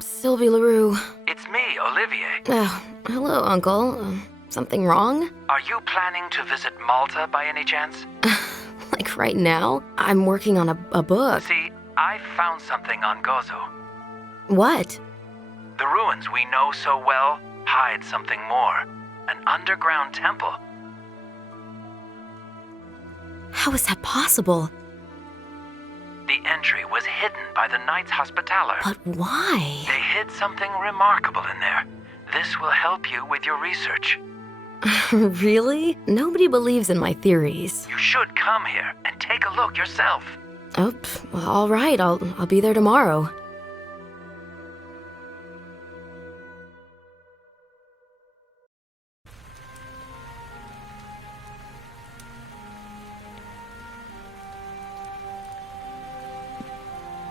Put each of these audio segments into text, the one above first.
Sylvie Leroux. It's me, Olivier. Oh, hello, Uncle. Something wrong? Are you planning to visit Malta by any chance? Like right now? I'm working on a book. See, I found something on Gozo. What? The ruins we know so well hide something more. An underground temple. How is that possible? The entry was hidden by the Knights Hospitaller. But why? They hid something remarkable in there. This will help you with your research. Really? Nobody believes in my theories. You should come here and take a look yourself. Oh, well, all right. I'll be there tomorrow.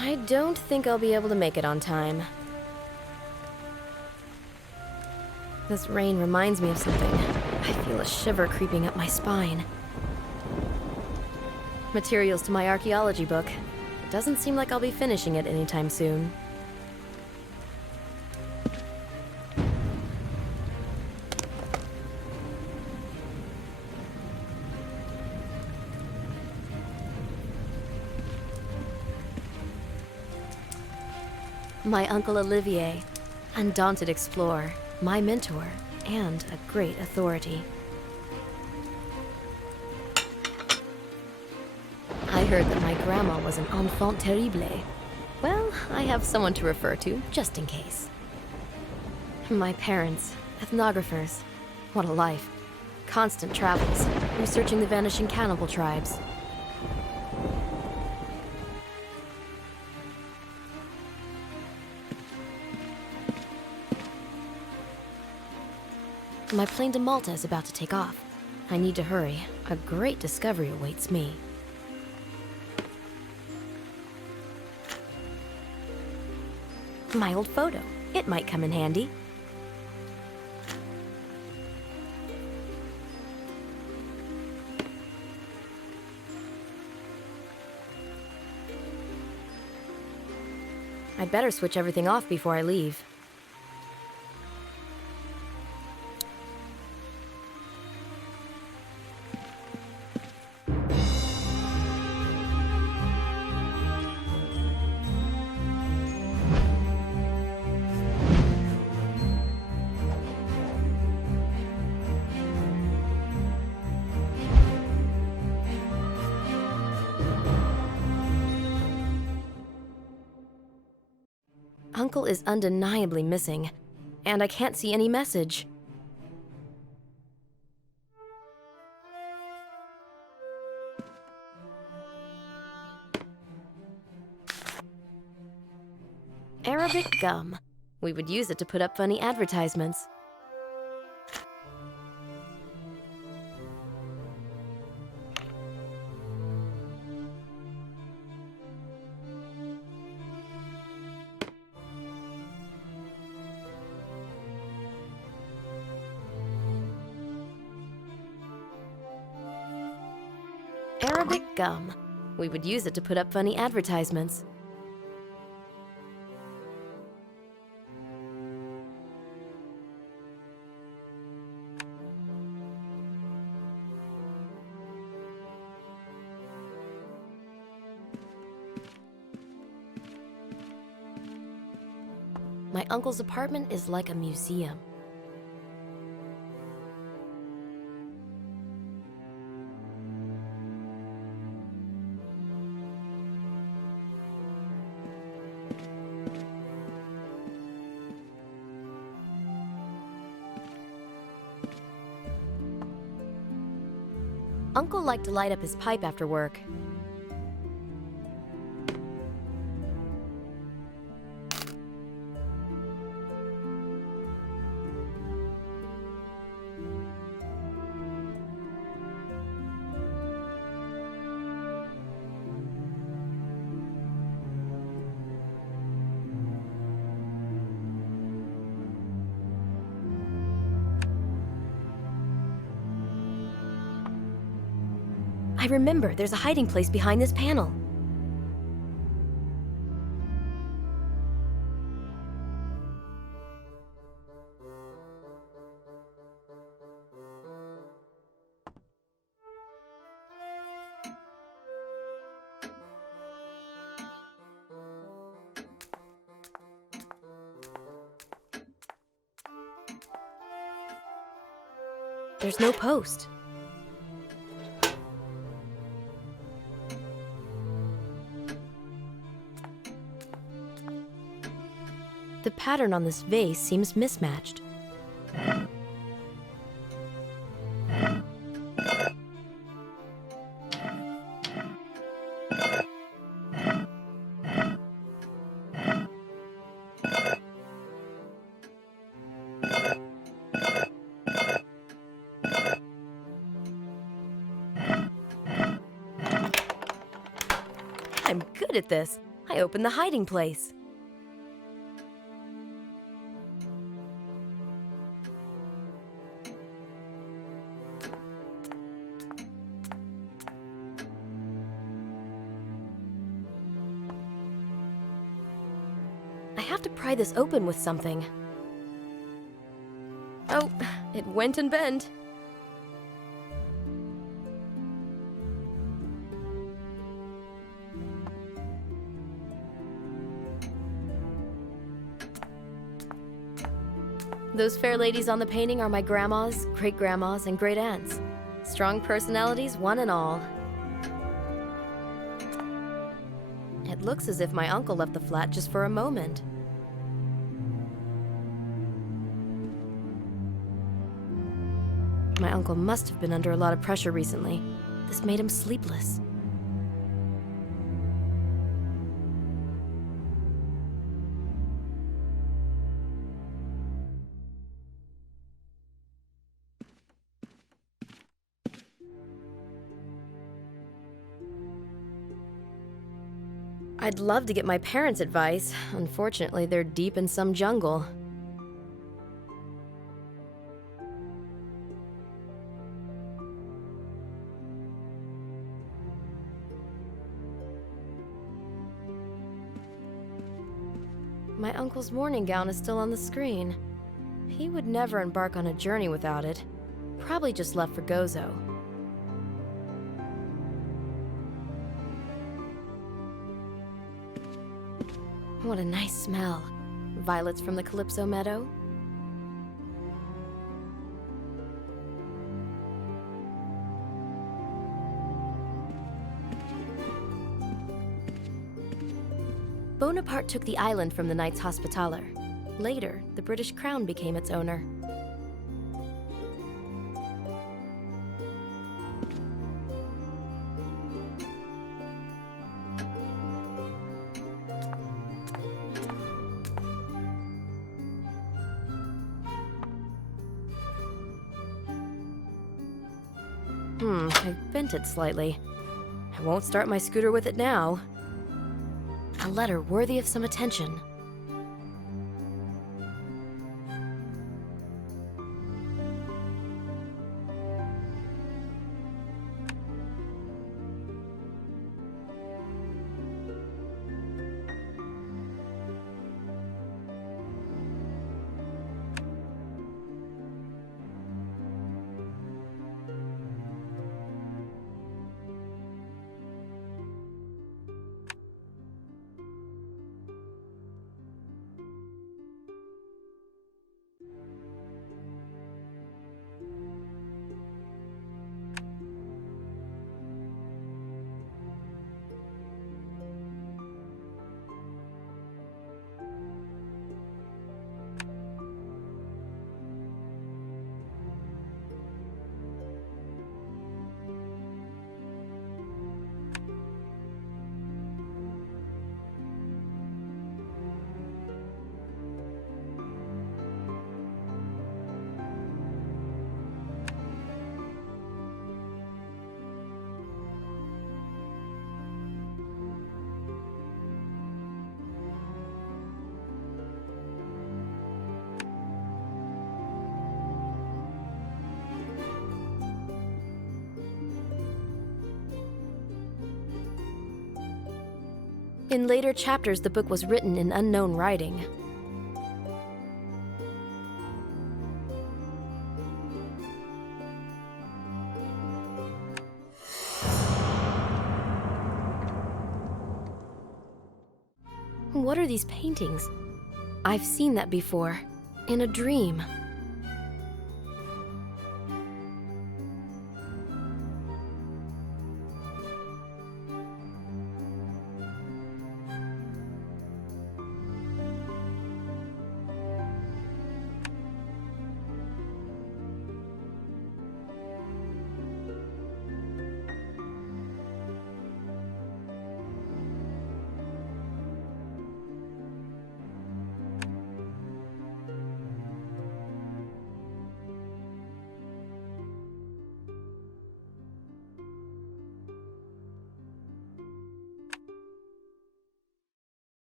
I don't think I'll be able to make it on time. This rain reminds me of something. I feel a shiver creeping up my spine. Materials to my archaeology book. It doesn't seem like I'll be finishing it anytime soon. My Uncle Olivier, undaunted explorer, my mentor, and a great authority. I heard that my grandma was an enfant terrible. Well, I have someone to refer to, just in case. My parents, ethnographers. What a life. Constant travels, researching the vanishing cannibal tribes. My plane to Malta is about to take off. I need to hurry. A great discovery awaits me. My old photo. It might come in handy. I'd better switch everything off before I leave. Uncle is undeniably missing, and I can't see any message. Arabic gum. We would use it to put up funny advertisements. Arabic gum. We would use it to put up funny advertisements. My uncle's apartment is like a museum. Uncle liked to light up his pipe after work. I remember, there's a hiding place behind this panel. there's no post. The pattern on this vase seems mismatched. I'm good at this. I opened the hiding place. I have to pry this open with something. Oh, it went and bent. Those fair ladies on the painting are my grandmas, great-grandmas, and great-aunts. Strong personalities, one and all. It looks as if my uncle left the flat just for a moment. My uncle must have been under a lot of pressure recently. This made him sleepless. I'd love to get my parents' advice. Unfortunately, they're deep in some jungle. My uncle's morning gown is still on the screen. He would never embark on a journey without it. Probably just left for Gozo. What a nice smell. Violets from the Calypso meadow. Bonaparte took the island from the Knights Hospitaller. Later, the British Crown became its owner. I've bent it slightly. I won't start my scooter with it now. A letter worthy of some attention. In later chapters, the book was written in unknown writing. What are these paintings? I've seen that before, in a dream.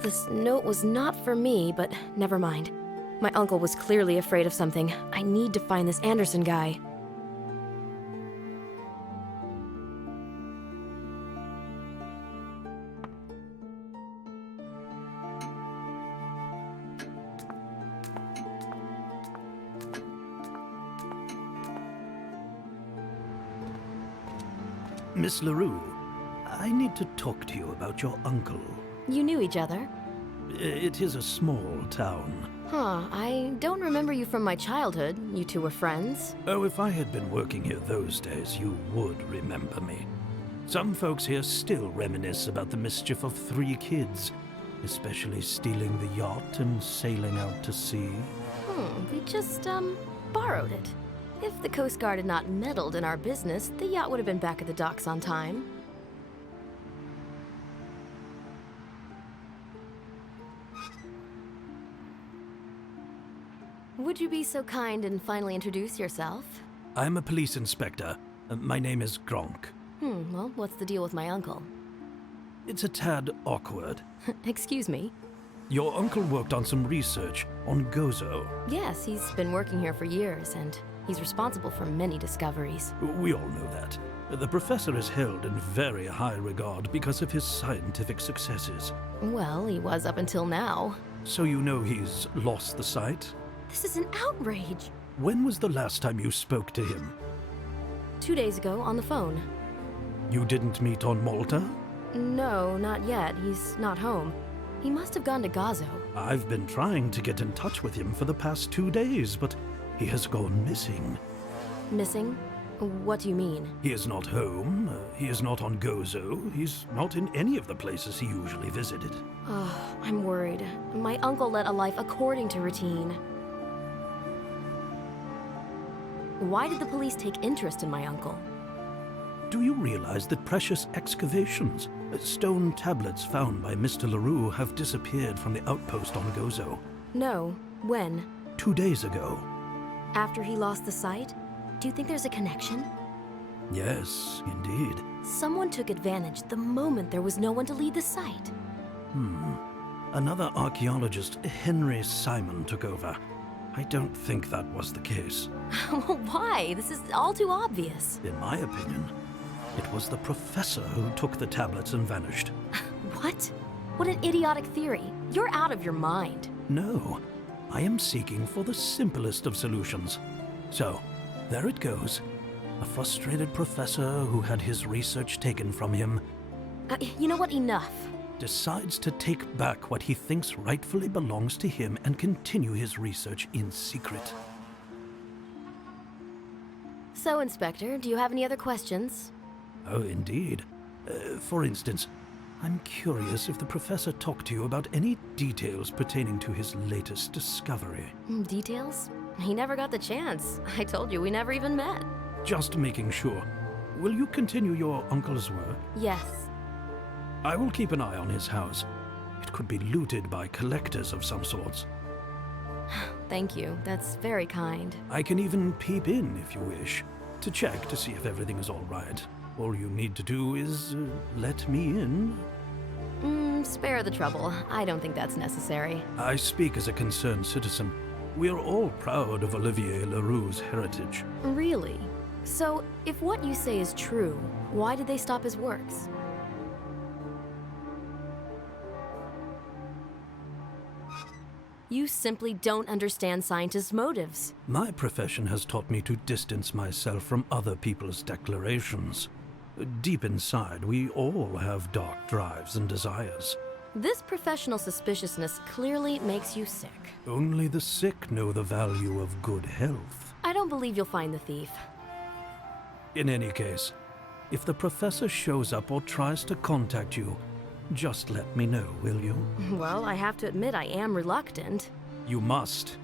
This note was not for me, but never mind. My uncle was clearly afraid of something. I need to find this Anderson guy. Miss Leroux, I need to talk to you about your uncle. You knew each other? It is a small town. Huh, I don't remember you from my childhood. You two were friends. Oh, if I had been working here those days, you would remember me. Some folks here still reminisce about the mischief of 3 kids, especially stealing the yacht and sailing out to sea. We just, borrowed it. If the Coast Guard had not meddled in our business, the yacht would have been back at the docks on time. Would you be so kind and finally introduce yourself? I'm a police inspector. My name is Gronk. Well, what's the deal with my uncle? It's a tad awkward. Excuse me? Your uncle worked on some research on Gozo. Yes, he's been working here for years, and he's responsible for many discoveries. We all know that. The professor is held in very high regard because of his scientific successes. Well, he was up until now. So you know he's lost the sight? This is an outrage! When was the last time you spoke to him? 2 days ago, on the phone. You didn't meet on Malta? No, not yet. He's not home. He must have gone to Gozo. I've been trying to get in touch with him for the past 2 days, but he has gone missing. Missing? What do you mean? He is not home. He is not on Gozo. He's not in any of the places he usually visited. Oh, I'm worried. My uncle led a life according to routine. Why did the police take interest in my uncle? Do you realize that precious excavations, stone tablets found by Mr. Leroux, have disappeared from the outpost on Gozo? No. When? 2 days ago. After he lost the sight? Do you think there's a connection? Yes, indeed. Someone took advantage the moment there was no one to lead the site. Another archaeologist, Henry Simon, took over. I don't think that was the case. Why? This is all too obvious. In my opinion, it was the professor who took the tablets and vanished. What? What an idiotic theory. You're out of your mind. No, I am seeking for the simplest of solutions. So, there it goes. A frustrated professor who had his research taken from him You know what? Enough. decides to take back what he thinks rightfully belongs to him and continue his research in secret. So, Inspector, do you have any other questions? Oh, indeed. For instance, I'm curious if the professor talked to you about any details pertaining to his latest discovery. Details? He never got the chance. I told you we never even met. Just making sure. Will you continue your uncle's work? Yes. I will keep an eye on his house. It could be looted by collectors of some sorts. Thank you. That's very kind. I can even peep in if you wish, to check to see if everything is all right. All you need to do is let me in. Spare the trouble. I don't think that's necessary. I speak as a concerned citizen. We are all proud of Olivier Leroux's heritage. Really? So, if what you say is true, why did they stop his works? You simply don't understand scientists' motives. My profession has taught me to distance myself from other people's declarations. Deep inside, we all have dark drives and desires. This professional suspiciousness clearly makes you sick. Only the sick know the value of good health. I don't believe you'll find the thief. In any case, if the professor shows up or tries to contact you, just let me know, will you? Well, I have to admit I am reluctant. You must.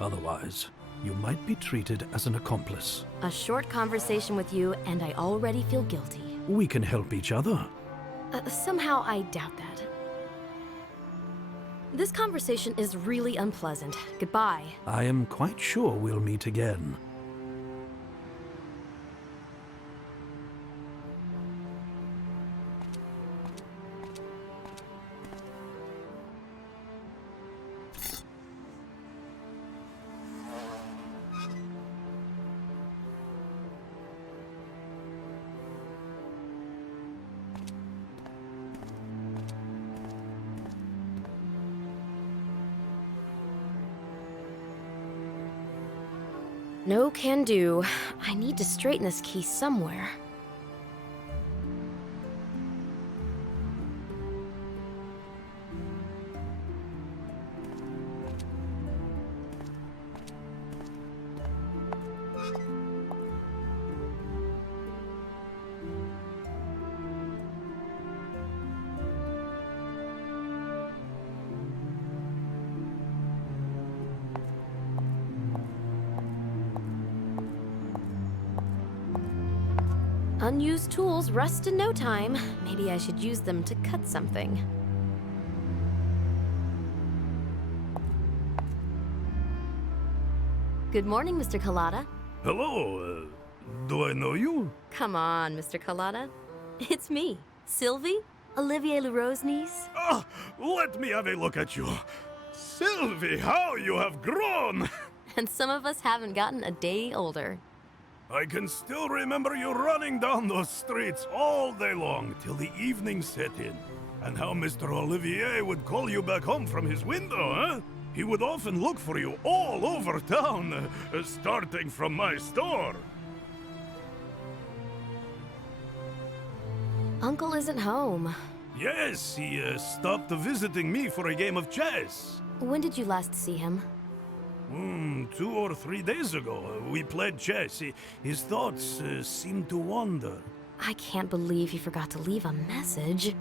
Otherwise, you might be treated as an accomplice. A short conversation with you, and I already feel guilty. We can help each other. Somehow I doubt that. This conversation is really unpleasant. Goodbye. I am quite sure we'll meet again. No can do. I need to straighten this key somewhere. Unused tools rust in no time. Maybe I should use them to cut something. Good morning, Mr. Collada. Hello, do I know you? Come on, Mr. Collada. It's me, Sylvie, Olivier Leroux's niece. Ah, let me have a look at you. Sylvie, how you have grown! And some of us haven't gotten a day older. I can still remember you running down those streets all day long till the evening set in. And how Mr. Olivier would call you back home from his window, huh? He would often look for you all over town, starting from my store. Uncle isn't home. Yes, he stopped visiting me for a game of chess. When did you last see him? 2 or 3 days ago, we played chess. His thoughts seemed to wander. I can't believe he forgot to leave a message.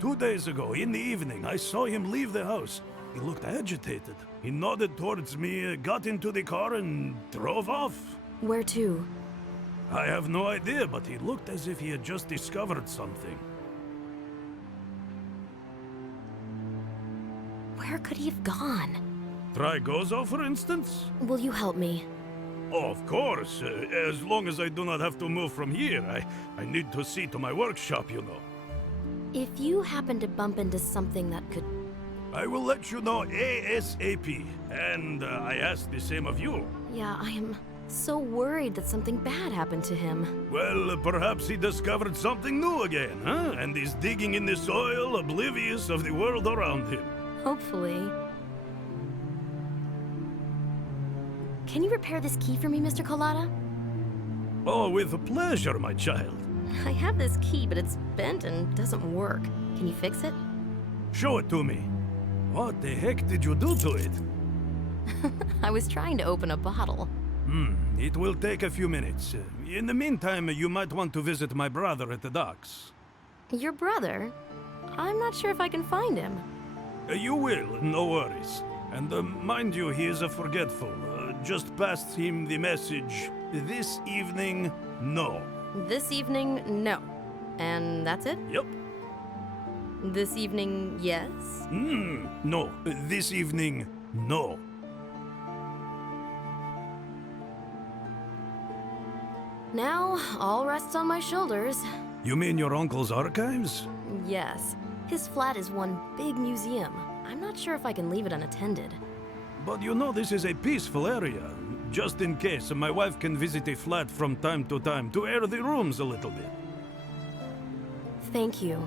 2 days ago, in the evening, I saw him leave the house. He looked agitated. He nodded towards me, got into the car, and drove off. Where to? I have no idea, but he looked as if he had just discovered something. Where could he have gone? Try Gozo, for instance? Will you help me? Oh, of course. As long as I do not have to move from here. I need to see to my workshop, you know. If you happen to bump into something that could... I will let you know ASAP. And I ask the same of you. Yeah, I am so worried that something bad happened to him. Well, perhaps he discovered something new again, huh? And is digging in the soil, oblivious of the world around him. Hopefully. Can you repair this key for me, Mr. Collada? Oh, with pleasure, my child. I have this key, but it's bent and doesn't work. Can you fix it? Show it to me. What the heck did you do to it? I was trying to open a bottle. It will take a few minutes. In the meantime, you might want to visit my brother at the docks. Your brother? I'm not sure if I can find him. You will, no worries. And mind you, he is forgetful. Just pass him the message. This evening, no. This evening, no. And that's it? Yep. This evening, yes? No. This evening, no. Now, all rests on my shoulders. You mean your uncle's archives? Yes. His flat is one big museum. I'm not sure if I can leave it unattended. But you know this is a peaceful area. Just in case, my wife can visit a flat from time to time to air the rooms a little bit. Thank you.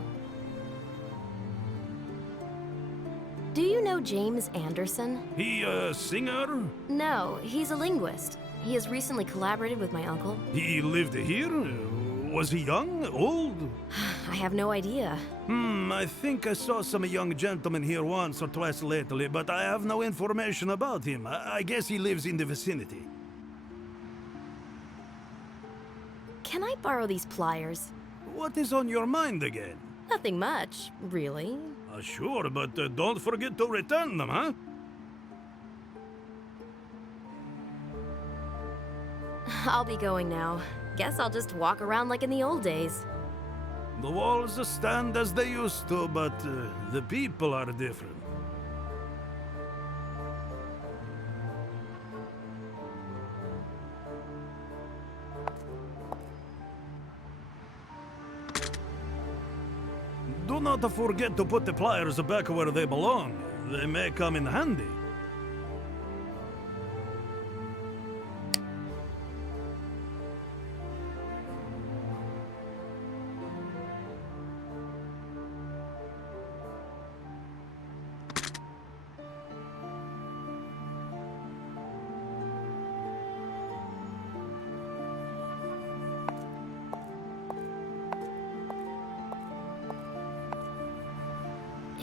Do you know James Anderson? He a singer? No, he's a linguist. He has recently collaborated with my uncle. He lived here? Was he young? Old? I have no idea. I think I saw some young gentleman here once or twice lately, but I have no information about him. I guess he lives in the vicinity. Can I borrow these pliers? What is on your mind again? Nothing much, really. Sure, but don't forget to return them, huh? I'll be going now. Guess I'll just walk around like in the old days. The walls stand as they used to, but the people are different. Do not forget to put the pliers back where they belong. They may come in handy.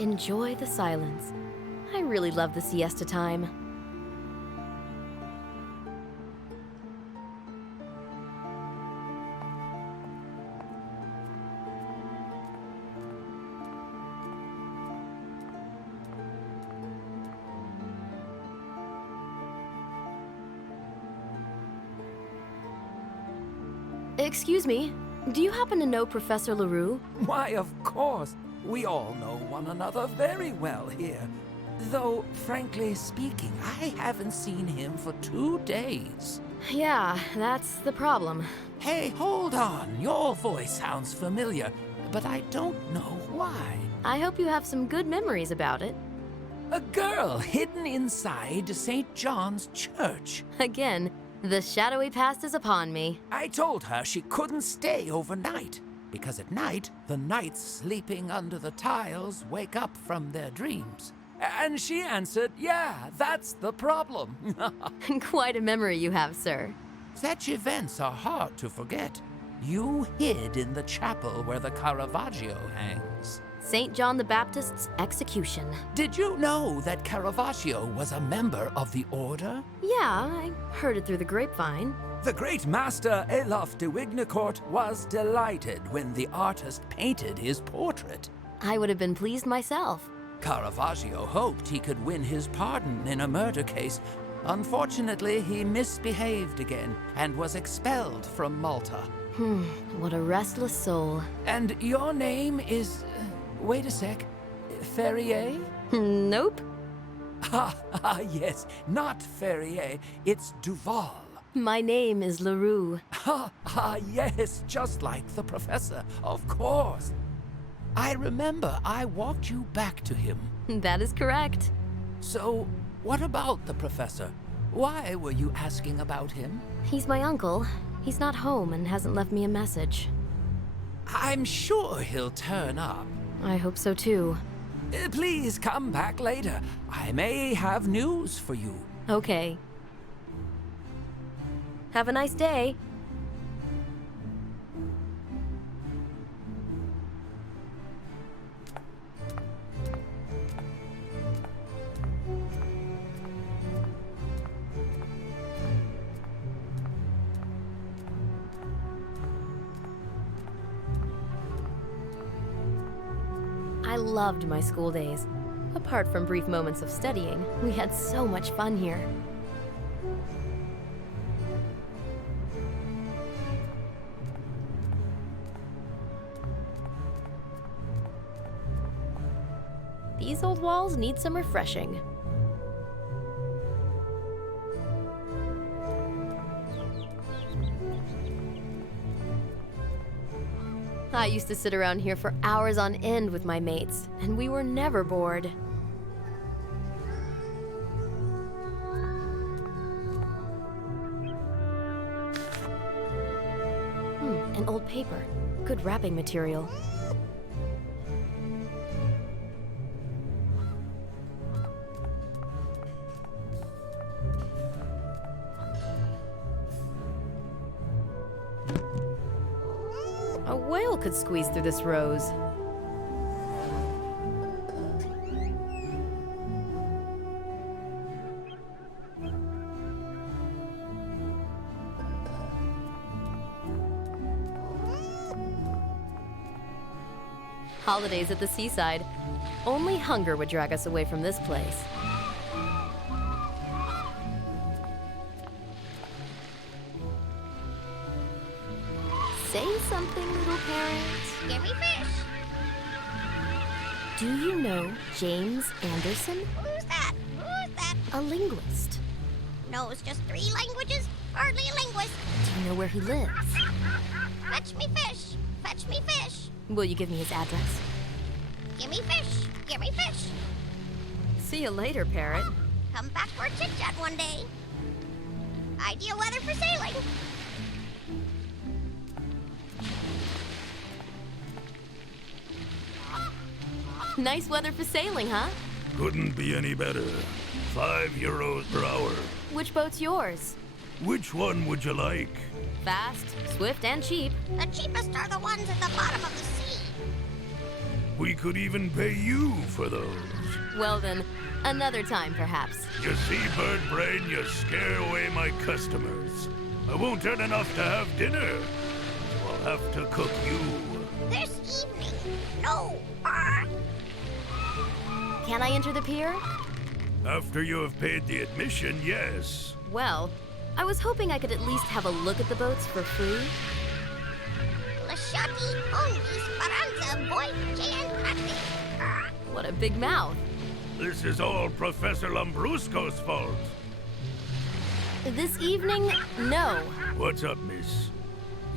enjoy the silence. I really love the siesta time. Excuse me, do you happen to know Professor Leroux? Why, of course. We all know one another very well here. Though, frankly speaking, I haven't seen him for 2 days. Yeah, that's the problem. Hey, hold on. Your voice sounds familiar, but I don't know why. I hope you have some good memories about it. A girl hidden inside St. John's Church. Again, the shadowy past is upon me. I told her she couldn't stay overnight, because at night, the knights sleeping under the tiles wake up from their dreams. And she answered, yeah, that's the problem. Quite a memory you have, sir. Such events are hard to forget. You hid in the chapel where the Caravaggio hangs. St. John the Baptist's execution. Did you know that Caravaggio was a member of the order? Yeah, I heard it through the grapevine. The great master Elaf de Wignacourt was delighted when the artist painted his portrait. I would have been pleased myself. Caravaggio hoped he could win his pardon in a murder case. Unfortunately, he misbehaved again and was expelled from Malta. What a restless soul. And your name is... wait a sec. Ferrier? Nope. Yes, not Ferrier. It's Duval. My name is Leroux. Yes, just like the professor, of course. I remember I walked you back to him. That is correct. So, what about the professor? Why were you asking about him? He's my uncle. He's not home and hasn't left me a message. I'm sure he'll turn up. I hope so too. Please come back later. I may have news for you. Okay. Have a nice day. I loved my school days. Apart from brief moments of studying, we had so much fun here. These old walls need some refreshing. I used to sit around here for hours on end with my mates, and we were never bored. An old paper. Good wrapping material. A whale could squeeze through this rose. Holidays at the seaside. Only hunger would drag us away from this place. Say something, little parent. Give me fish. Do you know James Anderson? Who's that? Who's that? A linguist. Knows just 3 languages? Hardly a linguist. Do you know where he lives? Fetch me fish. Fetch me fish. Will you give me his address? Give me fish. Give me fish. See you later, parrot. Come back for a chit-chat one day. Ideal weather for sailing. Nice weather for sailing, huh? Couldn't be any better. €5 per hour. Which boat's yours? Which one would you like? Fast, swift, and cheap. The cheapest are the ones at the bottom of the sea. We could even pay you for those. Well then, another time perhaps. You see, Bird Brain, you scare away my customers. I won't earn enough to have dinner, so I'll have to cook you. This evening. No. Can I enter the pier? After you have paid the admission, yes. Well, I was hoping I could at least have a look at the boats for free. Lasciati ogni speranza voi c'entrate. What a big mouth. This is all Professor Lambrusco's fault. This evening, no. What's up, miss?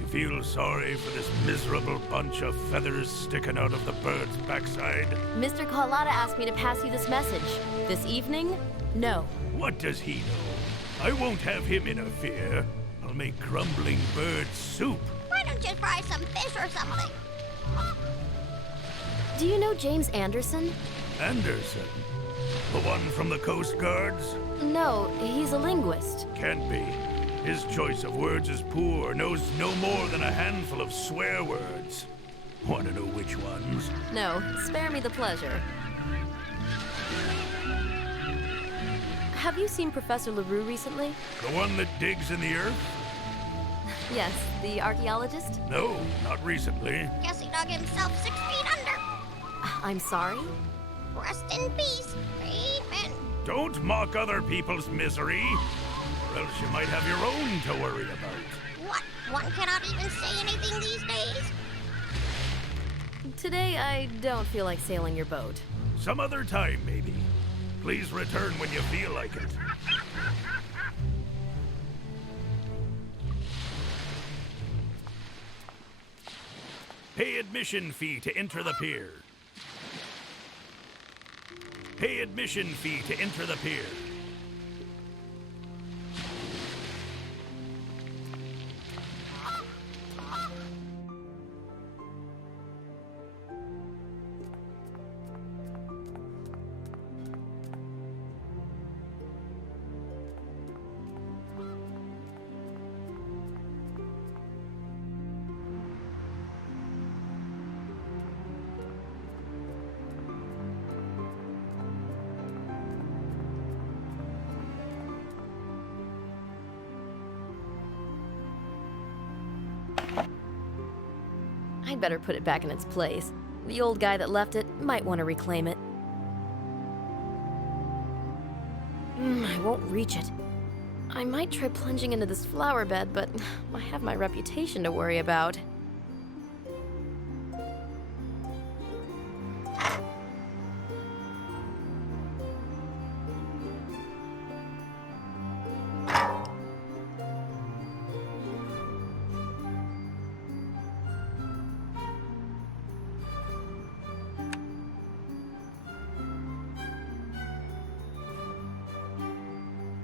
You feel sorry for this miserable bunch of feathers sticking out of the bird's backside? Mr. Carlotta asked me to pass you this message. This evening, no. What does he know? I won't have him interfere. I'll make crumbling bird soup. Why don't you fry some fish or something? Do you know James Anderson? Anderson? The one from the Coast Guards? No, he's a linguist. Can't be. His choice of words is poor, knows no more than a handful of swear words. Want to know which ones? No, spare me the pleasure. Have you seen Professor Leroux recently? The one that digs in the earth? Yes, the archeologist? No, not recently. Guess he dug himself 6 feet under. I'm sorry? Rest in peace. Amen. Don't mock other people's misery, or else you might have your own to worry about. What? One cannot even say anything these days? Today, I don't feel like sailing your boat. Some other time, maybe. Please return when you feel like it. Pay admission fee to enter the pier. Pay admission fee to enter the pier. I'd better put it back in its place. The old guy that left it might want to reclaim it. I won't reach it. I might try plunging into this flower bed, but I have my reputation to worry about.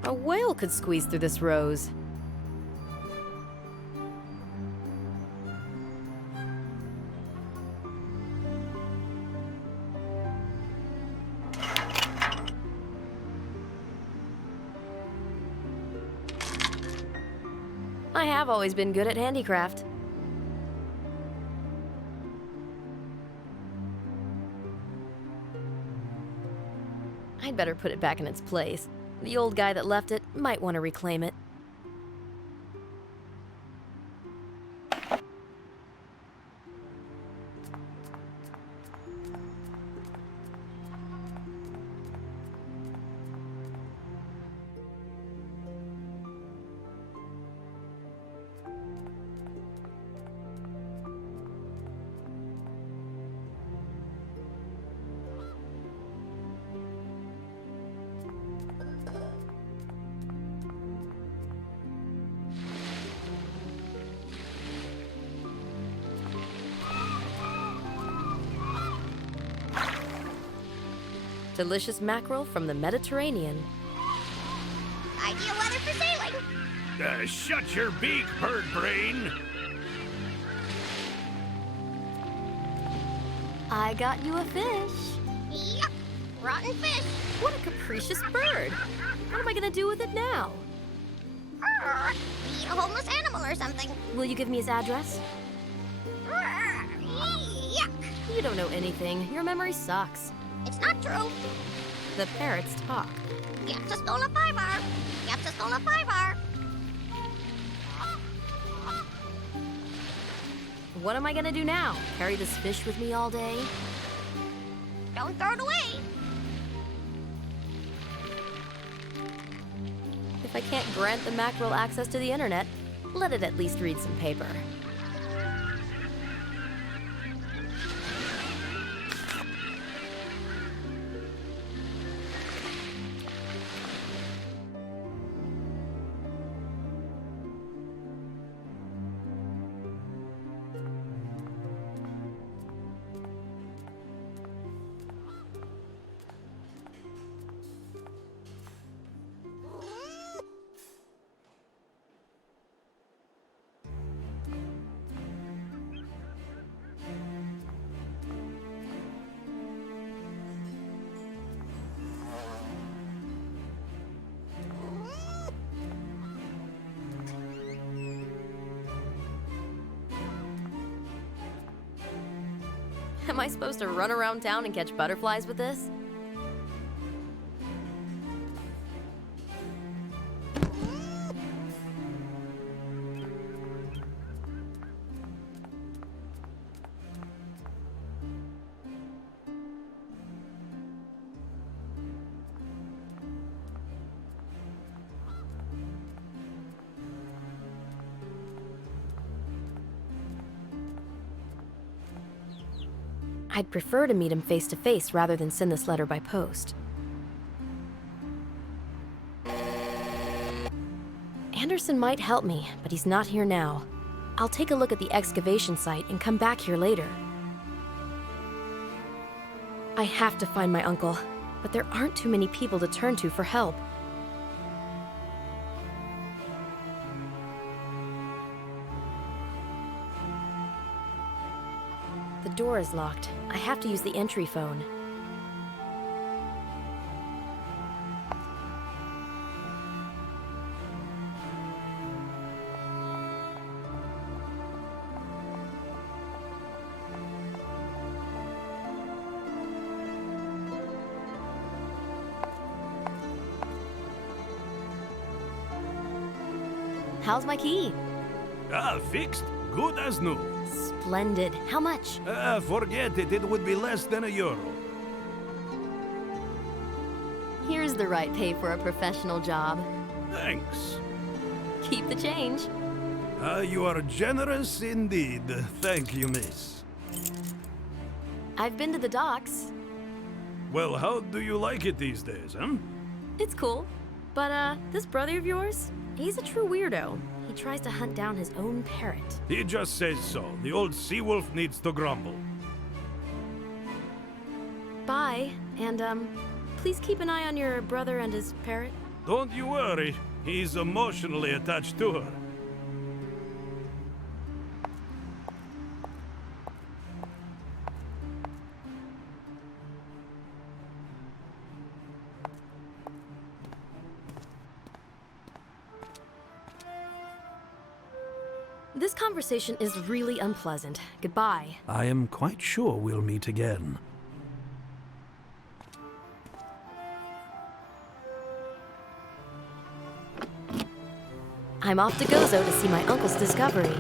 A whale could squeeze through this rose. I have always been good at handicraft. I'd better put it back in its place. The old guy that left it might want to reclaim it. Delicious mackerel from the Mediterranean. Ideal weather for sailing. Shut your beak, bird brain! I got you a fish. Yuck. Rotten fish. What a capricious bird. What am I gonna do with it now? Eat a homeless animal or something. Will you give me his address? Yuck. You You don't know anything. Your memory sucks. It's not true. The parrots talk. Yapsa stole a 5-hour. Yapsa stole a 5-hour. What am I gonna do now? Carry this fish with me all day? Don't throw it away. If I can't grant the mackerel access to the internet, let it at least read some paper. Am I supposed to run around town and catch butterflies with this? I'd prefer to meet him face to face rather than send this letter by post. Anderson might help me, but he's not here now. I'll take a look at the excavation site and come back here later. I have to find my uncle, but there aren't too many people to turn to for help. The door is locked. I have to use the entry phone. How's my key? Ah, fixed. Good as new. Splendid. How much? Forget it. It would be less than €1. Here's the right pay for a professional job. Thanks. Keep the change. You are generous indeed. Thank you, miss. I've been to the docks. Well, how do you like it these days, huh? It's cool. But, this brother of yours, he's a true weirdo. He tries to hunt down his own parrot. He just says so. The old sea wolf needs to grumble. Bye. And, please keep an eye on your brother and his parrot. Don't you worry. He's emotionally attached to her. This conversation is really unpleasant. Goodbye. I am quite sure we'll meet again. I'm off to Gozo to see my uncle's discovery.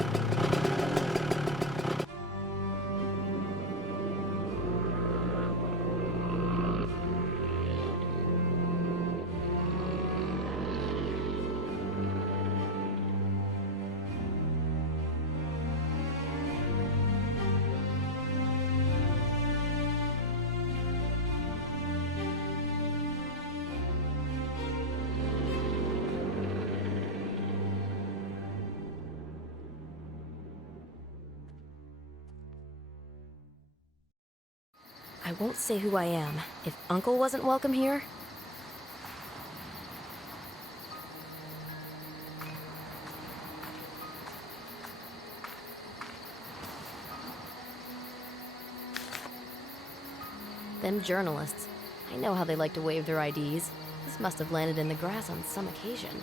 I won't say who I am. If Uncle wasn't welcome here... Them journalists. I know how they like to wave their IDs. This must have landed in the grass on some occasion.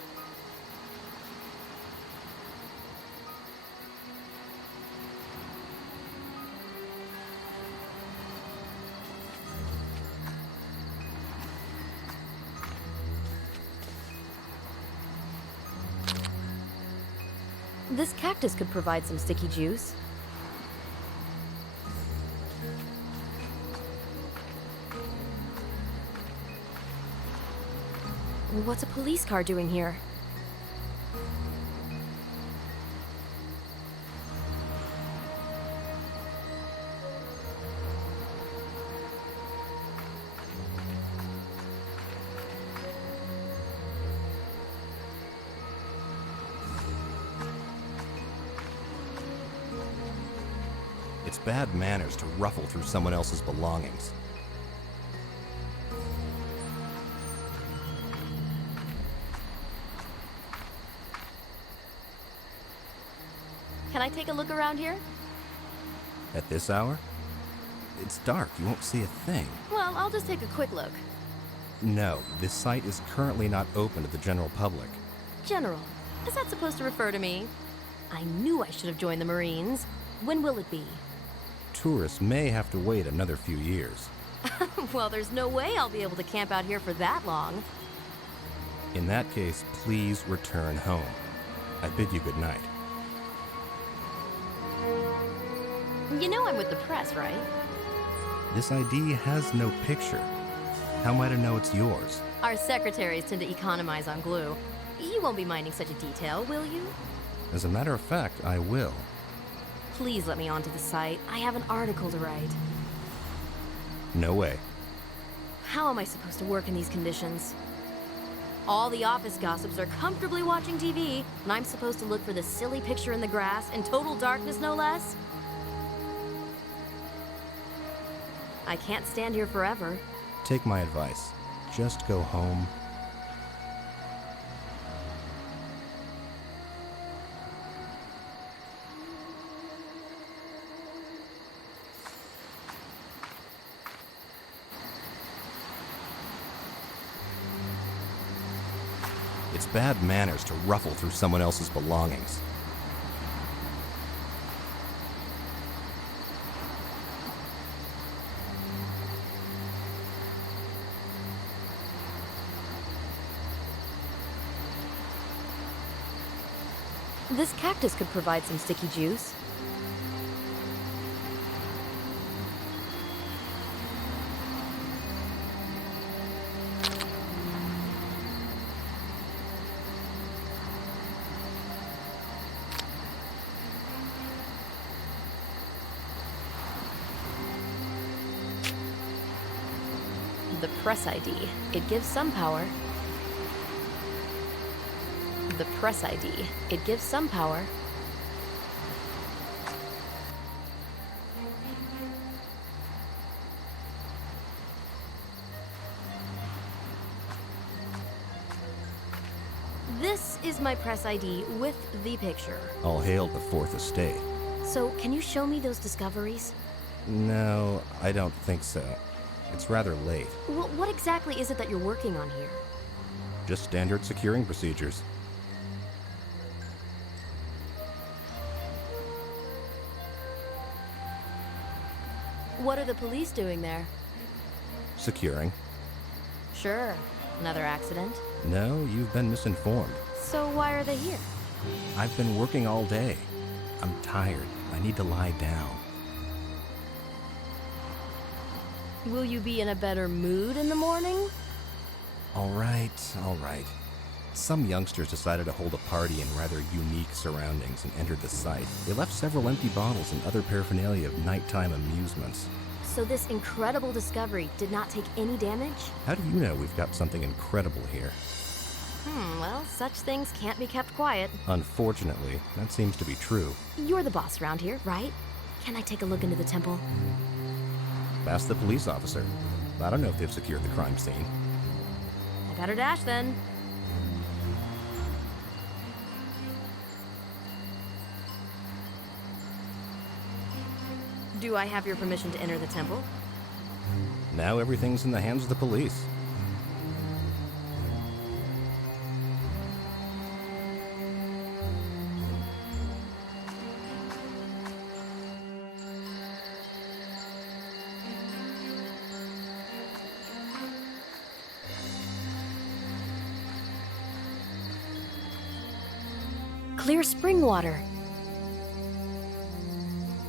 This cactus could provide some sticky juice. What's a police car doing here? It's bad manners to ruffle through someone else's belongings. Can I take a look around here? At this hour? It's dark, you won't see a thing. Well, I'll just take a quick look. No, this site is currently not open to the general public. General, is that supposed to refer to me? I knew I should have joined the Marines. When will it be? Tourists may have to wait another few years. Well, there's no way I'll be able to camp out here for that long. In that case, please return home. I bid you good night. You know I'm with the press, right? This ID has no picture. How am I to know it's yours? Our secretaries tend to economize on glue. You won't be minding such a detail, will you? As a matter of fact, I will. Please let me onto the site. I have an article to write. No way. How am I supposed to work in these conditions? All the office gossips are comfortably watching TV, and I'm supposed to look for this silly picture in the grass in total darkness, no less? I can't stand here forever. Take my advice. Just go home. It's bad manners to ruffle through someone else's belongings. This cactus could provide some sticky juice. The press ID. It gives some power. The press ID. It gives some power. This is my press ID with the picture. All hail the Fourth Estate. So, can you show me those discoveries? No, I don't think so. It's rather late. Well, what exactly is it that you're working on here? Just standard securing procedures. What are the police doing there? Securing. Sure. Another accident? No, you've been misinformed. So why are they here? I've been working all day. I'm tired. I need to lie down. Will you be in a better mood in the morning? All right, all right. Some youngsters decided to hold a party in rather unique surroundings and entered the site. They left several empty bottles and other paraphernalia of nighttime amusements. So this incredible discovery did not take any damage? How do you know we've got something incredible here? Well, such things can't be kept quiet. Unfortunately, that seems to be true. You're the boss around here, right? Can I take a look into the temple? Ask the police officer. I don't know if they've secured the crime scene. I better dash then. Do I have your permission to enter the temple? Now everything's in the hands of the police. Clear spring water.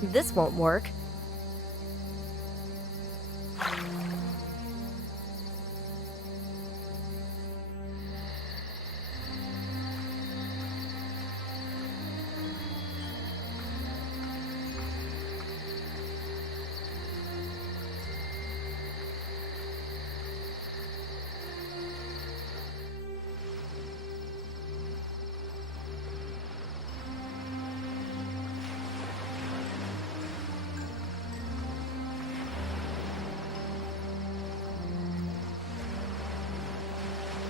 This won't work.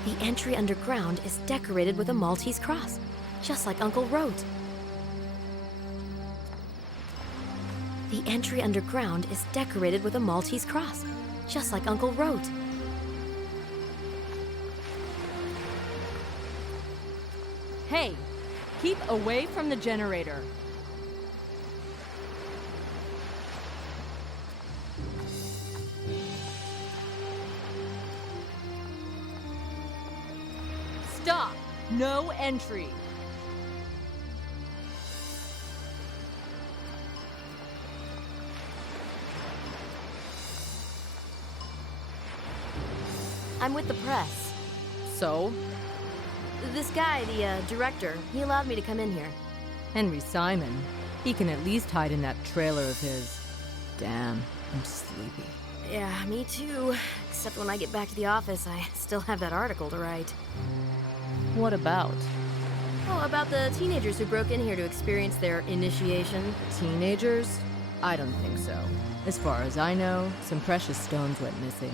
The entry underground is decorated with a Maltese cross, just like Uncle wrote. The entry underground is decorated with a Maltese cross, just like Uncle wrote. Hey, keep away from the generator. Stop! No entry! I'm with the press. So? This guy, the director, he allowed me to come in here. Henry Simon. He can at least hide in that trailer of his. Damn, I'm sleepy. Yeah, me too. Except when I get back to the office, I still have that article to write. What about? Oh, about the teenagers who broke in here to experience their initiation. Teenagers? I don't think so. As far as I know, some precious stones went missing.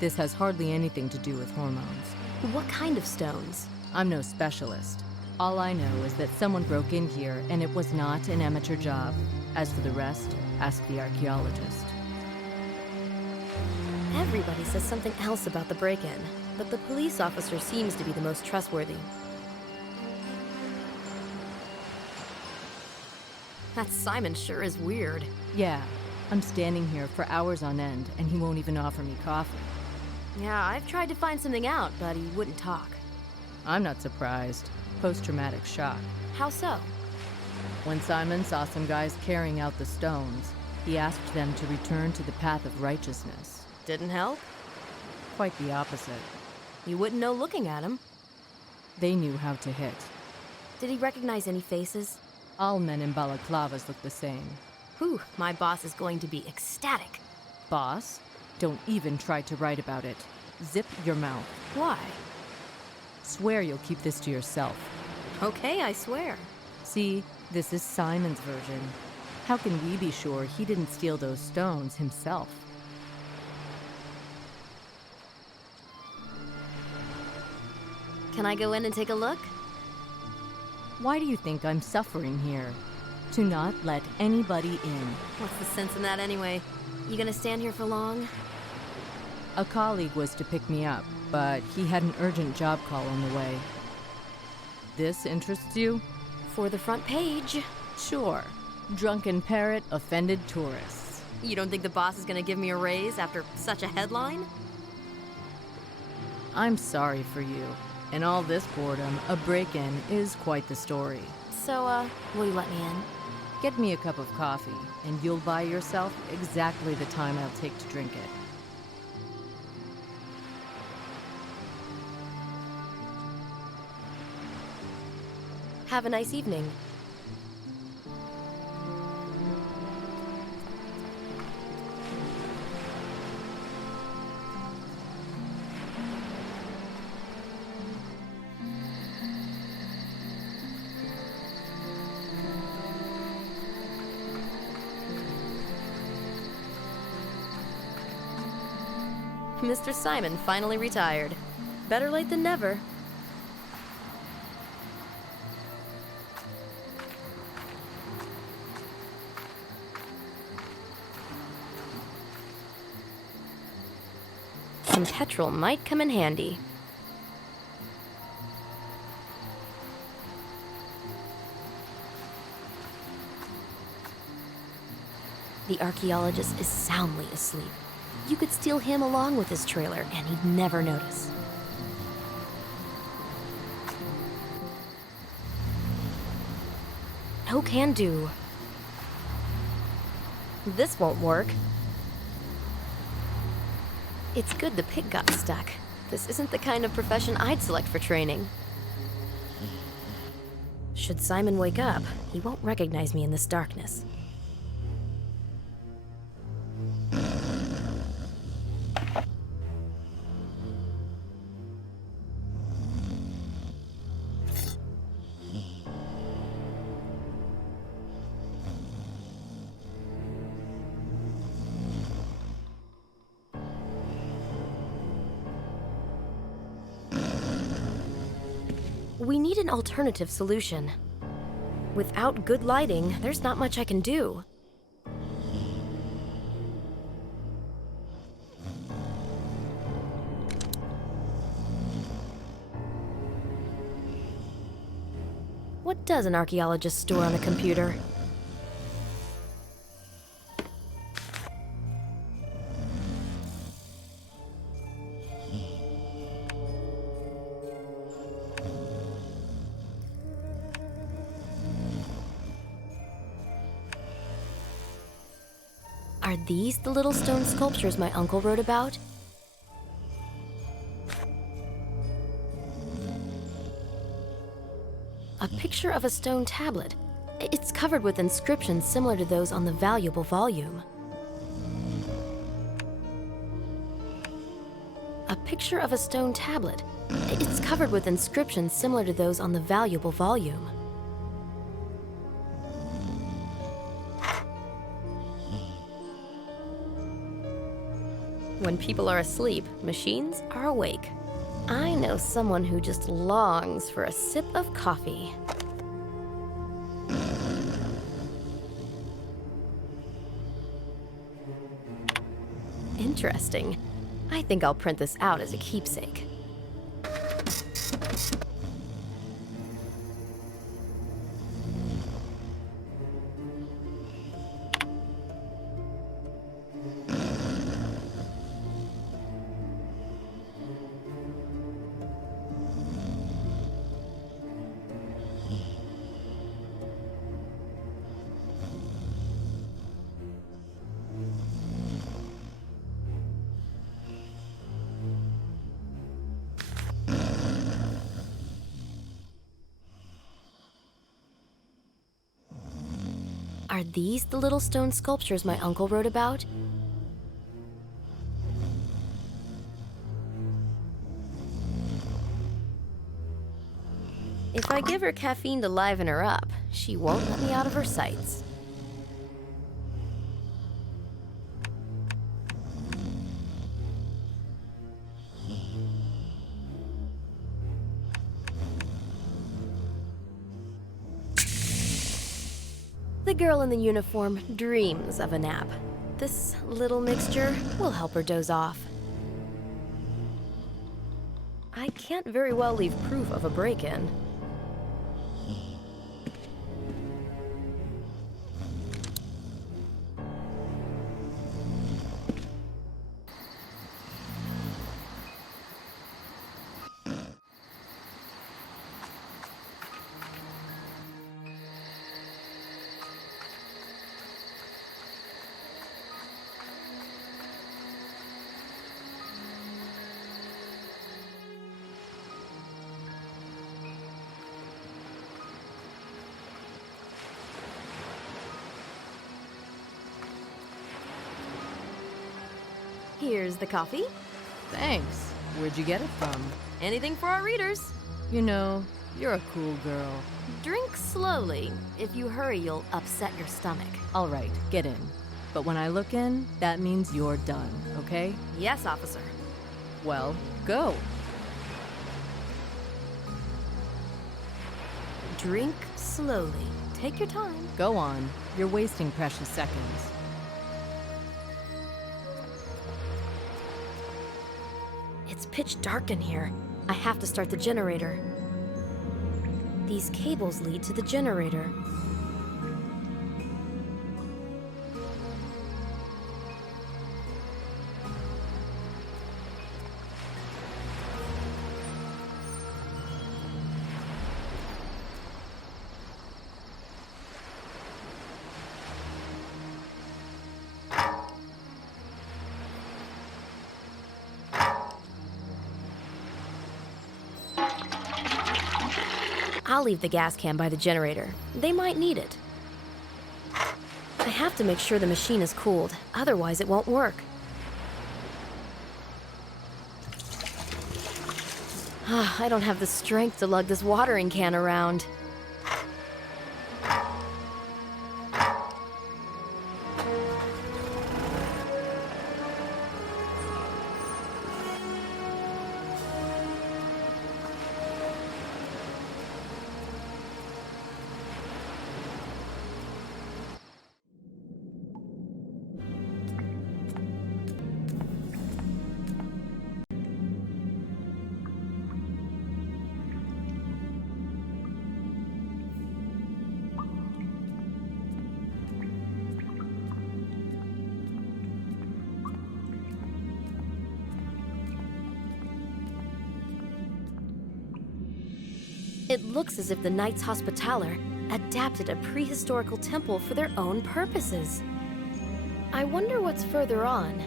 This has hardly anything to do with hormones. What kind of stones? I'm no specialist. All I know is that someone broke in here and it was not an amateur job. As for the rest, ask the archeologist. Everybody says something else about the break-in, but the police officer seems to be the most trustworthy. That Simon sure is weird. Yeah, I'm standing here for hours on end and he won't even offer me coffee. Yeah, I've tried to find something out, but he wouldn't talk. I'm not surprised. Post-traumatic shock. How so? When Simon saw some guys carrying out the stones, he asked them to return to the path of righteousness. Didn't help? Quite the opposite. You wouldn't know looking at him. They knew how to hit. Did he recognize any faces? All men in balaclavas look the same. Whew, my boss is going to be ecstatic. Boss, don't even try to write about it. Zip your mouth. Why? Swear you'll keep this to yourself. Okay, I swear. See, this is Simon's version. How can we be sure he didn't steal those stones himself? Can I go in and take a look? Why do you think I'm suffering here? To not let anybody in. What's the sense in that anyway? You gonna stand here for long? A colleague was to pick me up, but he had an urgent job call on the way. This interests you? For the front page. Sure. Drunken parrot, offended tourists. You don't think the boss is gonna give me a raise after such a headline? I'm sorry for you. In all this boredom, a break-in is quite the story. So, will you let me in? Get me a cup of coffee, and you'll buy yourself exactly the time I'll take to drink it. Have a nice evening. Mr. Simon finally retired. Better late than never. Some petrol might come in handy. The archaeologist is soundly asleep. You could steal him along with his trailer, and he'd never notice. No can do. This won't work. It's good the pig got stuck. This isn't the kind of profession I'd select for training. Should Simon wake up, he won't recognize me in this darkness. We need an alternative solution. Without good lighting, there's not much I can do. What does an archaeologist store on a computer? Are these the little stone sculptures my uncle wrote about? A picture of a stone tablet. It's covered with inscriptions similar to those on the valuable volume. A picture of a stone tablet. It's covered with inscriptions similar to those on the valuable volume. When people are asleep, machines are awake. I know someone who just longs for a sip of coffee. Interesting. I think I'll print this out as a keepsake. Are these the little stone sculptures my uncle wrote about? If I give her caffeine to liven her up, she won't let me out of her sights. The girl in the uniform dreams of a nap. This little mixture will help her doze off. I can't very well leave proof of a break-in. Here's the coffee. Thanks. Where'd you get it from? Anything for our readers. You know, you're a cool girl. Drink slowly. If you hurry, you'll upset your stomach. All right, get in. But when I look in, that means you're done, okay? Yes, officer. Well, go. Drink slowly. Take your time. Go on. You're wasting precious seconds. It's pitch dark in here. I have to start the generator. These cables lead to the generator. I'll leave the gas can by the generator. They might need it. I have to make sure the machine is cooled, otherwise it won't work. I don't have the strength to lug this watering can around. It looks as if the Knights Hospitaller adapted a prehistorical temple for their own purposes. I wonder what's further on.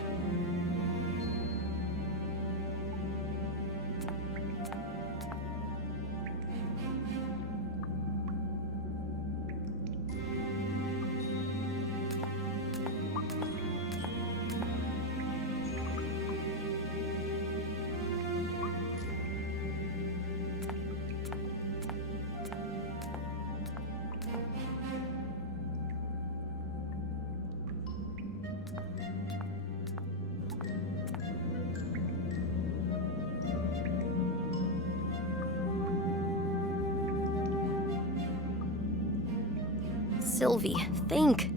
Sylvie, think.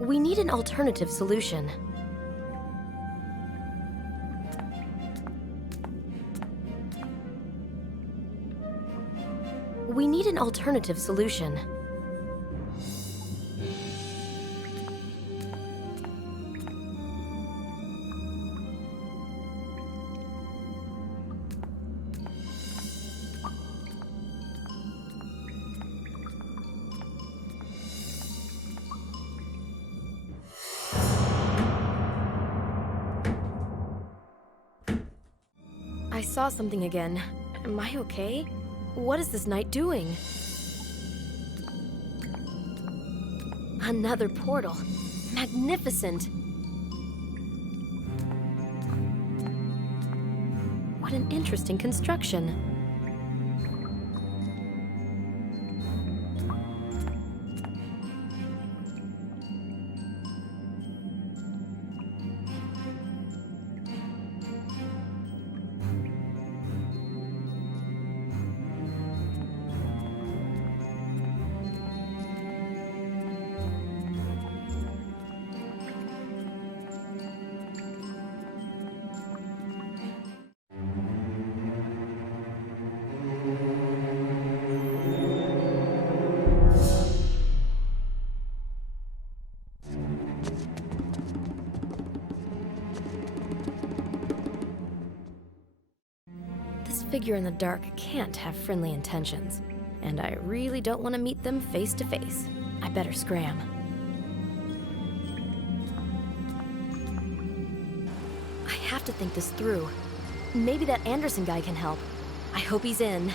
We need an alternative solution. We need an alternative solution. I saw something again. Am I okay? What is this knight doing? Another portal. Magnificent. What an interesting construction. Figure in the dark can't have friendly intentions, and I really don't want to meet them face to face. I better scram. I have to think this through. Maybe that Anderson guy can help. I hope he's in.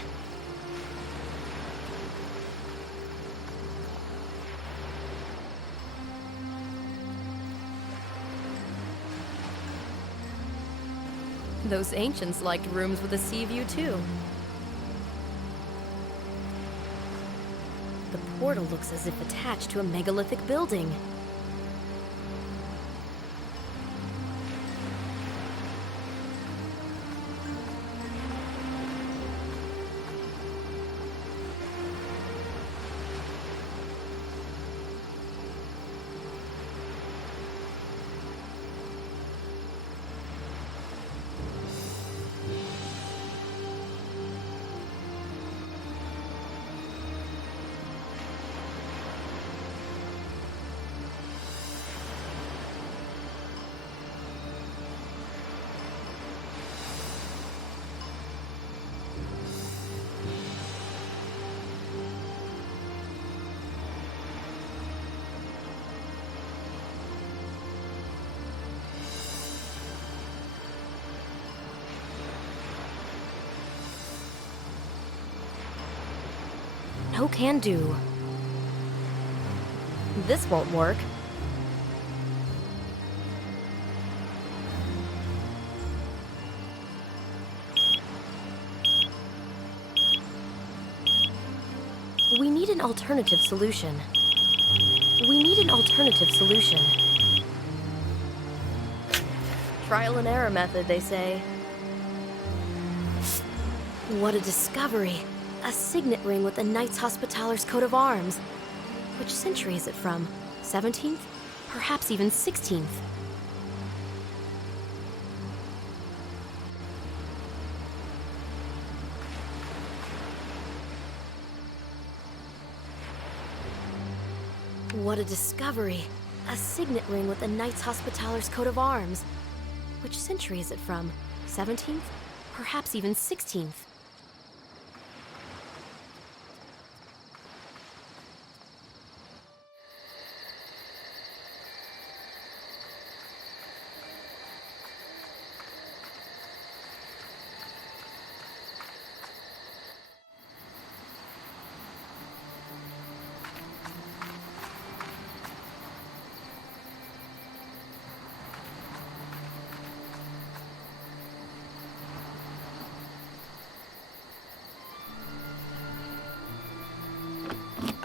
Those ancients liked rooms with a sea view, too. The portal looks as if attached to a megalithic building. so can do. This won't work. We need an alternative solution. Trial and error method, they say. What a discovery. A signet ring with the Knights Hospitaler's coat of arms. Which century is it from? 17th? Perhaps even 16th? What a discovery. A signet ring with the Knights Hospitaler's coat of arms. Which century is it from? 17th? Perhaps even 16th?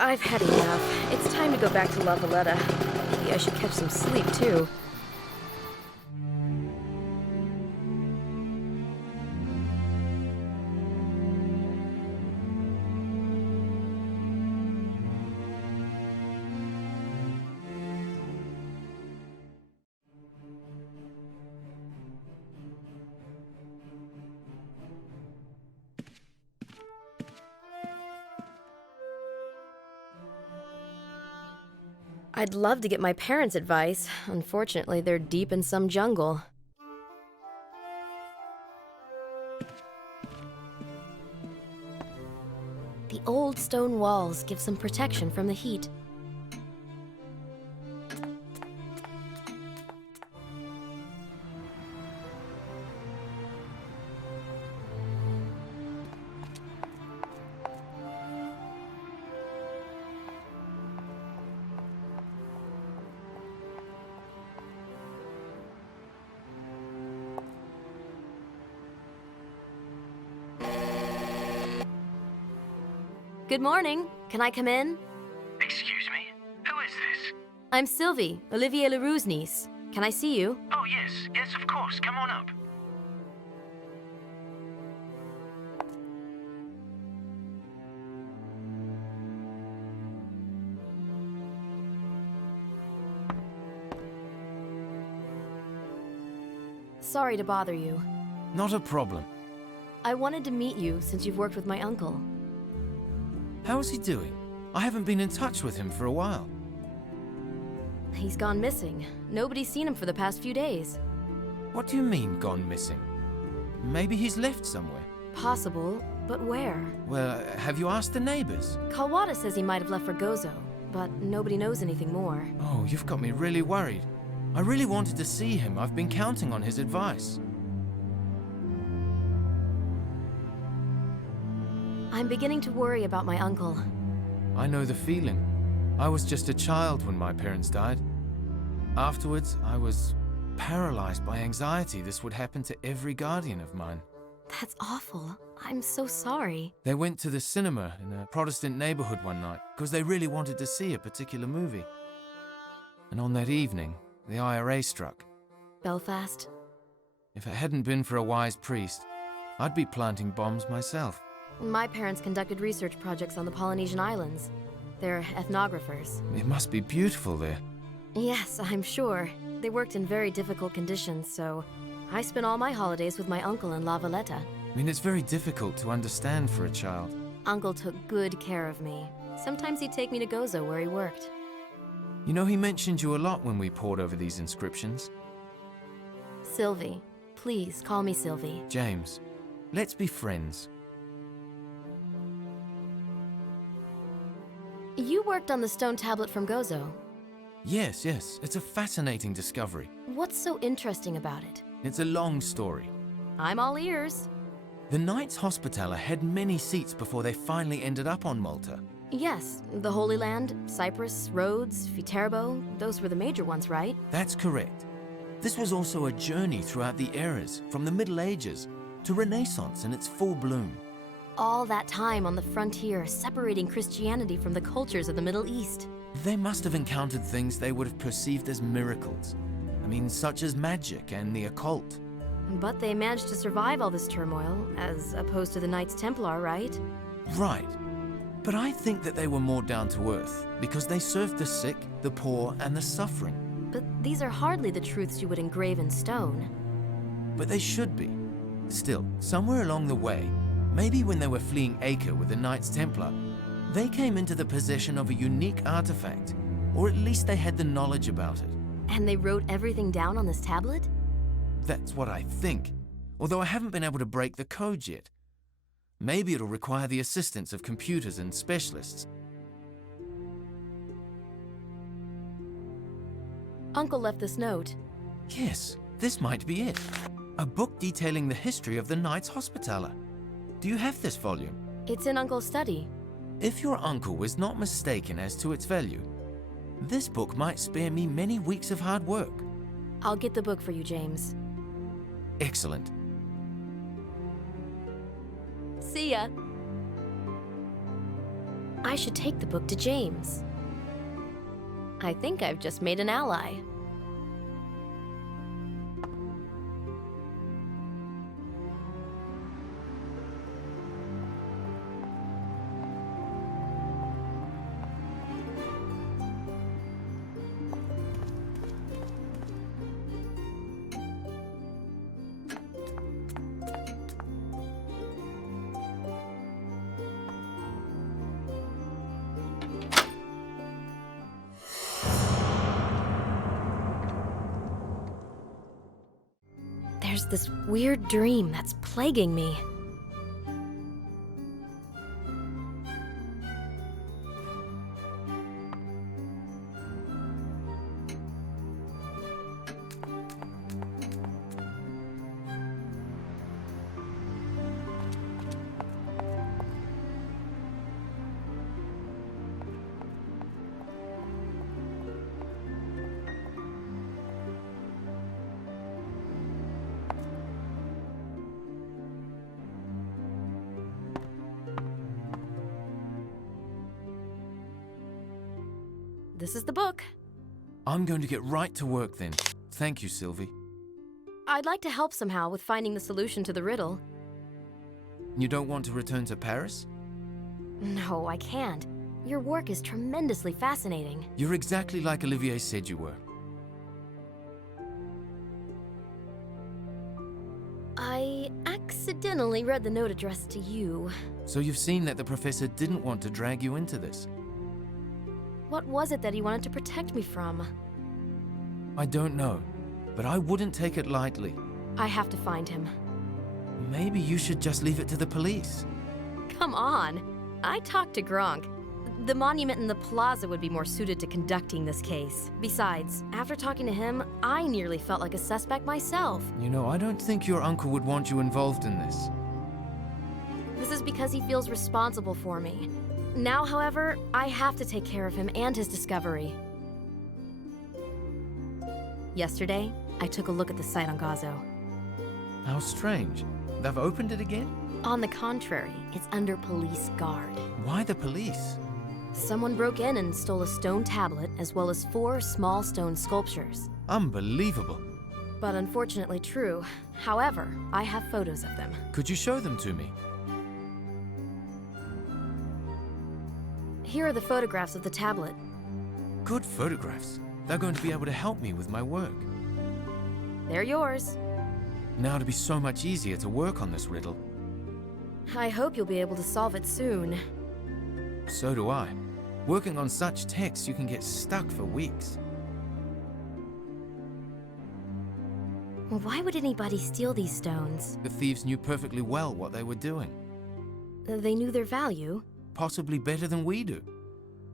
I've had enough. It's time to go back to La Valletta. Maybe I should catch some sleep, too. I'd love to get my parents' advice. Unfortunately, they're deep in some jungle. The old stone walls give some protection from the heat. Good morning. Can I come in? Excuse me? Who is this? I'm Sylvie, Olivier Leroux's niece. Can I see you? Oh, yes. Yes, of course. Come on up. Sorry to bother you. Not a problem. I wanted to meet you since you've worked with my uncle. How is he doing? I haven't been in touch with him for a while. He's gone missing. Nobody's seen him for the past few days. What do you mean, gone missing? Maybe he's left somewhere. Possible, but where? Well, have you asked the neighbors? Kalwada says he might have left for Gozo, but nobody knows anything more. Oh, you've got me really worried. I really wanted to see him. I've been counting on his advice. I'm beginning to worry about my uncle. I know the feeling. I was just a child when my parents died. Afterwards, I was paralyzed by anxiety. This would happen to every guardian of mine. That's awful. I'm so sorry. They went to the cinema in a Protestant neighborhood one night because they really wanted to see a particular movie. And on that evening, the IRA struck. Belfast? If it hadn't been for a wise priest, I'd be planting bombs myself. My parents conducted research projects on the Polynesian islands. They're ethnographers. It must be beautiful there. Yes, I'm sure. They worked in very difficult conditions, so I spent all my holidays with my uncle in La Valletta. I mean, it's very difficult to understand for a child. Uncle took good care of me. Sometimes he'd take me to Gozo where he worked. You know, he mentioned you a lot when we pored over these inscriptions. Sylvie. Please, call me Sylvie. James, let's be friends. You worked on the stone tablet from Gozo. Yes, it's a fascinating discovery. What's so interesting about it? It's a long story. I'm all ears. The Knights Hospitaler had many seats before they finally ended up on Malta. Yes, the Holy Land, Cyprus, Rhodes, Viterbo, those were the major ones, right? That's correct. This was also a journey throughout the eras, from the Middle Ages to Renaissance in its full bloom. All that time on the frontier, separating Christianity from the cultures of the Middle East. They must have encountered things they would have perceived as miracles. I mean, such as magic and the occult. But they managed to survive all this turmoil, as opposed to the Knights Templar, right? Right. But I think that they were more down to earth, because they served the sick, the poor, and the suffering. But these are hardly the truths you would engrave in stone. But they should be. Still, somewhere along the way, maybe when they were fleeing Acre with the Knights Templar, they came into the possession of a unique artifact, or at least they had the knowledge about it. And they wrote everything down on this tablet? That's what I think, although I haven't been able to break the code yet. Maybe it'll require the assistance of computers and specialists. Uncle left this note. Yes, this might be it. A book detailing the history of the Knights Hospitaller. Do you have this volume? It's in Uncle's study. If your uncle was not mistaken as to its value, this book might spare me many weeks of hard work. I'll get the book for you, James. Excellent. See ya. I should take the book to James. I think I've just made an ally. There's this weird dream that's plaguing me. This is the book. I'm going to get right to work then. Thank you, Sylvie. I'd like to help somehow with finding the solution to the riddle. You don't want to return to Paris? No, I can't. Your work is tremendously fascinating. You're exactly like Olivier said you were. I accidentally read the note addressed to you. So you've seen that the professor didn't want to drag you into this. What was it that he wanted to protect me from? I don't know, but I wouldn't take it lightly. I have to find him. Maybe you should just leave it to the police. Come on. I talked to Gronk. The monument in the plaza would be more suited to conducting this case. Besides, after talking to him, I nearly felt like a suspect myself. You know, I don't think your uncle would want you involved in this. This is because he feels responsible for me. Now, however, I have to take care of him and his discovery. Yesterday, I took a look at the site on Gozo. How strange. They've opened it again? On the contrary, it's under police guard. Why the police? Someone broke in and stole a stone tablet as well as 4 small stone sculptures. Unbelievable. But unfortunately true. However, I have photos of them. Could you show them to me? Here are the photographs of the tablet. Good photographs. They're going to be able to help me with my work. They're yours. Now it'll be so much easier to work on this riddle. I hope you'll be able to solve it soon. So do I. Working on such texts, you can get stuck for weeks. Why would anybody steal these stones? The thieves knew perfectly well what they were doing. They knew their value. Possibly better than we do.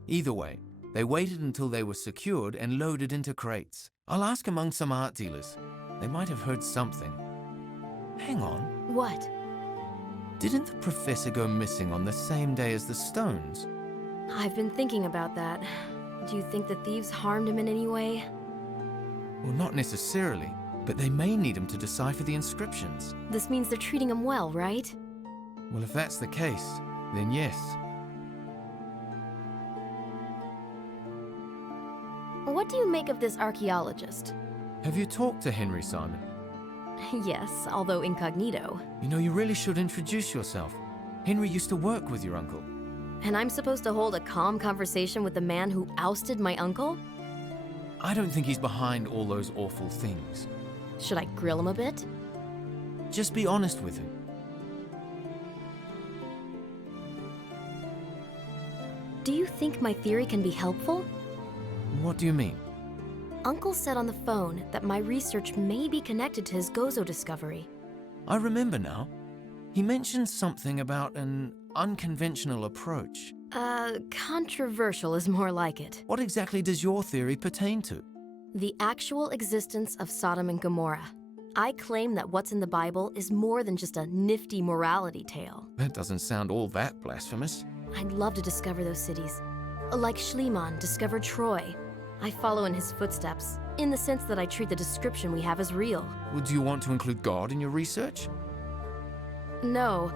Either way, they waited until they were secured and loaded into crates. I'll ask among some art dealers. They might have heard something. Hang on. What? Didn't the professor go missing on the same day as the stones? I've been thinking about that. Do you think the thieves harmed him in any way? Well, not necessarily, but they may need him to decipher the inscriptions. This means they're treating him well, right? Well, if that's the case, then yes. What do you make of this archaeologist? Have you talked to Henry, Simon? Yes, although incognito. You know, you really should introduce yourself. Henry used to work with your uncle. And I'm supposed to hold a calm conversation with the man who ousted my uncle? I don't think he's behind all those awful things. Should I grill him a bit? Just be honest with him. Do you think my theory can be helpful? What do you mean? Uncle said on the phone that my research may be connected to his Gozo discovery. I remember now. He mentioned something about an unconventional approach. Controversial is more like it. What exactly does your theory pertain to? The actual existence of Sodom and Gomorrah. I claim that what's in the Bible is more than just a nifty morality tale. That doesn't sound all that blasphemous. I'd love to discover those cities. Like Schliemann discovered Troy. I follow in his footsteps, in the sense that I treat the description we have as real. Well, do you want to include God in your research? No.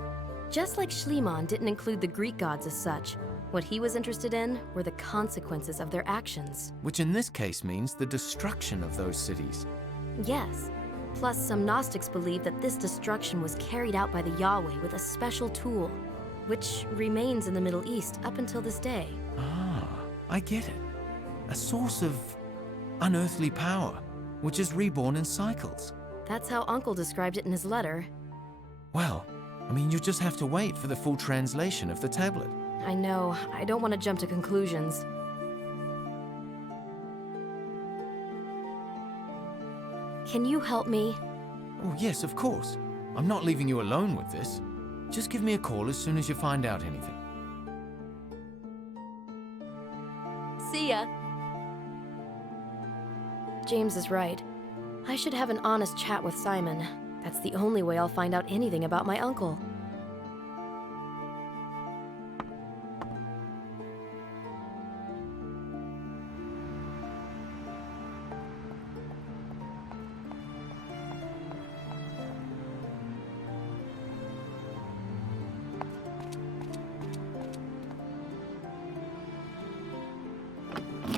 Just like Schliemann didn't include the Greek gods as such, what he was interested in were the consequences of their actions. Which in this case means the destruction of those cities. Yes. Plus, some Gnostics believe that this destruction was carried out by the Yahweh with a special tool, which remains in the Middle East up until this day. Ah, I get it. A source of unearthly power, which is reborn in cycles. That's how Uncle described it in his letter. Well, I mean, you just have to wait for the full translation of the tablet. I know. I don't want to jump to conclusions. Can you help me? Oh, yes, of course. I'm not leaving you alone with this. Just give me a call as soon as you find out anything. See ya. James is right. I should have an honest chat with Simon. That's the only way I'll find out anything about my uncle.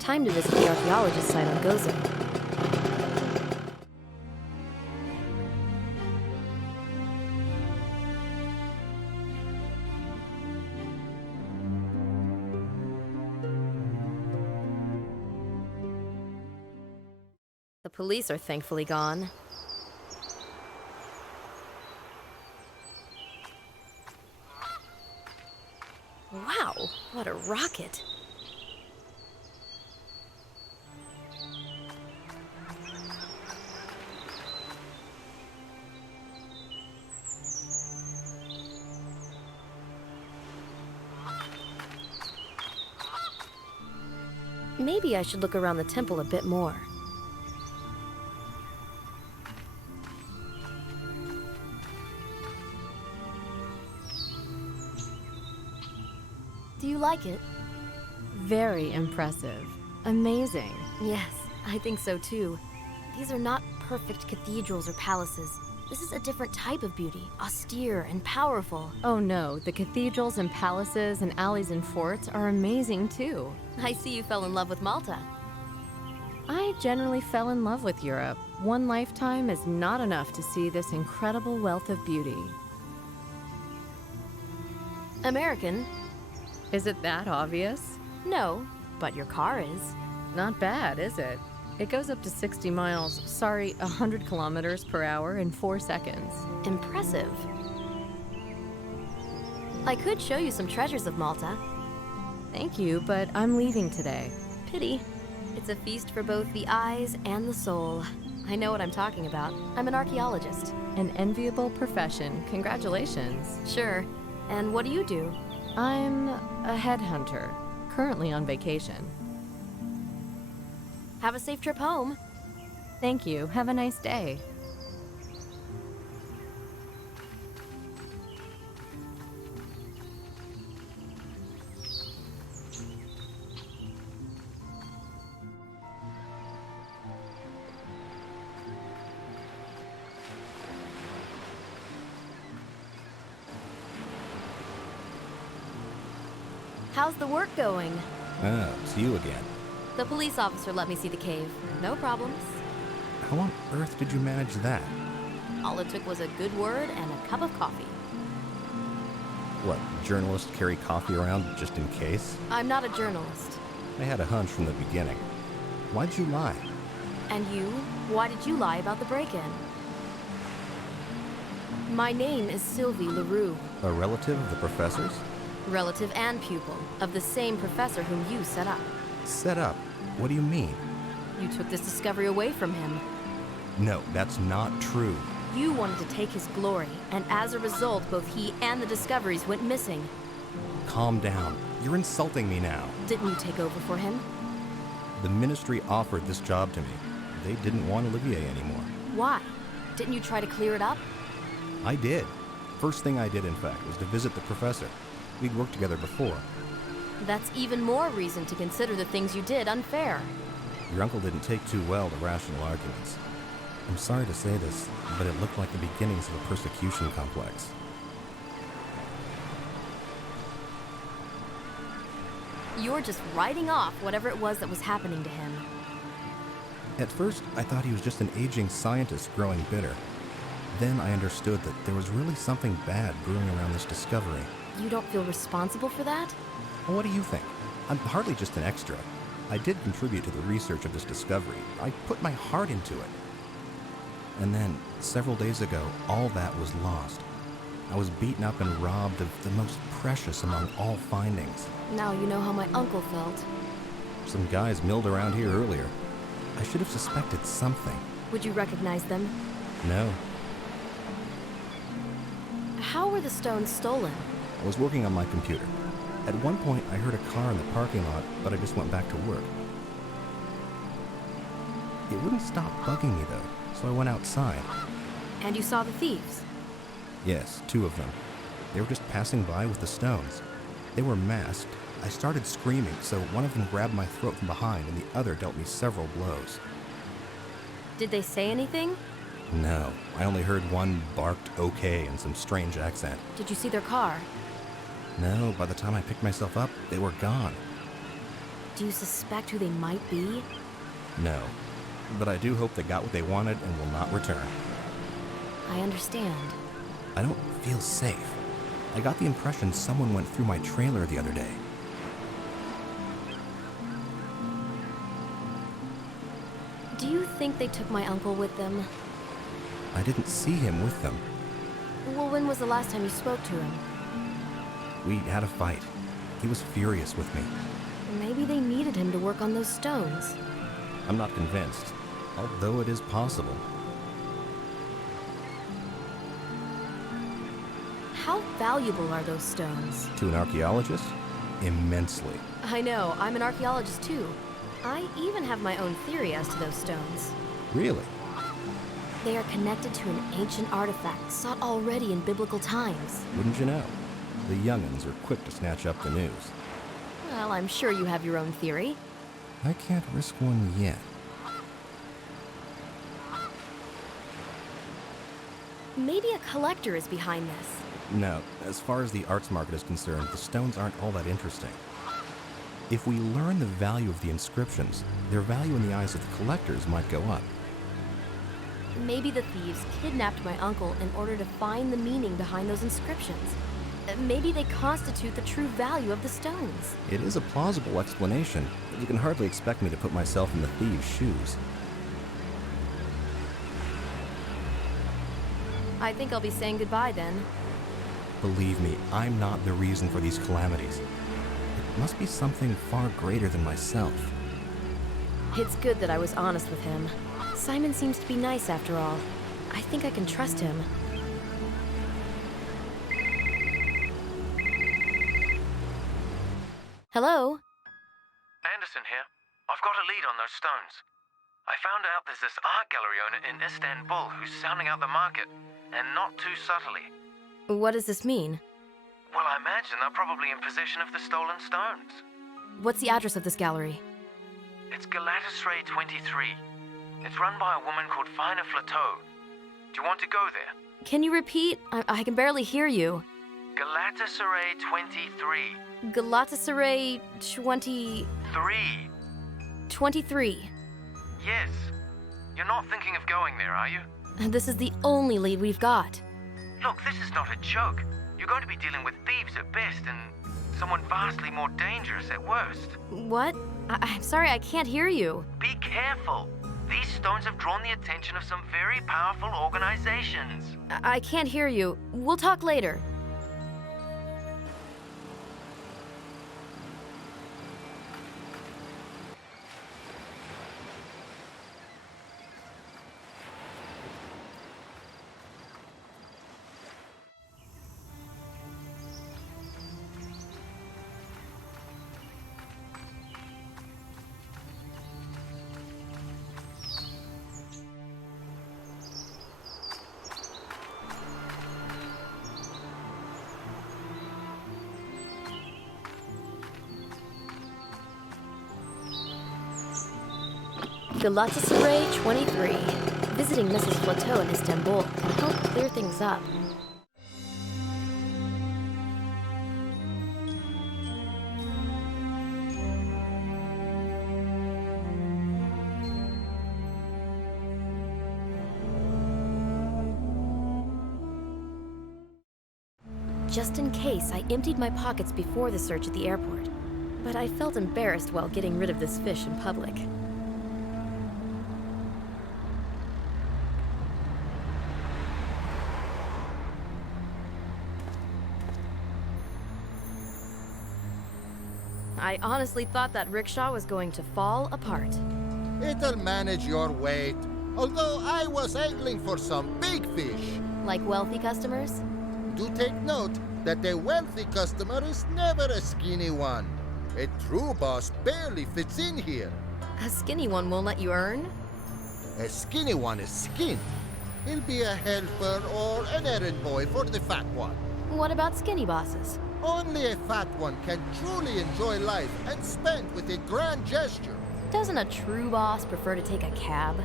Time to visit the archaeologist site on Gozo. The police are thankfully gone. Wow, what a rocket! Maybe I should look around the temple a bit more. Do you like it? Very impressive. Amazing. Yes, I think so too. These are not perfect cathedrals or palaces. This is a different type of beauty, austere and powerful. Oh no, the cathedrals and palaces and alleys and forts are amazing too. I see you fell in love with Malta. I generally fell in love with Europe. One lifetime is not enough to see this incredible wealth of beauty. American? Is it that obvious? No, but your car is. Not bad, is it? It goes up to 60 miles, 100 kilometers per hour in 4 seconds. Impressive. I could show you some treasures of Malta. Thank you, but I'm leaving today. Pity. It's a feast for both the eyes and the soul. I know what I'm talking about. I'm an archaeologist. An enviable profession. Congratulations. Sure. And what do you do? I'm a headhunter, currently on vacation. Have a safe trip home. Thank you. Have a nice day. How's the work going? Oh, it's you again. The police officer let me see the cave. No problems. How on earth did you manage that? All it took was a good word and a cup of coffee. What, journalists carry coffee around just in case? I'm not a journalist. I had a hunch from the beginning. Why'd you lie? And you? Why did you lie about the break-in? My name is Sylvie Leroux. A relative of the professor's? Relative and pupil of the same professor whom you set up. Set up? What do you mean? You took this discovery away from him. No, that's not true. You wanted to take his glory, and as a result, both he and the discoveries went missing. Calm down. You're insulting me now. Didn't you take over for him? The ministry offered this job to me. They didn't want Olivier anymore. Why? Didn't you try to clear it up? I did. First thing I did, in fact, was to visit the professor. We'd worked together before. That's even more reason to consider the things you did unfair. Your uncle didn't take too well to rational arguments. I'm sorry to say this, but it looked like the beginnings of a persecution complex. You're just writing off whatever it was that was happening to him. At first, I thought he was just an aging scientist growing bitter. Then I understood that there was really something bad brewing around this discovery. You don't feel responsible for that? Well, what do you think? I'm hardly just an extra. I did contribute to the research of this discovery. I put my heart into it. And then, several days ago, all that was lost. I was beaten up and robbed of the most precious among all findings. Now you know how my uncle felt. Some guys milled around here earlier. I should have suspected something. Would you recognize them? No. How were the stones stolen? I was working on my computer. At one point, I heard a car in the parking lot, but I just went back to work. It wouldn't stop bugging me, though, so I went outside. And you saw the thieves? Yes, 2 of them. They were just passing by with the stones. They were masked. I started screaming, so one of them grabbed my throat from behind and the other dealt me several blows. Did they say anything? No, I only heard one barked okay in some strange accent. Did you see their car? No, by the time I picked myself up, they were gone. Do you suspect who they might be? No, but I do hope they got what they wanted and will not return. I understand. I don't feel safe. I got the impression someone went through my trailer the other day. Do you think they took my uncle with them? I didn't see him with them. Well, when was the last time you spoke to him? We had a fight. He was furious with me. Maybe they needed him to work on those stones. I'm not convinced, although it is possible. How valuable are those stones? To an archaeologist? Immensely. I know, I'm an archaeologist too. I even have my own theory as to those stones. Really? They are connected to an ancient artifact sought already in biblical times. Wouldn't you know? The young'uns are quick to snatch up the news. Well, I'm sure you have your own theory. I can't risk one yet. Maybe a collector is behind this. No, as far as the arts market is concerned, the stones aren't all that interesting. If we learn the value of the inscriptions, their value in the eyes of the collectors might go up. Maybe the thieves kidnapped my uncle in order to find the meaning behind those inscriptions. Maybe they constitute the true value of the stones. It is a plausible explanation, but you can hardly expect me to put myself in the thieves' shoes. I think I'll be saying goodbye then. Believe me, I'm not the reason for these calamities. It must be something far greater than myself. It's good that I was honest with him. Simon seems to be nice after all. I think I can trust him. Hello? Anderson here. I've got a lead on those stones. I found out there's this art gallery owner in Istanbul who's sounding out the market, and not too subtly. What does this mean? Well, I imagine they're probably in possession of the stolen stones. What's the address of this gallery? It's Galatasaray 23. It's run by a woman called Fina Flateau. Do you want to go there? Can you repeat? I can barely hear you. Galatasaray 23. Galatasaray 3. 23. Yes. You're not thinking of going there, are you? This is the only lead we've got. Look, this is not a joke. You're going to be dealing with thieves at best and someone vastly more dangerous at worst. What? I'm sorry, I can't hear you. Be careful. These stones have drawn the attention of some very powerful organizations. I can't hear you. We'll talk later. Galatasaray 23. Visiting Mrs. Plateau in Istanbul can help clear things up. Just in case, I emptied my pockets before the search at the airport, but I felt embarrassed while getting rid of this fish in public. I honestly thought that rickshaw was going to fall apart. It'll manage your weight. Although I was angling for some big fish. Like wealthy customers? Do take note that a wealthy customer is never a skinny one. A true boss barely fits in here. A skinny one won't let you earn? A skinny one is skinned. He'll be a helper or an errand boy for the fat one. What about skinny bosses? Only a fat one can truly enjoy life and spend with a grand gesture. Doesn't a true boss prefer to take a cab?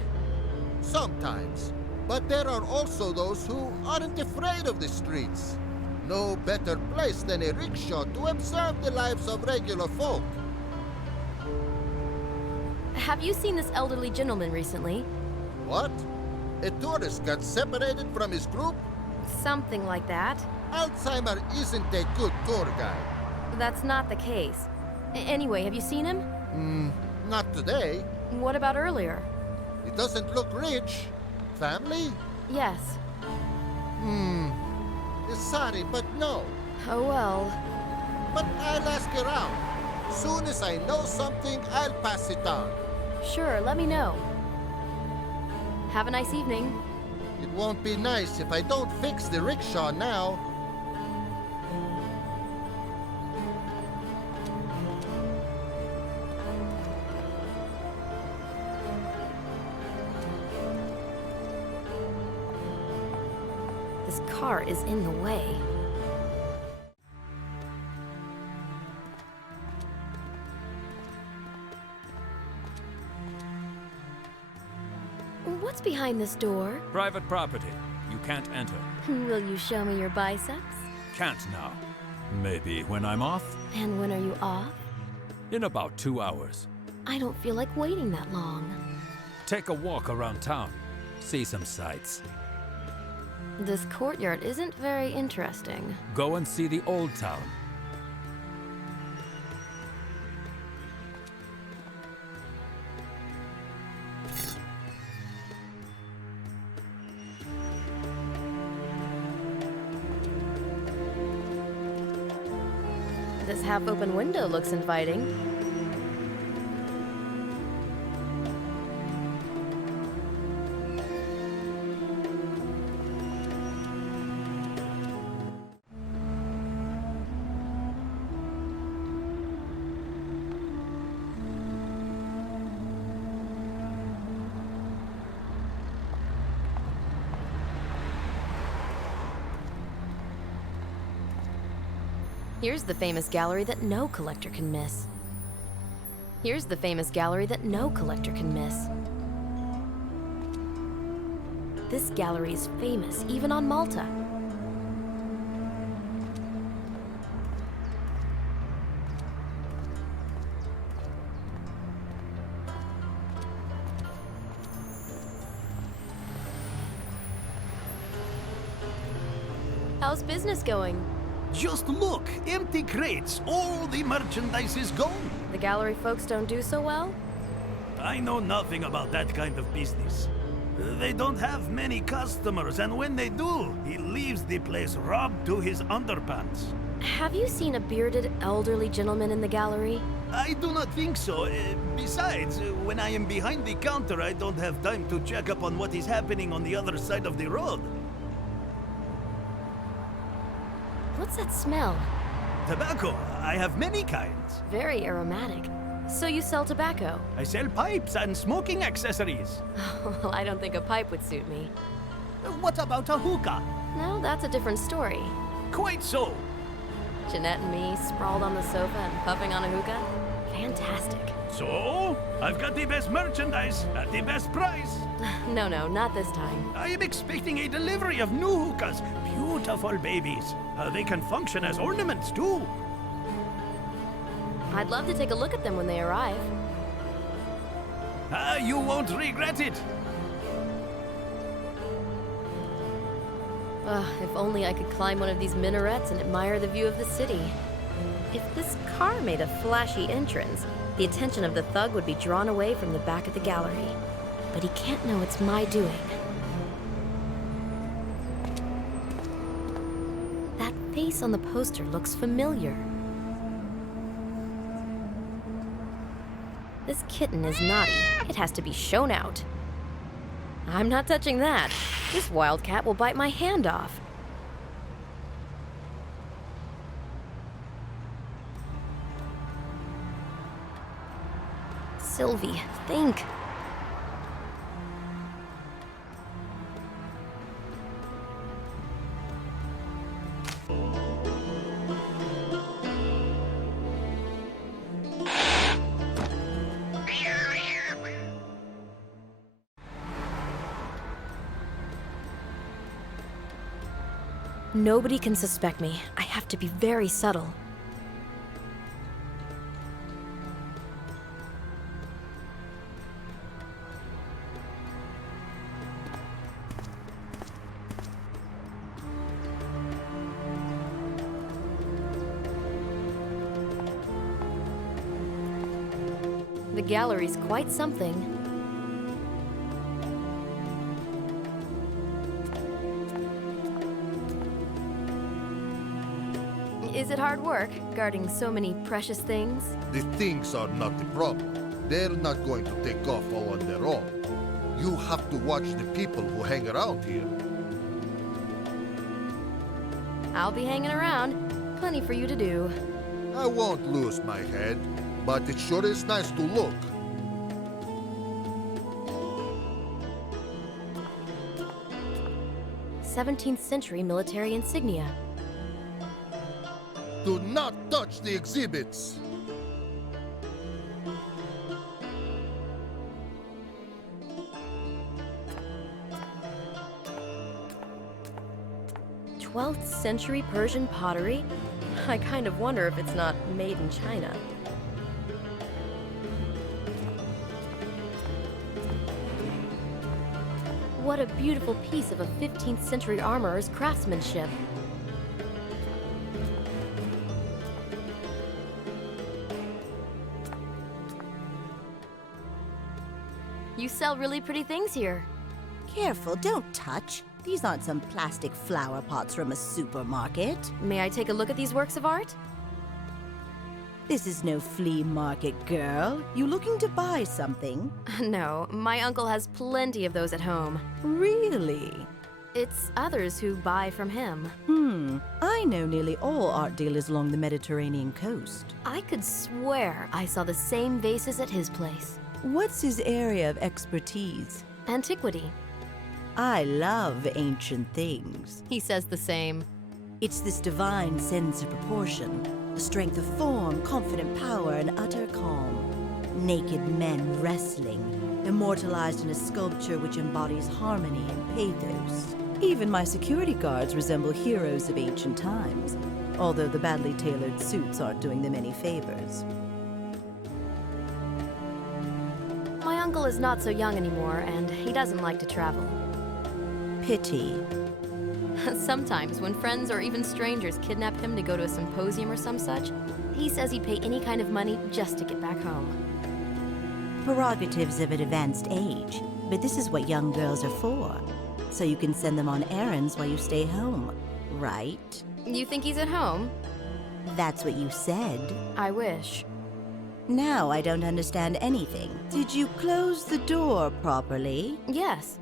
Sometimes. But there are also those who aren't afraid of the streets. No better place than a rickshaw to observe the lives of regular folk. Have you seen this elderly gentleman recently? What? A tourist got separated from his group? Something like that. Alzheimer isn't a good tour guide. That's not the case. Anyway, have you seen him? Not today. What about earlier? He doesn't look rich. Family? Yes. Sorry, but no. Oh well. But I'll ask around. Soon as I know something, I'll pass it on. Sure, let me know. Have a nice evening. It won't be nice if I don't fix the rickshaw now. This car is in the way. What's behind this door? Private property. You can't enter. Will you show me your biceps? Can't now. Maybe when I'm off? And when are you off? In about 2 hours. I don't feel like waiting that long. Take a walk around town. See some sights. This courtyard isn't very interesting. Go and see the old town. This half-open window looks inviting. Here's the famous gallery that no collector can miss. Here's the famous gallery that no collector can miss. This gallery is famous even on Malta. How's business going? Just look, empty crates, all the merchandise is gone. The gallery folks don't do so well? I know nothing about that kind of business. They don't have many customers, and when they do, he leaves the place robbed to his underpants. Have you seen a bearded, elderly gentleman in the gallery? I do not think so. Besides, when I am behind the counter, I don't have time to check up on what is happening on the other side of the road. What's that smell? Tobacco. I have many kinds. Very aromatic. So you sell tobacco? I sell pipes and smoking accessories. Well, I don't think a pipe would suit me. What about a hookah? No, that's a different story. Quite so. Jeanette and me sprawled on the sofa and puffing on a hookah? Fantastic. So, I've got the best merchandise at the best price. No, not this time. I am expecting a delivery of new hookahs. Beautiful babies. They can function as ornaments, too. I'd love to take a look at them when they arrive. You won't regret it. If only I could climb one of these minarets and admire the view of the city. If this car made a flashy entrance, the attention of the thug would be drawn away from the back of the gallery. But he can't know it's my doing. That face on the poster looks familiar. This kitten is naughty. It has to be shown out. I'm not touching that. This wildcat will bite my hand off. Sylvie, think. Nobody can suspect me. I have to be very subtle. The gallery's quite something. Is it hard work, guarding so many precious things? The things are not the problem. They're not going to take off all on their own. You have to watch the people who hang around here. I'll be hanging around. Plenty for you to do. I won't lose my head, but it sure is nice to look. '17th century military insignia. Do not touch the exhibits! '12th century Persian pottery? I kind of wonder if it's not made in China. What a beautiful piece of a 15th century armorer's craftsmanship. You sell really pretty things here. Careful, don't touch. These aren't some plastic flower pots from a supermarket. May I take a look at these works of art? This is no flea market, girl. You looking to buy something? No, my uncle has plenty of those at home. Really? It's others who buy from him. I know nearly all art dealers along the Mediterranean coast. I could swear I saw the same vases at his place. What's his area of expertise? Antiquity. I love ancient things. He says the same. It's this divine sense of proportion, the strength of form, confident power, and utter calm. Naked men wrestling, immortalized in a sculpture which embodies harmony and pathos. Even my security guards resemble heroes of ancient times, although the badly tailored suits aren't doing them any favors. My uncle is not so young anymore, and he doesn't like to travel. Pity. Sometimes, when friends or even strangers kidnap him to go to a symposium or some such, he says he'd pay any kind of money just to get back home. Prerogatives of an advanced age, but this is what young girls are for. So you can send them on errands while you stay home, right? You think he's at home? That's what you said. I wish. Now I don't understand anything. Did you close the door properly? Yes.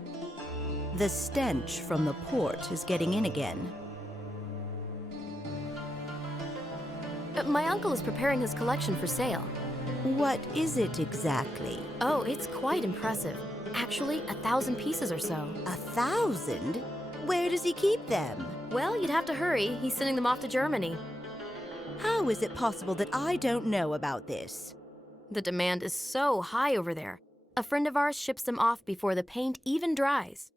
The stench from the port is getting in again. My uncle is preparing his collection for sale. What is it exactly? Oh, it's quite impressive. Actually, 1,000 pieces or so. 1,000? Where does he keep them? Well, you'd have to hurry. He's sending them off to Germany. How is it possible that I don't know about this? The demand is so high over there. A friend of ours ships them off before the paint even dries.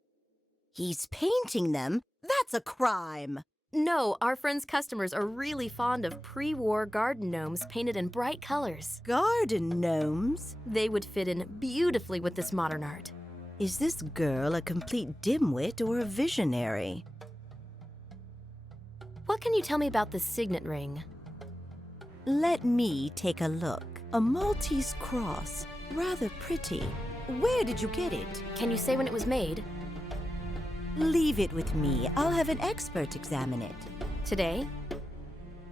He's painting them? That's a crime! No, our friend's customers are really fond of pre-war garden gnomes painted in bright colors. Garden gnomes? They would fit in beautifully with this modern art. Is this girl a complete dimwit or a visionary? What can you tell me about the signet ring? Let me take a look. A Maltese cross. Rather pretty. Where did you get it? Can you say when it was made? Leave it with me. I'll have an expert examine it. Today?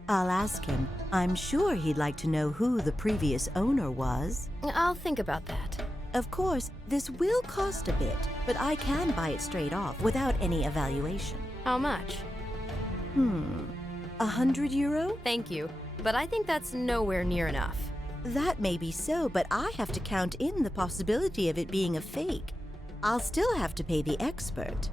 I'll ask him. I'm sure he'd like to know who the previous owner was. I'll think about that. Of course, this will cost a bit, but I can buy it straight off without any evaluation. How much? 100 euro? Thank you, but I think that's nowhere near enough. That may be so, but I have to count in the possibility of it being a fake. I'll still have to pay the expert.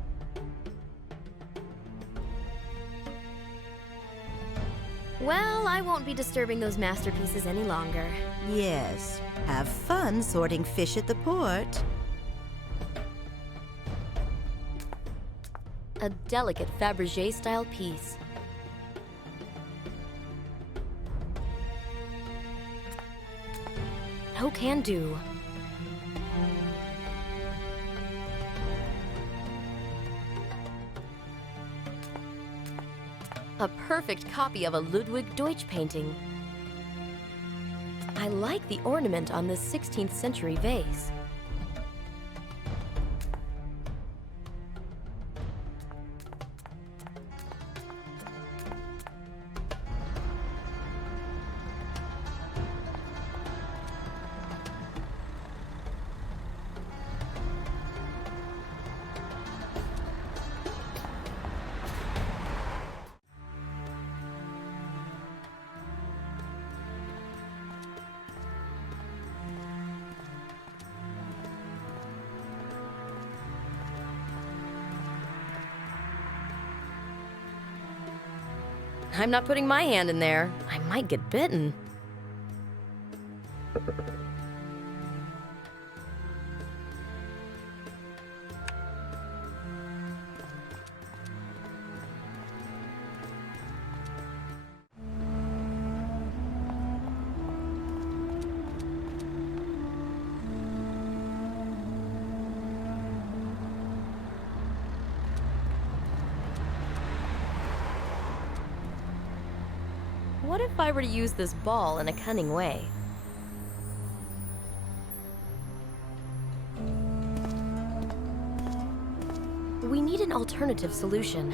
Well, I won't be disturbing those masterpieces any longer. Yes, have fun sorting fish at the port. A delicate Fabergé-style piece. No can do. A perfect copy of a Ludwig Deutsch painting. I like the ornament on this 16th century vase. I'm not putting my hand in there. I might get bitten. What if I were to use this ball in a cunning way? We need an alternative solution.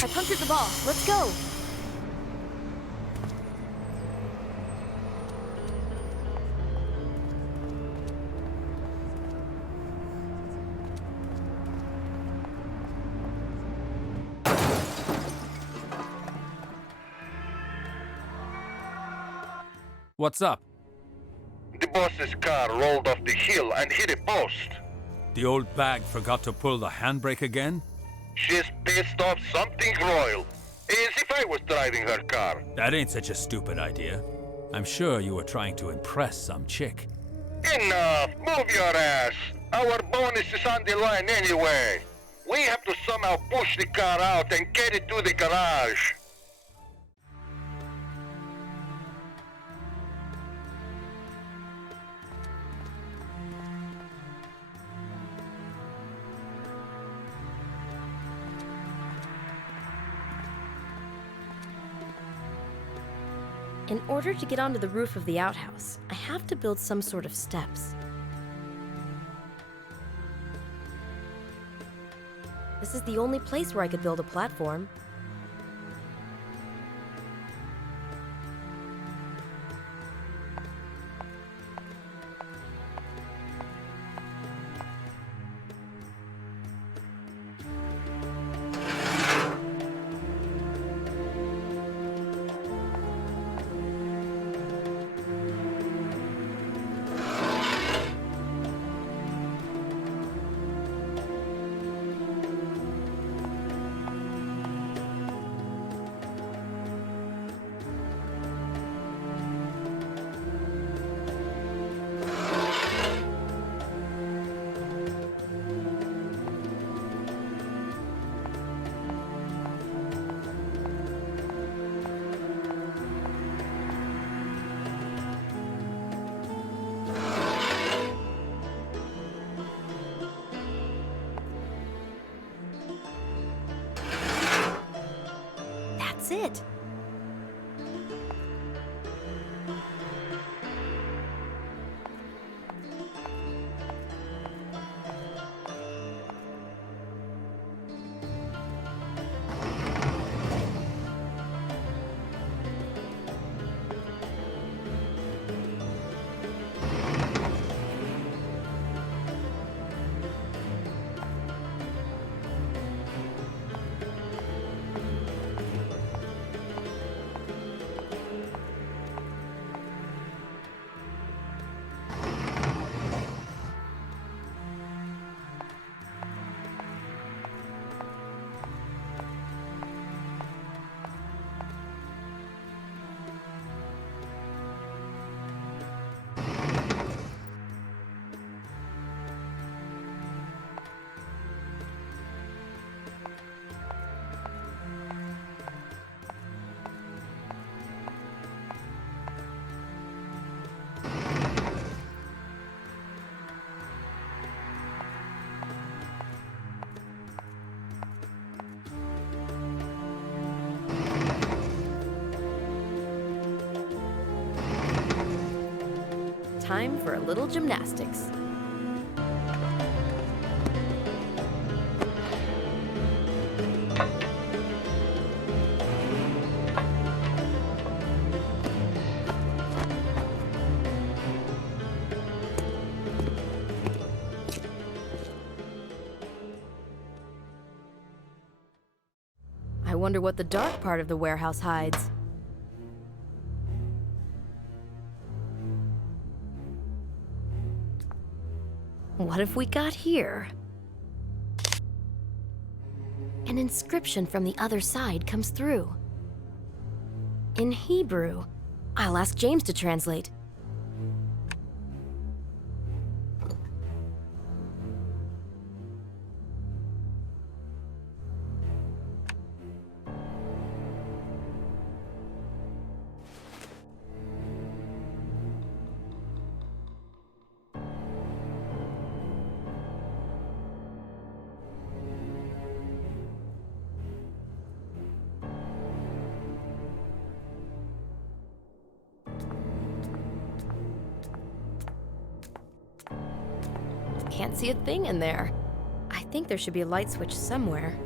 I punctured the ball. Let's go! What's up? The boss's car rolled off the hill and hit a post. The old bag forgot to pull the handbrake again? She's pissed off something royal. As if I was driving her car. That ain't such a stupid idea. I'm sure you were trying to impress some chick. Enough! Move your ass! Our bonus is on the line anyway. We have to somehow push the car out and get it to the garage. In order to get onto the roof of the outhouse, I have to build some sort of steps. This is the only place where I could build a platform. That's it. Time for a little gymnastics. I wonder what the dark part of the warehouse hides. What have we got here? An inscription from the other side comes through. In Hebrew. I'll ask James to translate. Can't see a thing in there. I think there should be a light switch somewhere.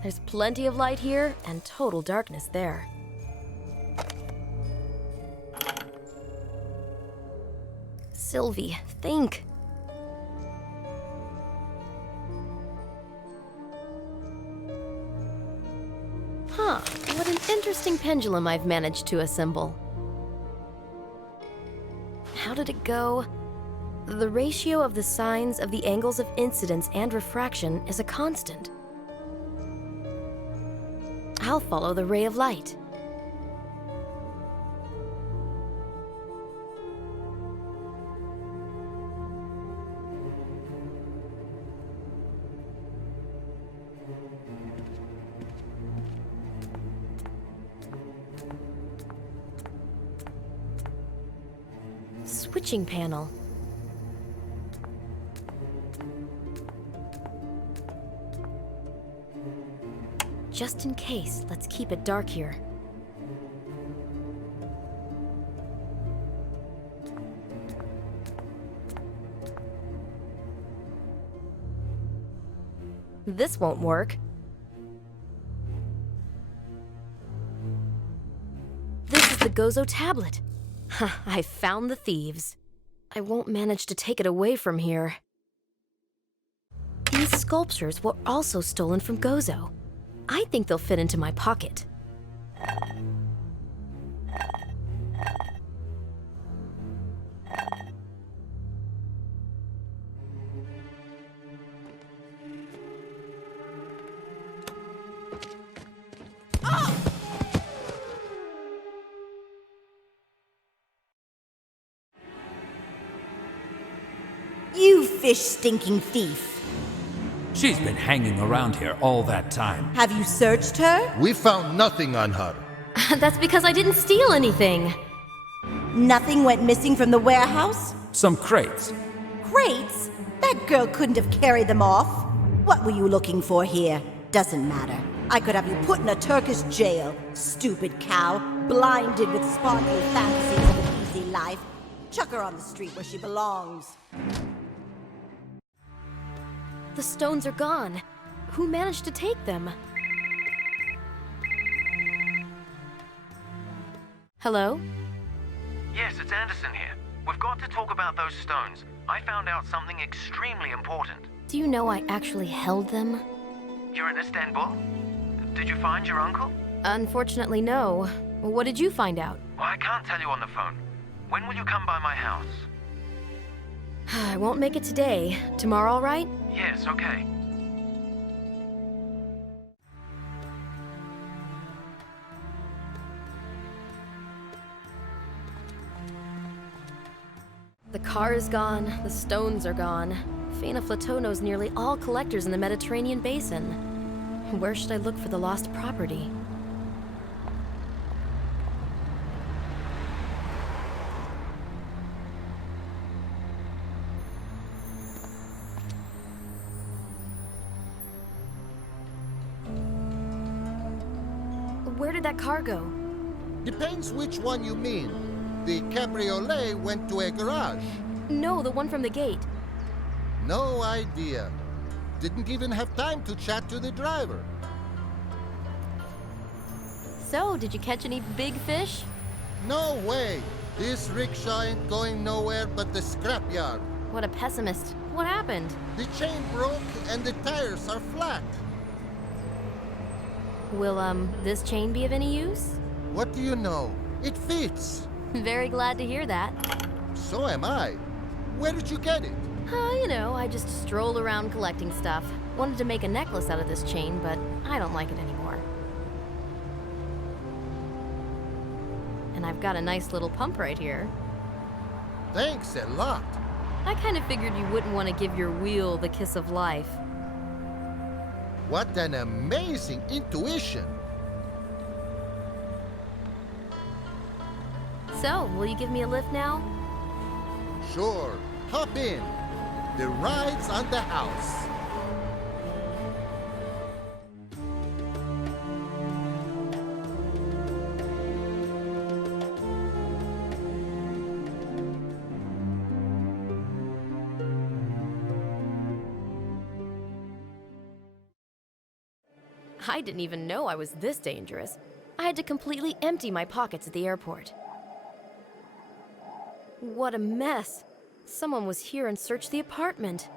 There's plenty of light here and total darkness there. Sylvie, think. interesting pendulum I've managed to assemble. How did it go? The ratio of the sines of the angles of incidence and refraction is a constant. I'll follow the ray of light. Switching panel. Just in case, let's keep it dark here. This won't work. This is the Gozo tablet. I found the thieves. I won't manage to take it away from here. These sculptures were also stolen from Gozo. I think they'll fit into my pocket. You fish-stinking thief. She's been hanging around here all that time. Have you searched her? We found nothing on her. That's because I didn't steal anything. Nothing went missing from the warehouse? Some crates. Crates? That girl couldn't have carried them off. What were you looking for here? Doesn't matter. I could have you put in a Turkish jail. Stupid cow, blinded with sparkly fantasies of an easy life. Chuck her on the street where she belongs. The stones are gone. Who managed to take them? Hello? Yes, it's Anderson here. We've got to talk about those stones. I found out something extremely important. Do you know I actually held them? You're in Istanbul? Did you find your uncle? Unfortunately, no. What did you find out? Well, I can't tell you on the phone. When will you come by my house? I won't make it today. Tomorrow, all right? Yes, okay. The car is gone, the stones are gone. Faina Flateau knows nearly all collectors in the Mediterranean basin. Where should I look for the lost property? Where did that car go? Depends which one you mean. The cabriolet went to a garage. No, the one from the gate. No idea. Didn't even have time to chat to the driver. So, did you catch any big fish? No way. This rickshaw ain't going nowhere but the scrapyard. What a pessimist. What happened? The chain broke and the tires are flat. Will, this chain be of any use? What do you know? It fits. Very glad to hear that. So am I. Where did you get it? You know, I just stroll around collecting stuff. Wanted to make a necklace out of this chain, but I don't like it anymore. And I've got a nice little pump right here. Thanks a lot. I kind of figured you wouldn't want to give your wheel the kiss of life. What an amazing intuition. So, will you give me a lift now? Sure. Hop in. The ride's on the house. I didn't even know I was this dangerous. I had to completely empty my pockets at the airport. What a mess. Someone was here and searched the apartment.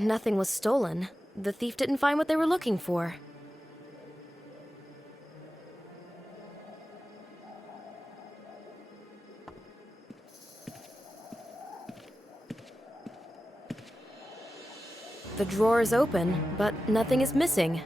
Nothing was stolen. The thief didn't find what they were looking for. The drawer is open, but nothing is missing.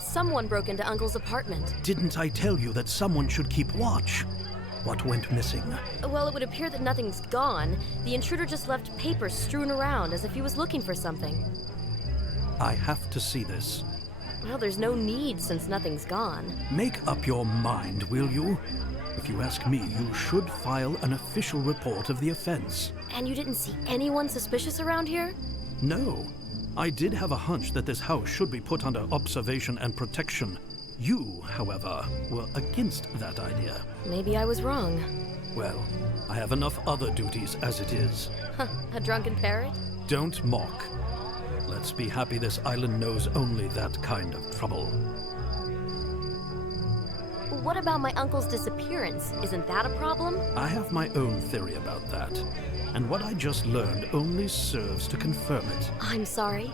Someone broke into Uncle's apartment. Didn't I tell you that someone should keep watch? What went missing? Well, it would appear that nothing's gone. The intruder just left papers strewn around as if he was looking for something. I have to see this. Well, there's no need since nothing's gone. Make up your mind, will you? If you ask me, you should file an official report of the offense. And you didn't see anyone suspicious around here? No. I did have a hunch that this house should be put under observation and protection. You, however, were against that idea. Maybe I was wrong. Well, I have enough other duties as it is. A drunken parrot? Don't mock. Let's be happy this island knows only that kind of trouble. What about my uncle's disappearance? Isn't that a problem? I have my own theory about that. And what I just learned only serves to confirm it. I'm sorry?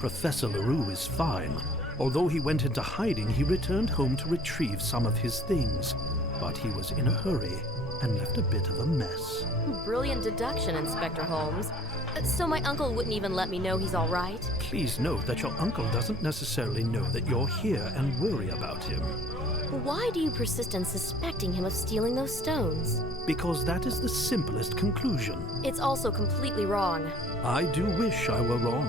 Professor Leroux is fine. Although he went into hiding, he returned home to retrieve some of his things. But he was in a hurry and left a bit of a mess. Brilliant deduction, Inspector Holmes. So my uncle wouldn't even let me know he's all right? Please note that your uncle doesn't necessarily know that you're here and worry about him. Why do you persist in suspecting him of stealing those stones? Because that is the simplest conclusion. It's also completely wrong. I do wish I were wrong.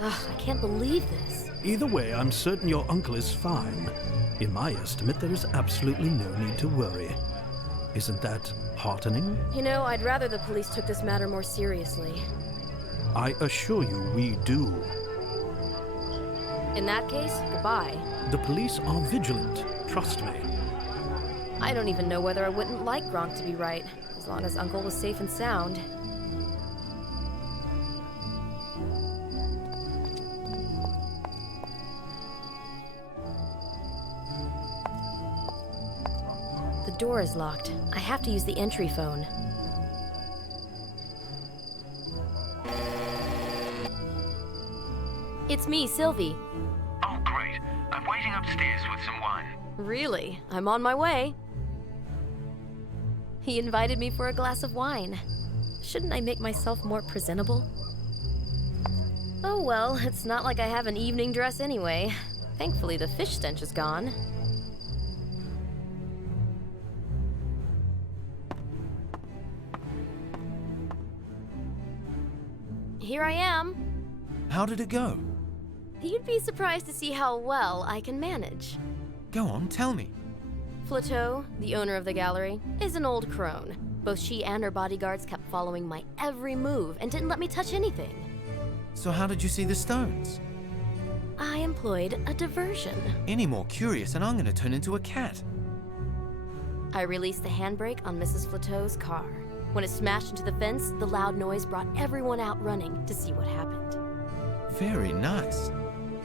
Ugh, I can't believe this. Either way, I'm certain your uncle is fine. In my estimate, there is absolutely no need to worry. Isn't that heartening? You know, I'd rather the police took this matter more seriously. I assure you we do. In that case, goodbye. The police are vigilant. Trust me. I don't even know whether I wouldn't like Gronk to be right, as long as Uncle was safe and sound. The door is locked. I have to use the entry phone. It's me, Sylvie. Oh, great. I'm waiting upstairs with some wine. Really? I'm on my way. He invited me for a glass of wine. Shouldn't I make myself more presentable? Oh well, it's not like I have an evening dress anyway. Thankfully, the fish stench is gone. Here I am. How did it go? You'd be surprised to see how well I can manage. Go on, tell me. Flateau, the owner of the gallery, is an old crone. Both she and her bodyguards kept following my every move and didn't let me touch anything. So how did you see the stones? I employed a diversion. Any more curious and I'm gonna turn into a cat. I released the handbrake on Mrs. Flateau's car. When it smashed into the fence, the loud noise brought everyone out running to see what happened. Very nice.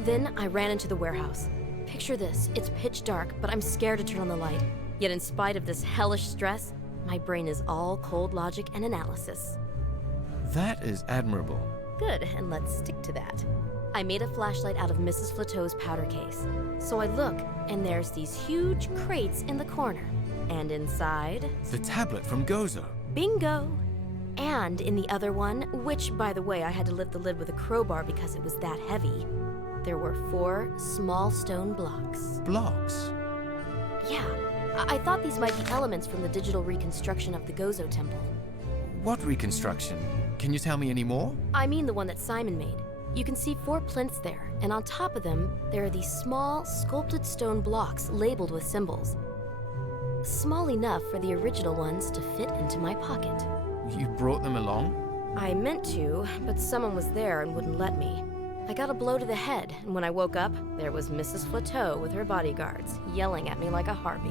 Then I ran into the warehouse. Picture this, it's pitch dark, but I'm scared to turn on the light. Yet in spite of this hellish stress, my brain is all cold logic and analysis. That is admirable. Good, and let's stick to that. I made a flashlight out of Mrs. Flateau's powder case. So I look, and there's these huge crates in the corner. And inside... The tablet from Gozo. Bingo! And in the other one, which, by the way, I had to lift the lid with a crowbar because it was that heavy, there were 4 small stone blocks. Blocks? Yeah. I thought these might be elements from the digital reconstruction of the Gozo temple. What reconstruction? Can you tell me any more? I mean the one that Simon made. You can see 4 plinths there, and on top of them, there are these small, sculpted stone blocks labeled with symbols. Small enough for the original ones to fit into my pocket. You brought them along? I meant to, but someone was there and wouldn't let me. I got a blow to the head, and when I woke up, there was Mrs. Flateau with her bodyguards, yelling at me like a harpy.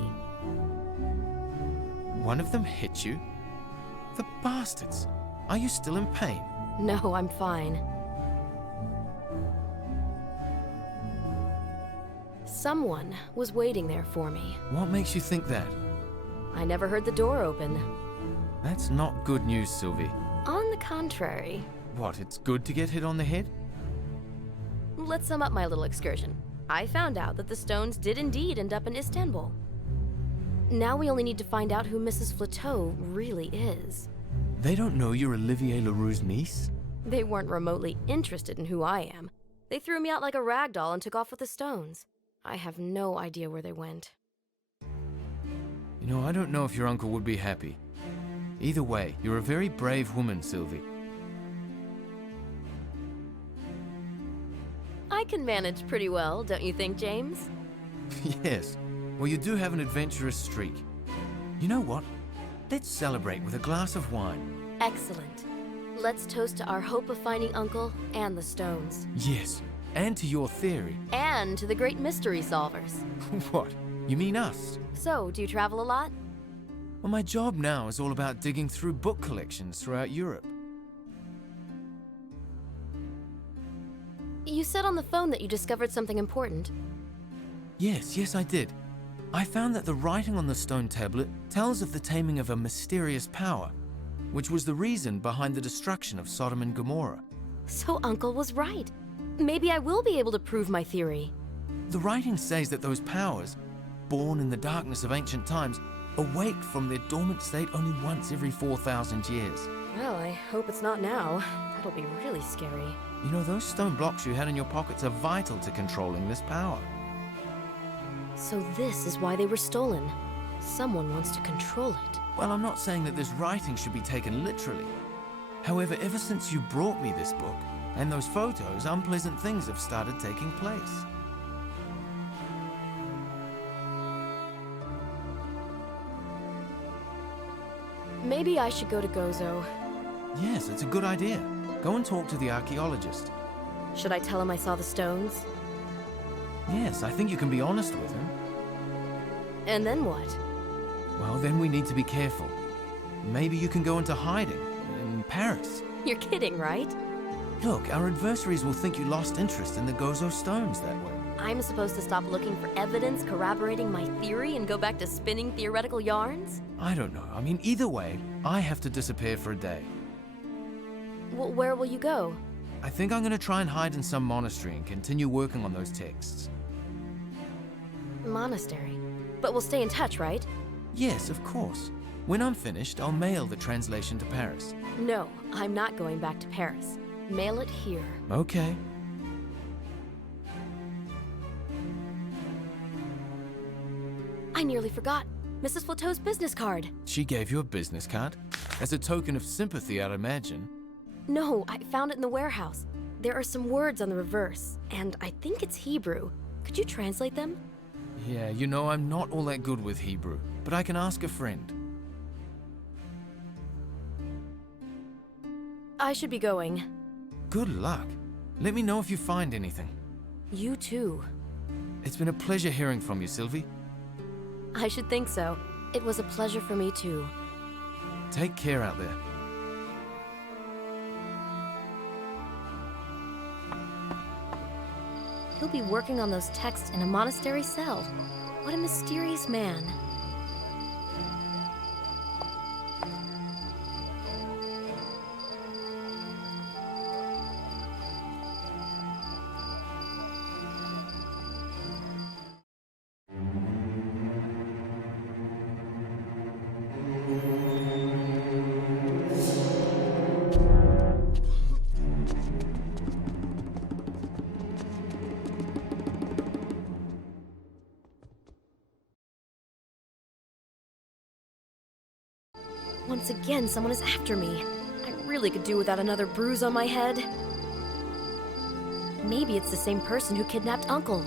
One of them hit you? The bastards! Are you still in pain? No, I'm fine. Someone was waiting there for me. What makes you think that? I never heard the door open. That's not good news, Sylvie. On the contrary. What, it's good to get hit on the head? Let's sum up my little excursion. I found out that the stones did indeed end up in Istanbul. Now we only need to find out who Mrs. Flateau really is. They don't know you're Olivier Leroux's niece? They weren't remotely interested in who I am. They threw me out like a rag doll and took off with the stones. I have no idea where they went. You know, I don't know if your uncle would be happy. Either way, you're a very brave woman, Sylvie. I can manage pretty well, don't you think, James? Yes. Well, you do have an adventurous streak. You know what? Let's celebrate with a glass of wine. Excellent. Let's toast to our hope of finding Uncle and the stones. Yes, and to your theory. And to the great mystery solvers. What? You mean us? So, do you travel a lot? Well, my job now is all about digging through book collections throughout Europe. You said on the phone that you discovered something important. Yes, I did. I found that the writing on the stone tablet tells of the taming of a mysterious power, which was the reason behind the destruction of Sodom and Gomorrah. So Uncle was right. Maybe I will be able to prove my theory. The writing says that those powers, born in the darkness of ancient times, awake from their dormant state only once every 4,000 years. Well, I hope it's not now. That'll be really scary. You know, those stone blocks you had in your pockets are vital to controlling this power. So this is why they were stolen. Someone wants to control it. Well, I'm not saying that this writing should be taken literally. However, ever since you brought me this book and those photos, unpleasant things have started taking place. Maybe I should go to Gozo. Yes, it's a good idea. Go and talk to the archaeologist. Should I tell him I saw the stones? Yes, I think you can be honest with him. And then what? Well, then we need to be careful. Maybe you can go into hiding in Paris. You're kidding, right? Look, our adversaries will think you lost interest in the Gozo stones that way. I'm supposed to stop looking for evidence corroborating my theory and go back to spinning theoretical yarns? I don't know. I mean, either way, I have to disappear for a day. Well, where will you go? I think I'm going to try and hide in some monastery and continue working on those texts. Monastery? But we'll stay in touch, right? Yes, of course. When I'm finished, I'll mail the translation to Paris. No, I'm not going back to Paris. Mail it here. Okay. I nearly forgot. Mrs. Flateau's business card. She gave you a business card? As a token of sympathy, I'd imagine. No, I found it in the warehouse. There are some words on the reverse, and I think it's Hebrew. Could you translate them? Yeah, you know, I'm not all that good with Hebrew, but I can ask a friend. I should be going. Good luck. Let me know if you find anything. You too. It's been a pleasure hearing from you, Sylvie. I should think so. It was a pleasure for me too. Take care out there. He'll be working on those texts in a monastery cell. What a mysterious man. Once again, someone is after me. I really could do without another bruise on my head. Maybe it's the same person who kidnapped Uncle.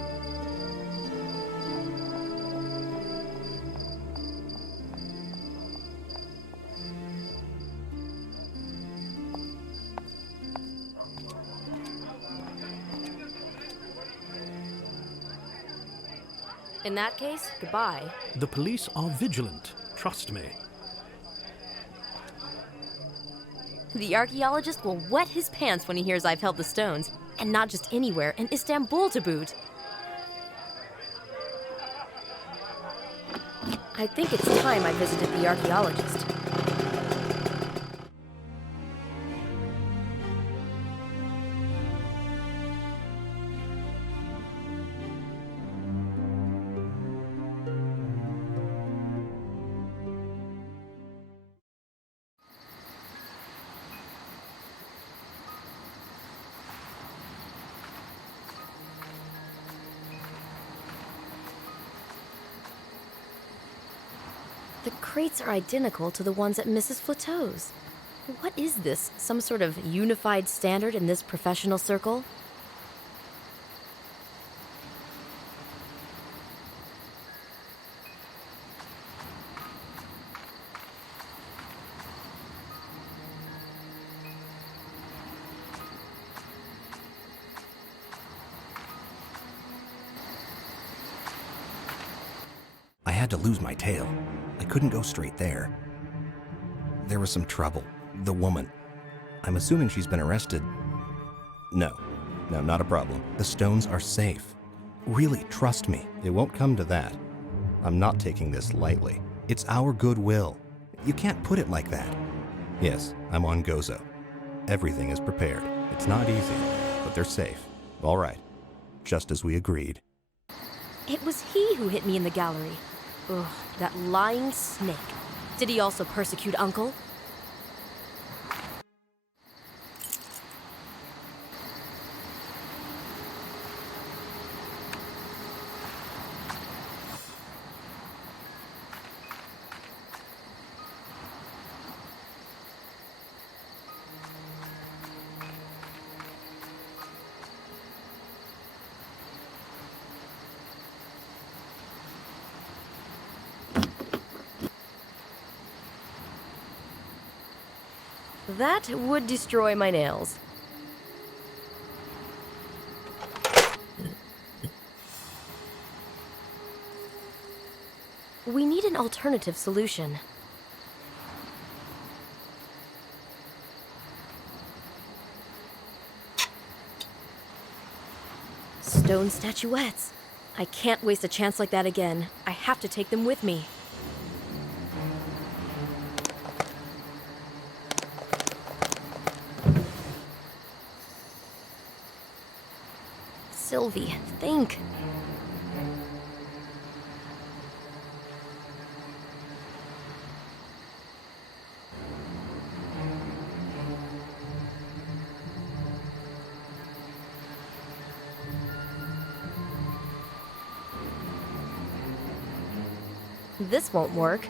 In that case, goodbye. The police are vigilant, trust me. The archaeologist will wet his pants when he hears I've held the stones, and not just anywhere, in Istanbul to boot. I think it's time I visited the archaeologist. The crates are identical to the ones at Mrs. Flateau's. What is this? Some sort of unified standard in this professional circle? I had to lose my tail. I couldn't go straight there. There was some trouble. The woman. I'm assuming she's been arrested. No, not a problem. The stones are safe. Really, trust me, it won't come to that. I'm not taking this lightly. It's our goodwill. You can't put it like that. Yes, I'm on Gozo. Everything is prepared. It's not easy, but they're safe. All right, just as we agreed. It was he who hit me in the gallery. Ugh, that lying snake. Did he also persecute Uncle? That would destroy my nails. We need an alternative solution. Stone statuettes. I can't waste a chance like that again. I have to take them with me. Sylvie, think. This won't work.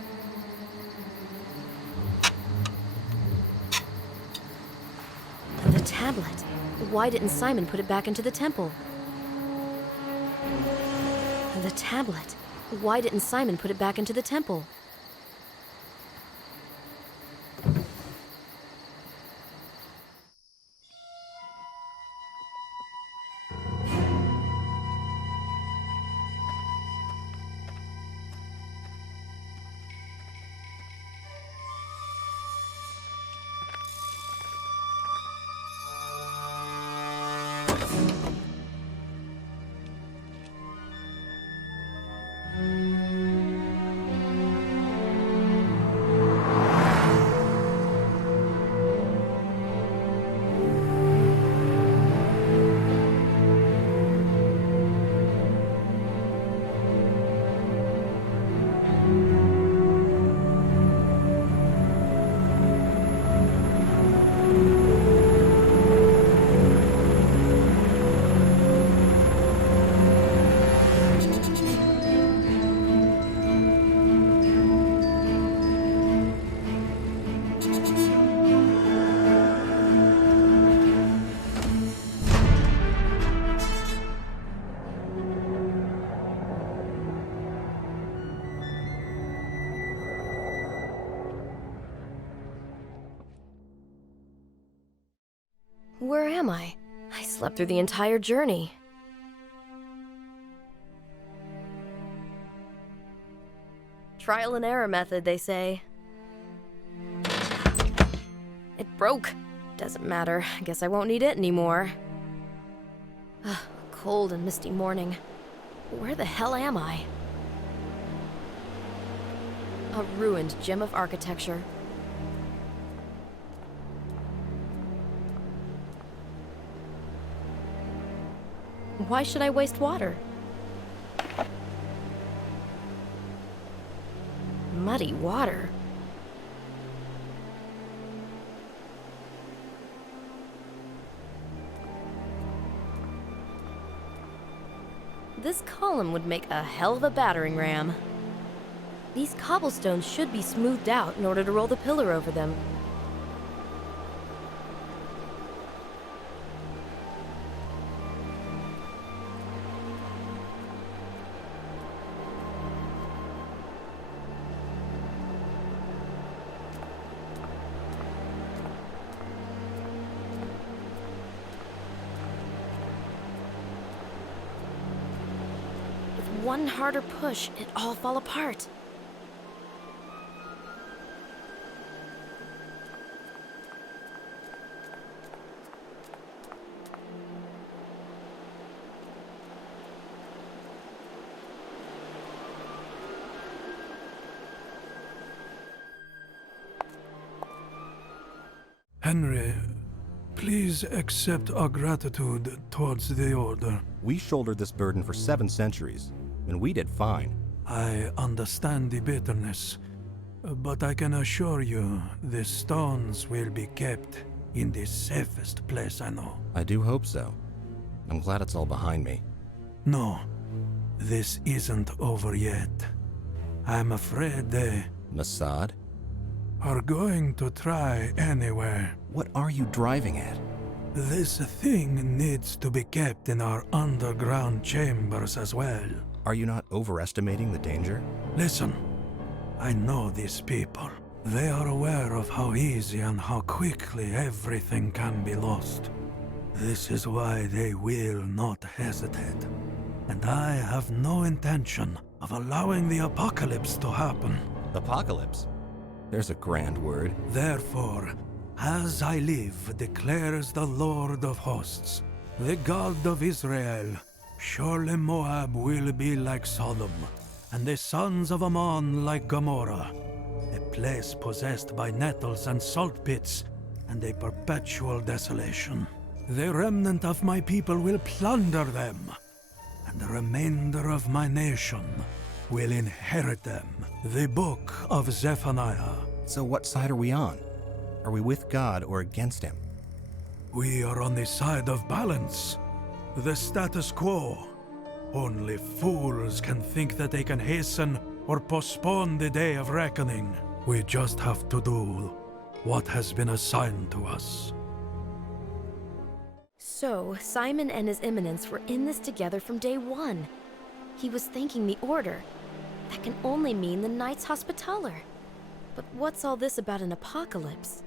The tablet. Why didn't Simon put it back into the temple? The tablet. Why didn't Simon put it back into the temple? Where am I? I slept through the entire journey. Trial and error method, they say. It broke. Doesn't matter. I guess I won't need it anymore. Cold and misty morning. Where the hell am I? A ruined gem of architecture. Why should I waste water? Muddy water. This column would make a hell of a battering ram. These cobblestones should be smoothed out in order to roll the pillar over them. One harder push, it'd all fall apart. Henry, please accept our gratitude towards the Order. We shouldered this burden for 7 centuries, and we did fine. I understand the bitterness, but I can assure you the stones will be kept in the safest place I know. I do hope so. I'm glad it's all behind me. No, this isn't over yet. I'm afraid they... Mossad? Are going to try anyway. What are you driving at? This thing needs to be kept in our underground chambers as well. Are you not overestimating the danger? Listen, I know these people. They are aware of how easy and how quickly everything can be lost. This is why they will not hesitate. And I have no intention of allowing the apocalypse to happen. Apocalypse? There's a grand word. Therefore, as I live, declares the Lord of hosts, the God of Israel, surely Moab will be like Sodom, and the sons of Ammon like Gomorrah, a place possessed by nettles and salt pits, and a perpetual desolation. The remnant of my people will plunder them, and the remainder of my nation will inherit them. The Book of Zephaniah. So what side are we on? Are we with God or against him? We are on the side of balance. The status quo. Only fools can think that they can hasten or postpone the day of reckoning. We just have to do what has been assigned to us. So, Simon and his Eminence were in this together from day one. He was thanking the Order. That can only mean the Knights Hospitaller. But what's all this about an apocalypse?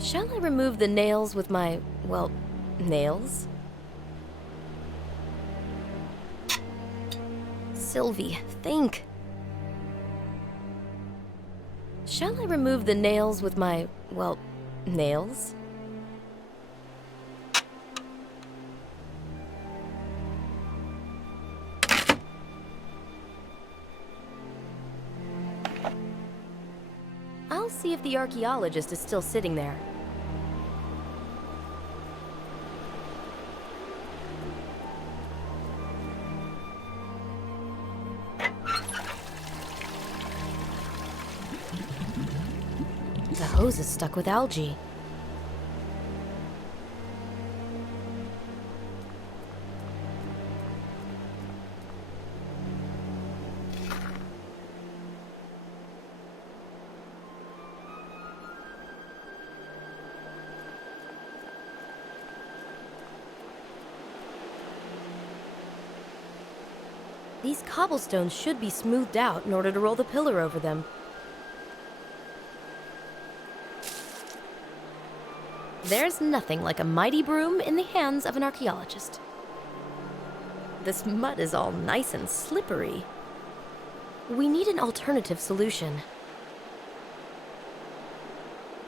Shall I remove the nails with my, well, nails? Sylvie, think. Shall I remove the nails with my, well, nails? I'll see if the archaeologist is still sitting there. The hose is stuck with algae. These cobblestones should be smoothed out in order to roll the pillar over them. There's nothing like a mighty broom in the hands of an archaeologist. This mud is all nice and slippery. We need an alternative solution.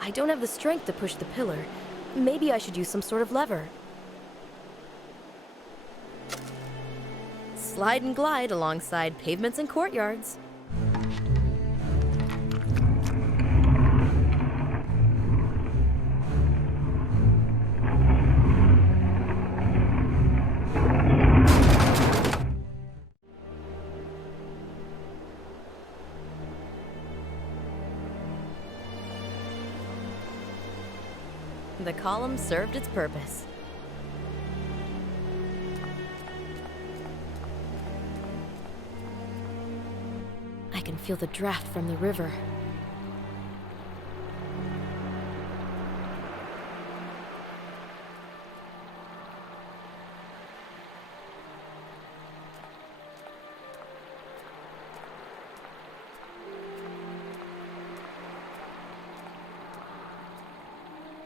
I don't have the strength to push the pillar. Maybe I should use some sort of lever. Slide and glide alongside pavements and courtyards. The column served its purpose. I can feel the draft from the river.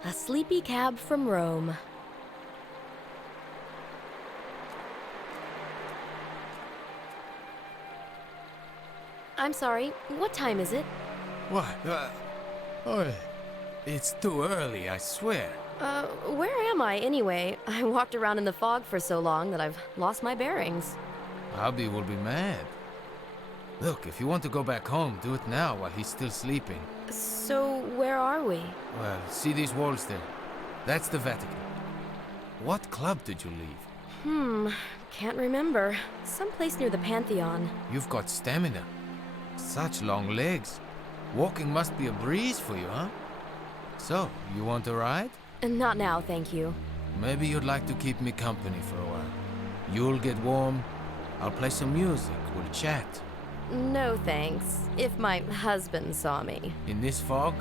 A sleepy cab from Rome. I'm sorry, what time is it? What? Oh, it's too early, I swear. Where am I anyway? I walked around in the fog for so long that I've lost my bearings. Abby will be mad. Look, if you want to go back home, do it now while he's still sleeping. So, where are we? Well, see these walls there? That's the Vatican. What club did you leave? Can't remember. Someplace near the Pantheon. You've got stamina. Such long legs. Walking must be a breeze for you, huh? So, you want to ride? Not now, thank you. Maybe you'd like to keep me company for a while. You'll get warm. I'll play some music. We'll chat. No thanks, if my husband saw me. In this fog?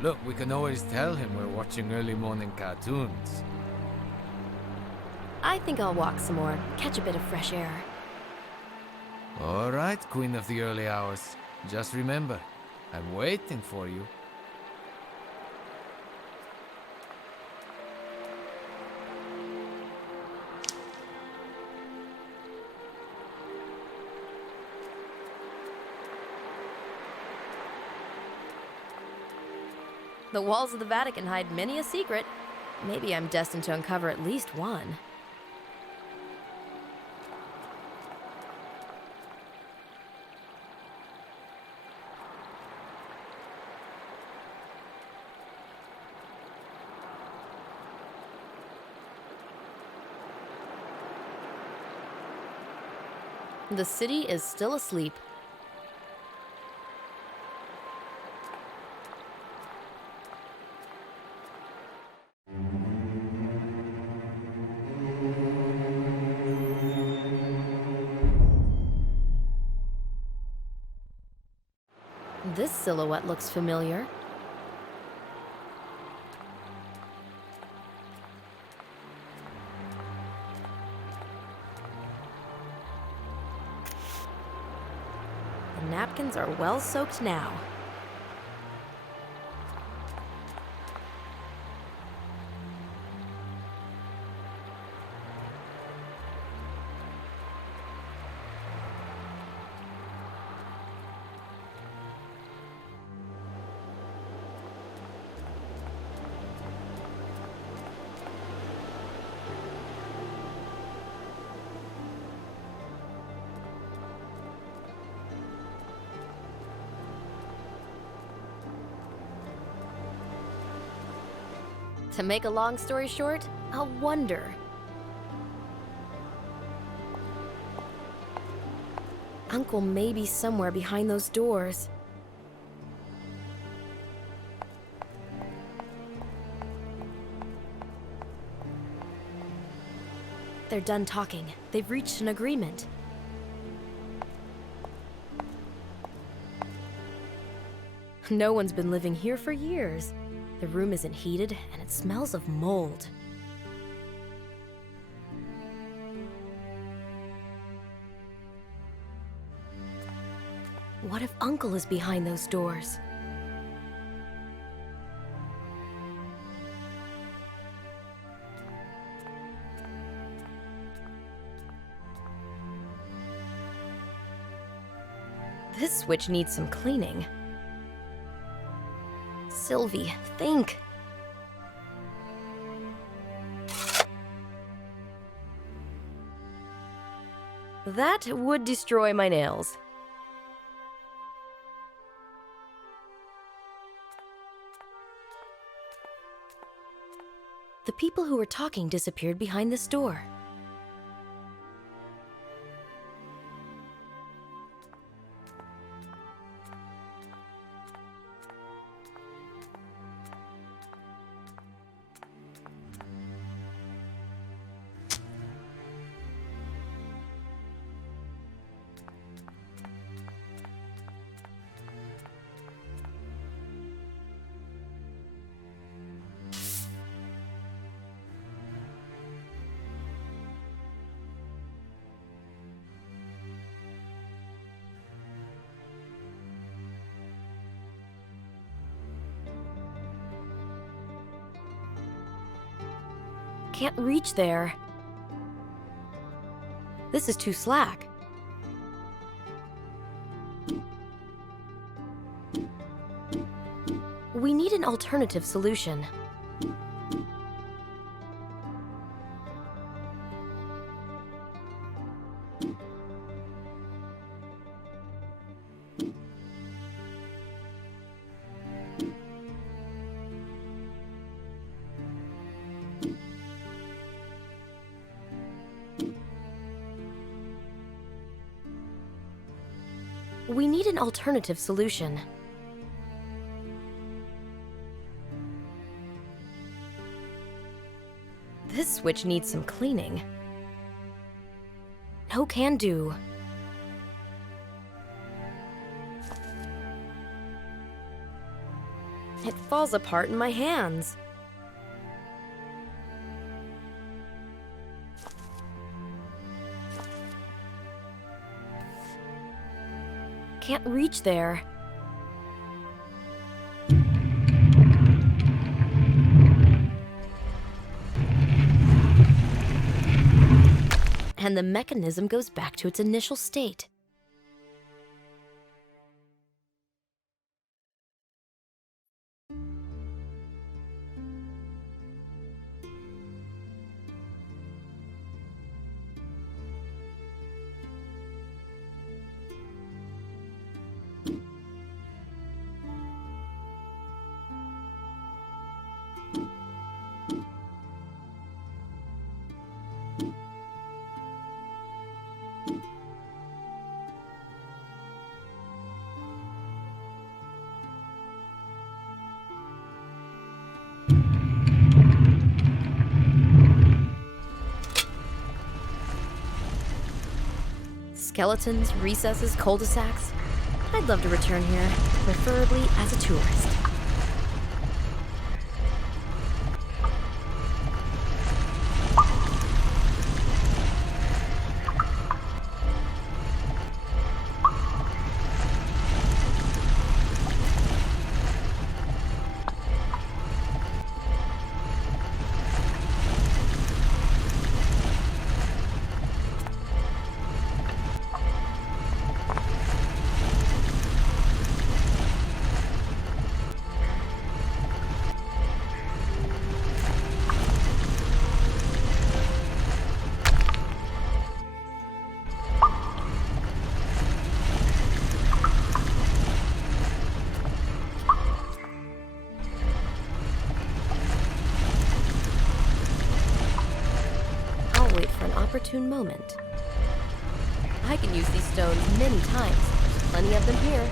Look, we can always tell him we're watching early morning cartoons. I think I'll walk some more, catch a bit of fresh air. All right, Queen of the Early Hours. Just remember, I'm waiting for you. The walls of the Vatican hide many a secret. Maybe I'm destined to uncover at least one. The city is still asleep. This silhouette looks familiar. The napkins are well soaked now. To make a long story short, a wonder. Uncle may be somewhere behind those doors. They're done talking. They've reached an agreement. No one's been living here for years. The room isn't heated, and it smells of mold. uncle is behind those doors. This switch needs some cleaning. Sylvie, think. That would destroy my nails. The people who were talking disappeared behind this door. Can't reach there. This is too slack. We need an alternative solution. We need an alternative solution. This switch needs some cleaning. No can do. It falls apart in my hands. Can't reach there. And the mechanism goes back to its initial state. Skeletons, recesses, cul-de-sacs. I'd love to return here, preferably as a tourist. Opportune moment. I can use these stones many times. There's plenty of them here.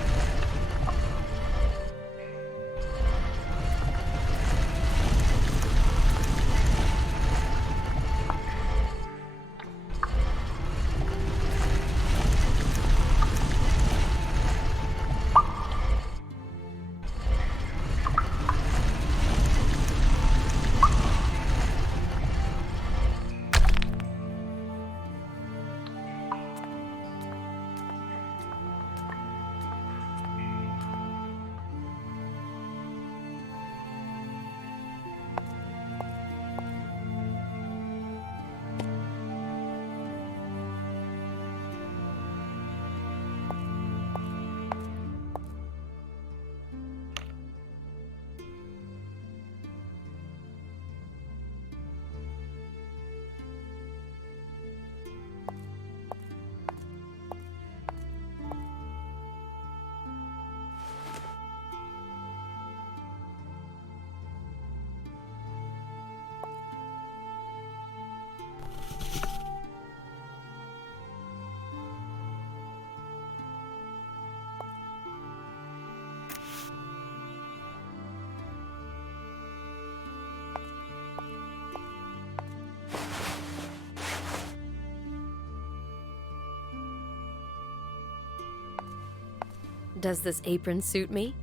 Does this apron suit me?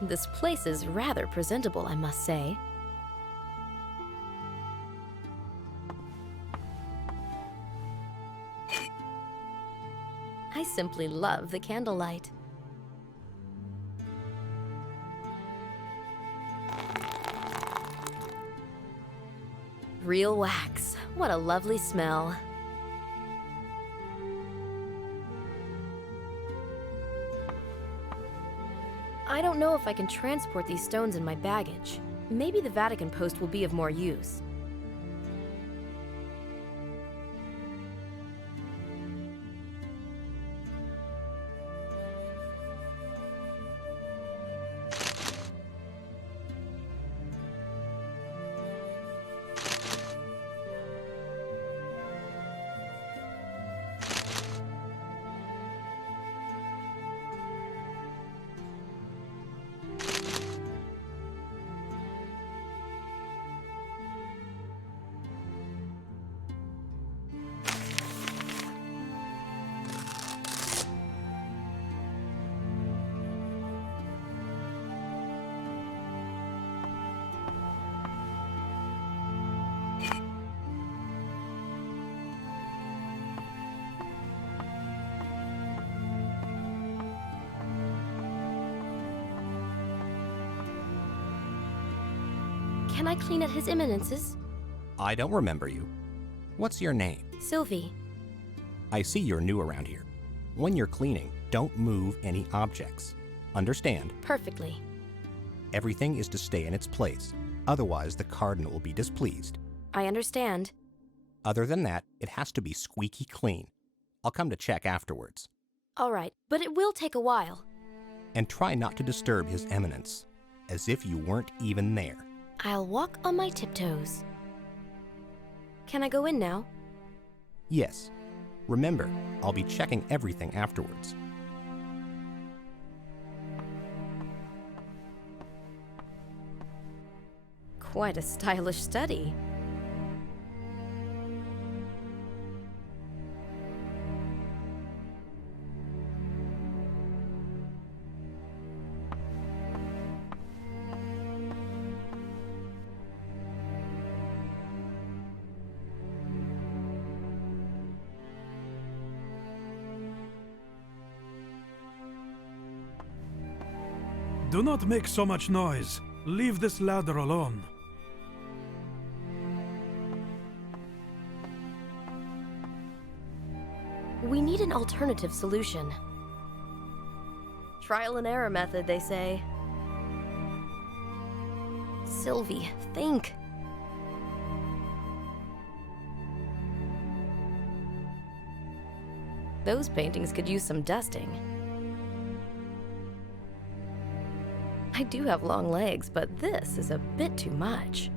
This place is rather presentable, I must say. I simply love the candlelight. Real wax. What a lovely smell. I don't know if I can transport these stones in my baggage. Maybe the Vatican post will be of more use. Can I clean at His Eminence's? I don't remember you. What's your name? Sylvie. I see you're new around here. When you're cleaning, don't move any objects. Understand? Perfectly. Everything is to stay in its place. Otherwise, the Cardinal will be displeased. I understand. Other than that, it has to be squeaky clean. I'll come to check afterwards. All right, but it will take a while. And try not to disturb His Eminence, as if you weren't even there. I'll walk on my tiptoes. Can I go in now? Yes. Remember, I'll be checking everything afterwards. Quite a stylish study. Do not make so much noise. Leave this ladder alone. We need an alternative solution. Trial and error method, they say. Sylvie, think. Those paintings could use some dusting. I do have long legs, but this is a bit too much.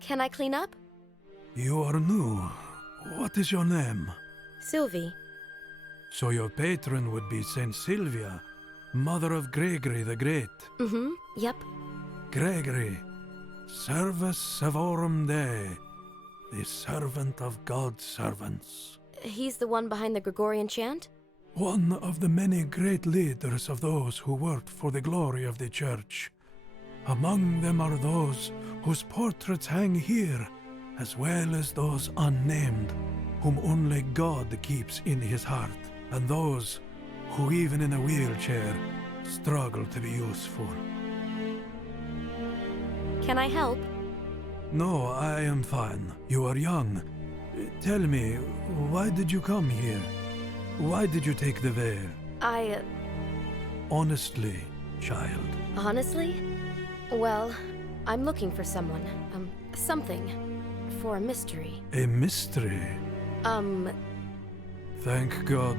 Can I clean up? You are new. What is your name? Sylvie. So your patron would be Saint Sylvia, mother of Gregory the Great. Yep. Gregory, Servus Servorum Dei, the servant of God's servants. He's the one behind the Gregorian chant? One of the many great leaders of those who worked for the glory of the Church. Among them are those whose portraits hang here, as well as those unnamed, whom only God keeps in his heart, and those who even in a wheelchair struggle to be useful. Can I help? No, I am fine. You are young. Tell me, why did you come here? Why did you take the veil? Honestly, child. Honestly? Well, I'm looking for someone. Something. For a mystery. A mystery? Thank God.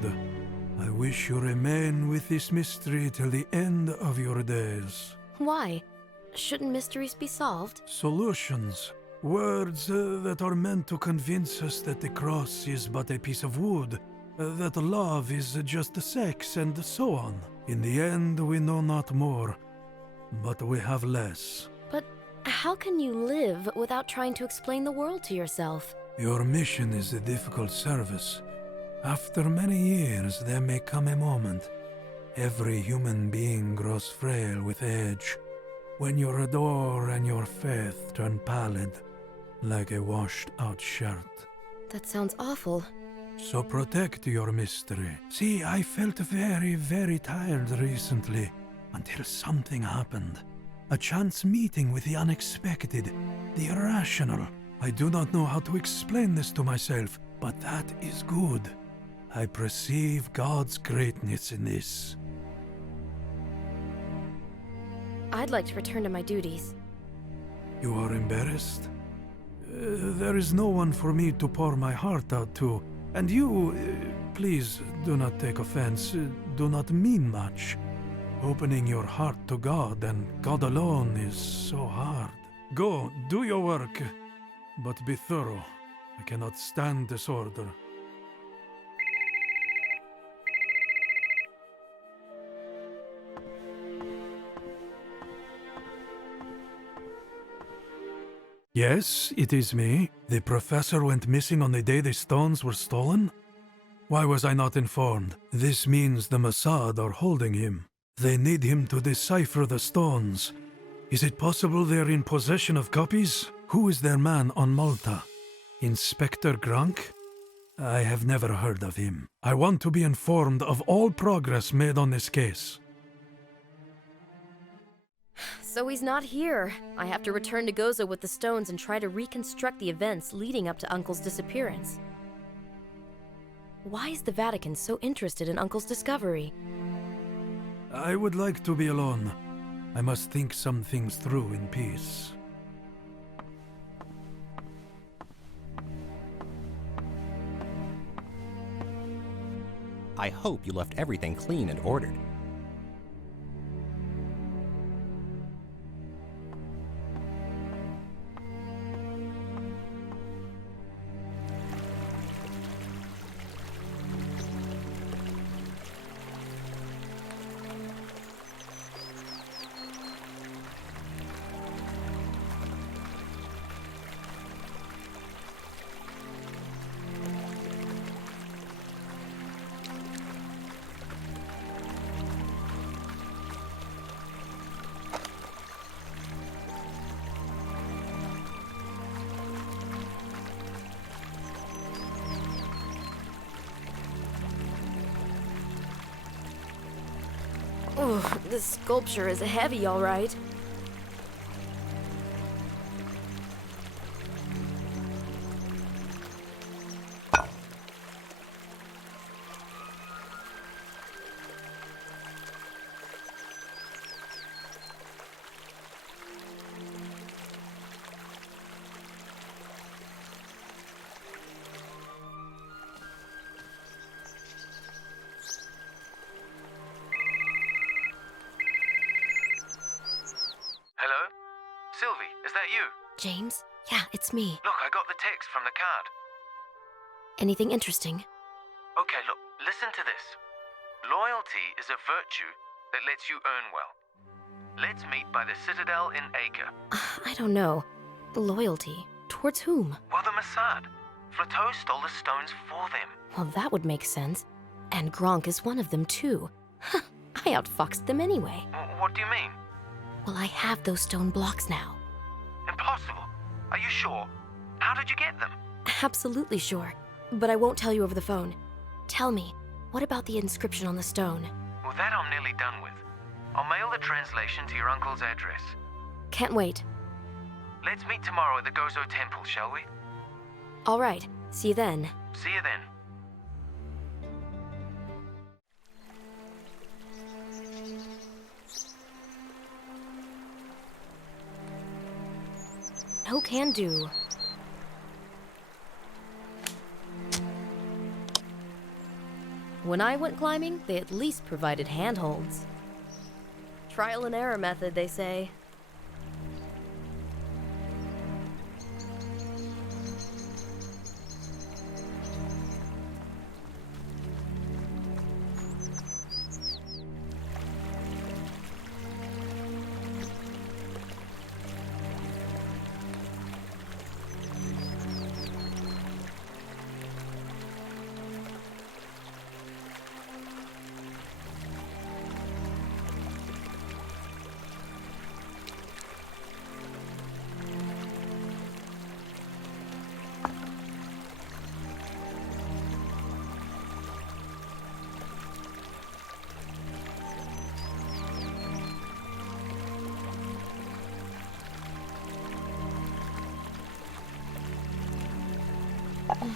I wish you remain with this mystery till the end of your days. Why? Shouldn't mysteries be solved? Solutions. Words that are meant to convince us that the cross is but a piece of wood, that love is just sex and so on. In the end, we know not more, but we have less. But how can you live without trying to explain the world to yourself? Your mission is a difficult service. After many years, there may come a moment. Every human being grows frail with age, when your ardor and your faith turn pallid, like a washed-out shirt. That sounds awful. So protect your mystery. See, I felt very, very tired recently, until something happened. A chance meeting with the unexpected, the irrational. I do not know how to explain this to myself, but that is good. I perceive God's greatness in this. I'd like to return to my duties. You are embarrassed? There is no one for me to pour my heart out to. And you, please do not take offense, do not mean much. Opening your heart to God and God alone is so hard. Go, do your work, but be thorough. I cannot stand disorder. Yes, it is me. The professor went missing on the day the stones were stolen? Why was I not informed? This means the Mossad are holding him. They need him to decipher the stones. Is it possible they're in possession of copies? Who is their man on Malta? Inspector Gronk? I have never heard of him. I want to be informed of all progress made on this case. So he's not here. I have to return to Gozo with the stones and try to reconstruct the events leading up to Uncle's disappearance. Why is the Vatican so interested in Uncle's discovery? I would like to be alone. I must think some things through in peace. I hope you left everything clean and ordered. Oh, this sculpture is heavy, all right. Hello? Sylvie, is that you? James? Yeah, it's me. Look, I got the text from the card. Anything interesting? Okay, look, listen to this. Loyalty is a virtue that lets you earn well. Let's meet by the Citadel in Acre. I don't know. Loyalty? Towards whom? Well, the Mossad. Flateau stole the stones for them. Well, that would make sense. And Gronk is one of them, too. I outfoxed them anyway. What do you mean? Well, I have those stone blocks now. Impossible. Are you sure? How did you get them? Absolutely sure. But I won't tell you over the phone. Tell me, what about the inscription on the stone? Well, that I'm nearly done with. I'll mail the translation to your uncle's address. Can't wait. Let's meet tomorrow at the Gozo Temple, shall we? All right. See you then. See you then. No can do. When I went climbing, they at least provided handholds. Trial and error method, they say.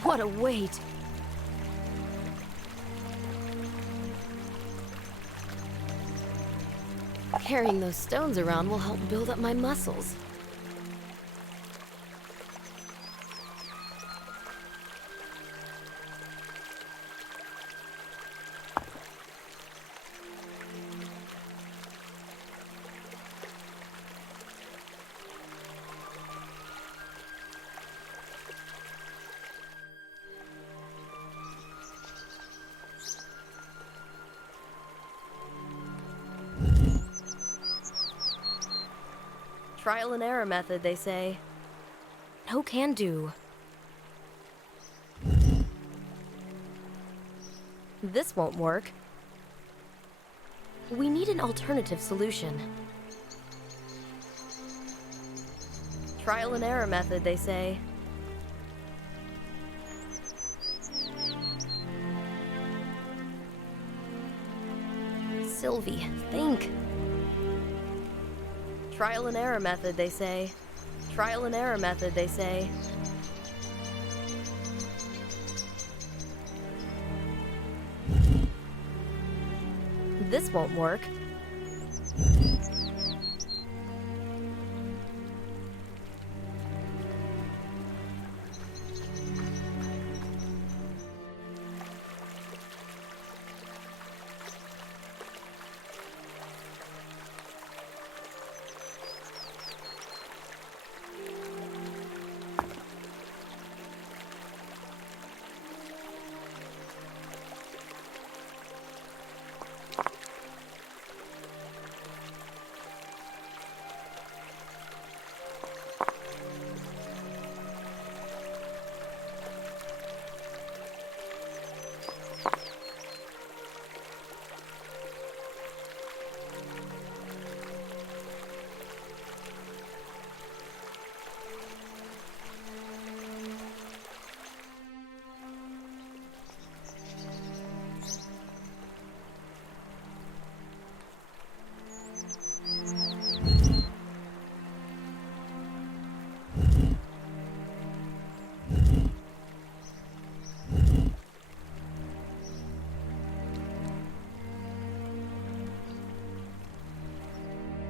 What a weight! Carrying those stones around will help build up my muscles. Trial and error method, they say. No can do. This won't work. We need an alternative solution. Trial and error method, they say. Sylvie, think. Trial and error method, they say. Trial and error method, they say. This won't work.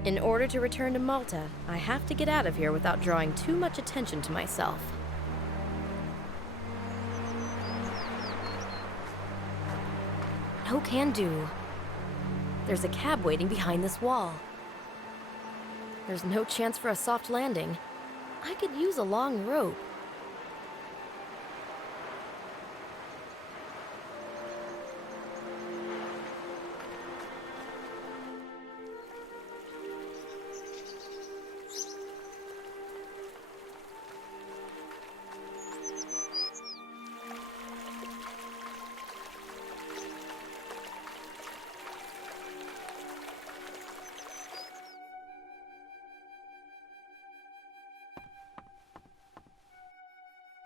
In order to return to Malta, I have to get out of here without drawing too much attention to myself. No can do. There's a cab waiting behind this wall. There's no chance for a soft landing. I could use a long rope.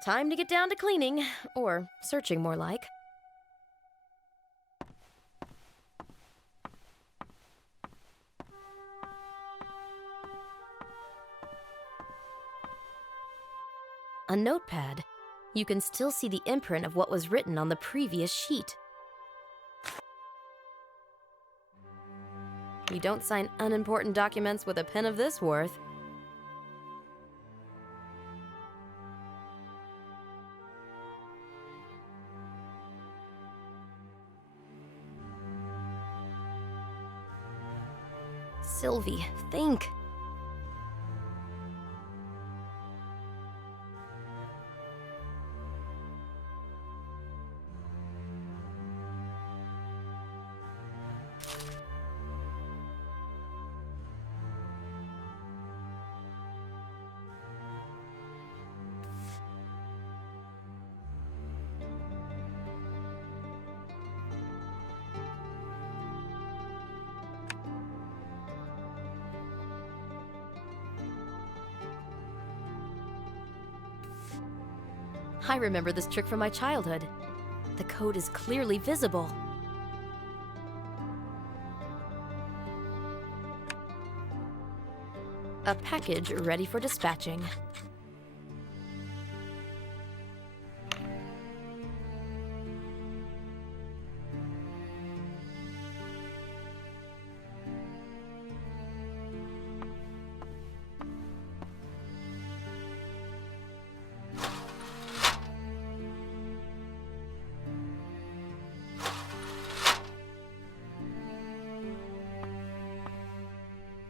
Time to get down to cleaning, or searching more like. A notepad. You can still see the imprint of what was written on the previous sheet. You don't sign unimportant documents with a pen of this worth. Sylvie, think. I remember this trick from my childhood. The code is clearly visible. A package ready for dispatching.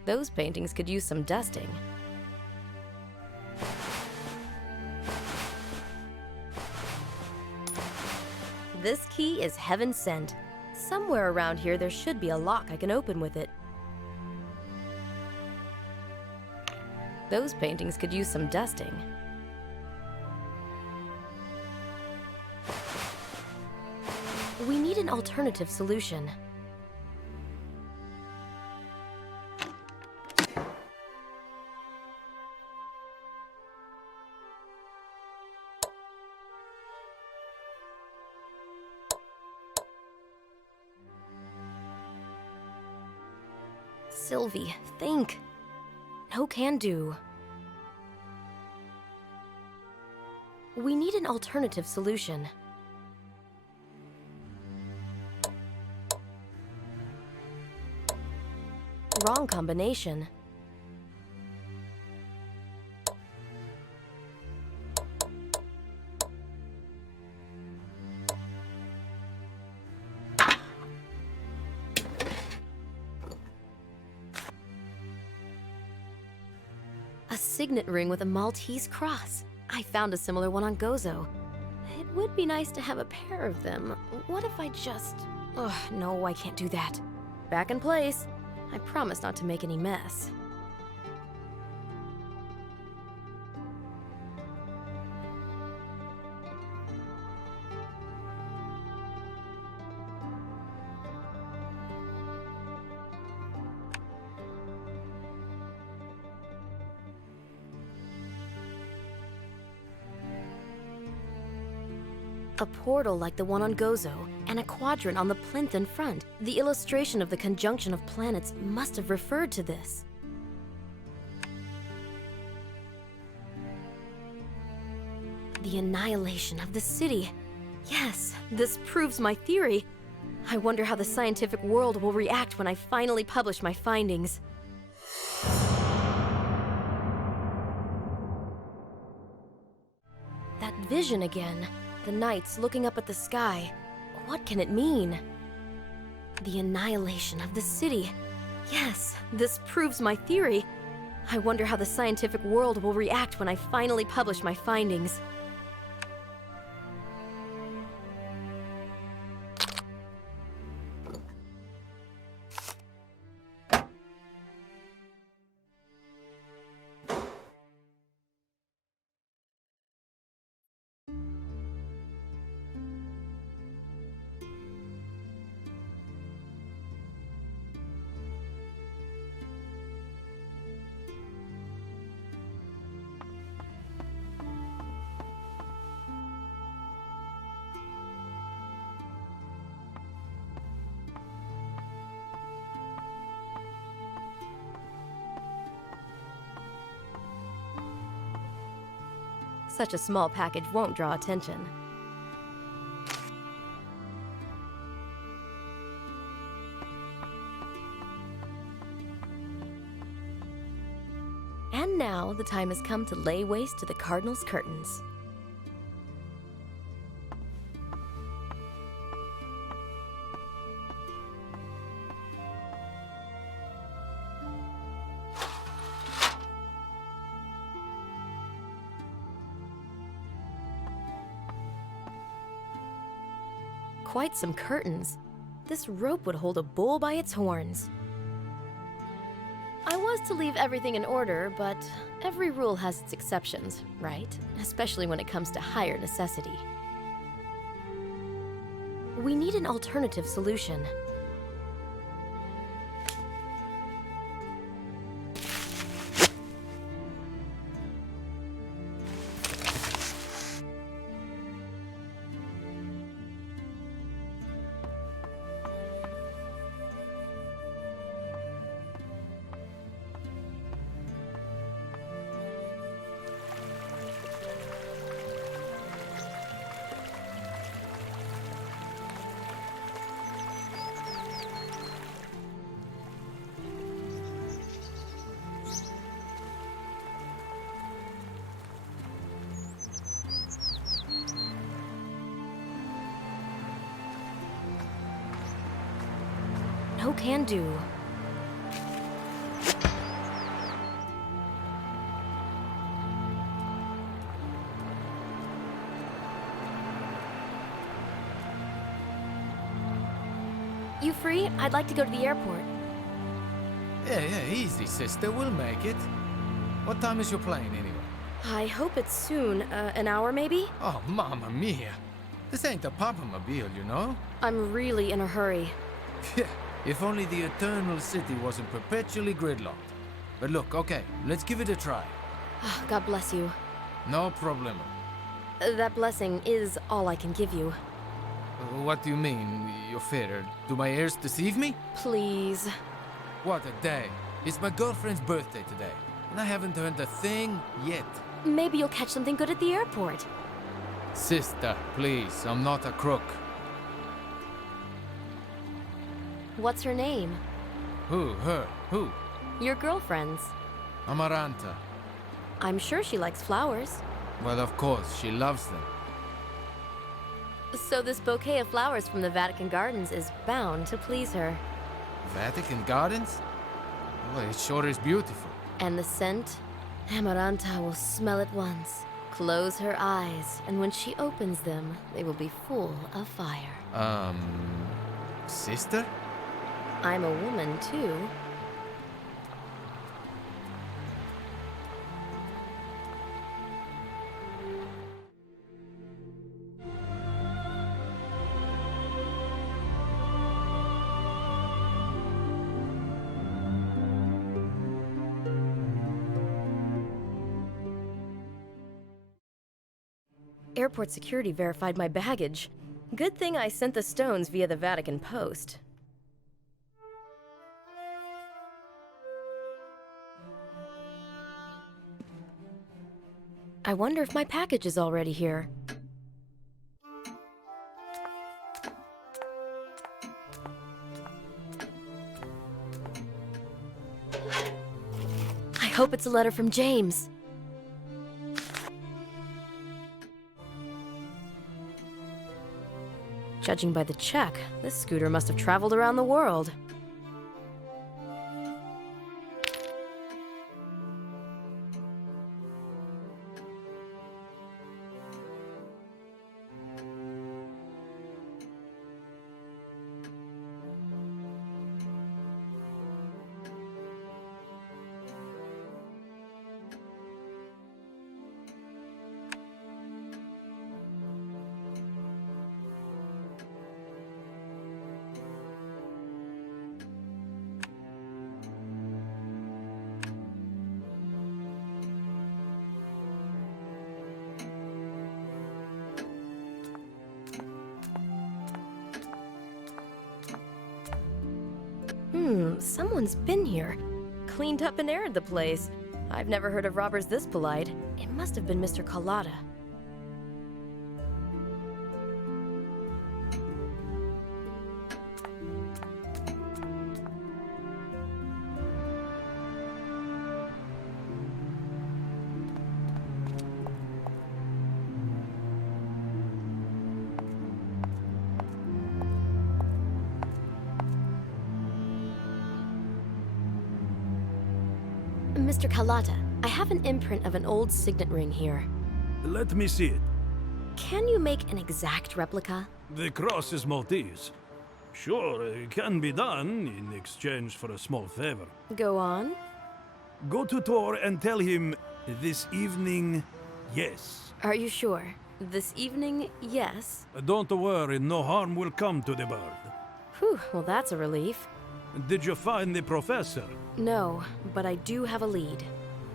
Those paintings could use some dusting. This key is heaven sent. Somewhere around here there should be a lock I can open with it. Those paintings could use some dusting. We need an alternative solution. Sylvie, think. No can do. We need an alternative solution. Wrong combination. A signet ring with a Maltese cross. I found a similar one on Gozo. It would be nice to have a pair of them. What if I just... Ugh, no, I can't do that. Back in place. I promise not to make any mess. A portal like the one on Gozo, and a quadrant on the plinth in front. The illustration of the conjunction of planets must have referred to this. The annihilation of the city. Yes, this proves my theory. I wonder how the scientific world will react when I finally publish my findings. That vision again. The knights looking up at the sky. What can it mean? The annihilation of the city. Yes, this proves my theory. I wonder how the scientific world will react when I finally publish my findings. Such a small package won't draw attention. And now the time has come to lay waste to the Cardinal's curtains. Quite some curtains. This rope would hold a bull by its horns. I was to leave everything in order, but every rule has its exceptions, right? Especially when it comes to higher necessity. We need an alternative solution. No can do. You free? I'd like to go to the airport. Yeah, easy, sister. We'll make it. What time is your plane, anyway? I hope it's soon. An hour, maybe? Oh, mamma mia. This ain't a Papamobile, you know? I'm really in a hurry. Yeah, if only the Eternal City wasn't perpetually gridlocked. But look, okay, let's give it a try. God bless you. No problem. That blessing is all I can give you. What do you mean, your fear? Do my ears deceive me? Please. What a day. It's my girlfriend's birthday today, and I haven't earned a thing yet. Maybe you'll catch something good at the airport. Sister, please, I'm not a crook. What's her name? Who? Her? Who? Your girlfriend's. Amaranta. I'm sure she likes flowers. Well, of course, she loves them. So this bouquet of flowers from the Vatican Gardens is bound to please her. Vatican Gardens? Well, it sure is beautiful. And the scent? Amaranta will smell it once, close her eyes, and when she opens them, they will be full of fire. Sister? I'm a woman, too. Airport security verified my baggage. Good thing I sent the stones via the Vatican post. I wonder if my package is already here. I hope it's a letter from James. Judging by the check, this scooter must have traveled around the world. Someone's been here. Cleaned up and aired the place. I've never heard of robbers this polite. It must have been Mr. Collada. Mr. Collada, I have an imprint of an old signet ring here. Let me see it. Can you make an exact replica? The cross is Maltese. Sure, it can be done in exchange for a small favor. Go on. Go to Tor and tell him this evening, yes. Are you sure? This evening, yes? Don't worry, no harm will come to the bird. Whew, well that's a relief. Did you find the professor? No, but I do have a lead.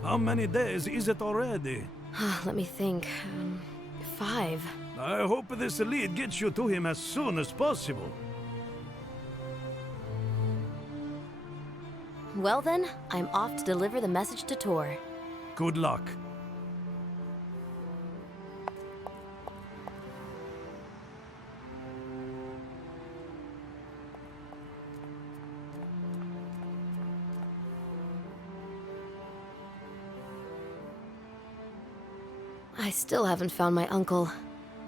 How many days is it already? Let me think. 5. I hope this lead gets you to him as soon as possible. Well then, I'm off to deliver the message to Tor. Good luck. I still haven't found my uncle.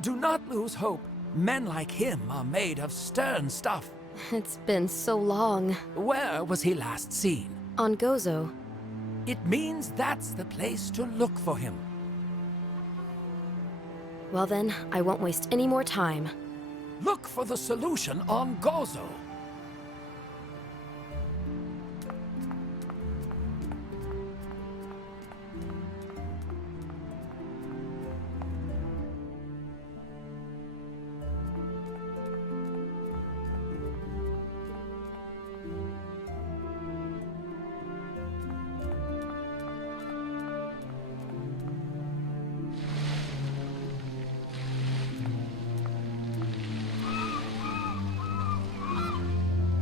Do not lose hope. Men like him are made of stern stuff. It's been so long. Where was he last seen? On Gozo. It means that's the place to look for him. Well then, I won't waste any more time. Look for the solution on Gozo.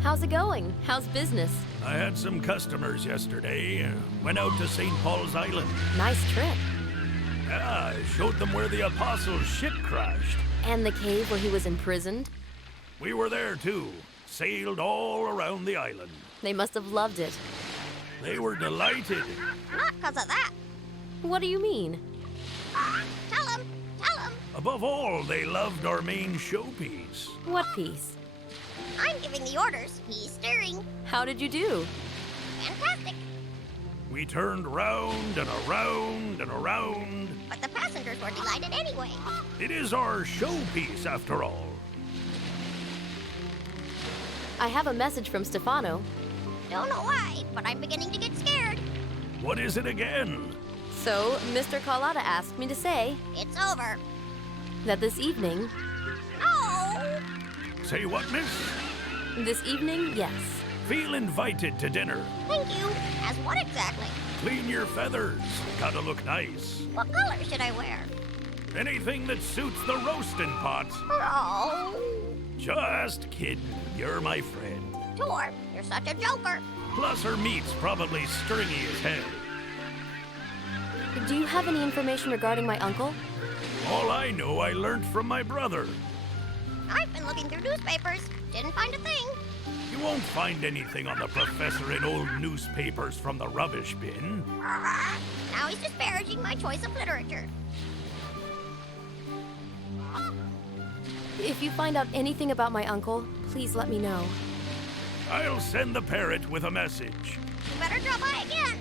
How's it going? How's business? I had some customers yesterday. Went out to St. Paul's Island. Nice trip. Yeah, I showed them where the Apostle's ship crashed. And the cave where he was imprisoned? We were there too. Sailed all around the island. They must have loved it. They were delighted. Not because of that. What do you mean? Tell him. Tell him. Above all, they loved our main showpiece. What piece? I'm giving the orders. He's steering. How did you do? Fantastic. We turned round and around and around. But the passengers were delighted anyway. It is our showpiece, after all. I have a message from Stefano. Don't know why, but I'm beginning to get scared. What is it again? So, Mr. Carlotta asked me to say... It's over. That this evening... No! Say what, miss? This evening, yes. Feel invited to dinner. Thank you. As what exactly? Clean your feathers. Gotta look nice. What color should I wear? Anything that suits the roasting pot. Oh. Just kidding. You're my friend. Tor, you're such a joker. Plus her meat's probably stringy as hell. Do you have any information regarding my uncle? All I know I learned from my brother. I've been looking through newspapers. Didn't find a thing. You won't find anything on the professor in old newspapers from the rubbish bin. Now he's disparaging my choice of literature. If you find out anything about my uncle, please let me know. I'll send the parrot with a message. You better drop by again.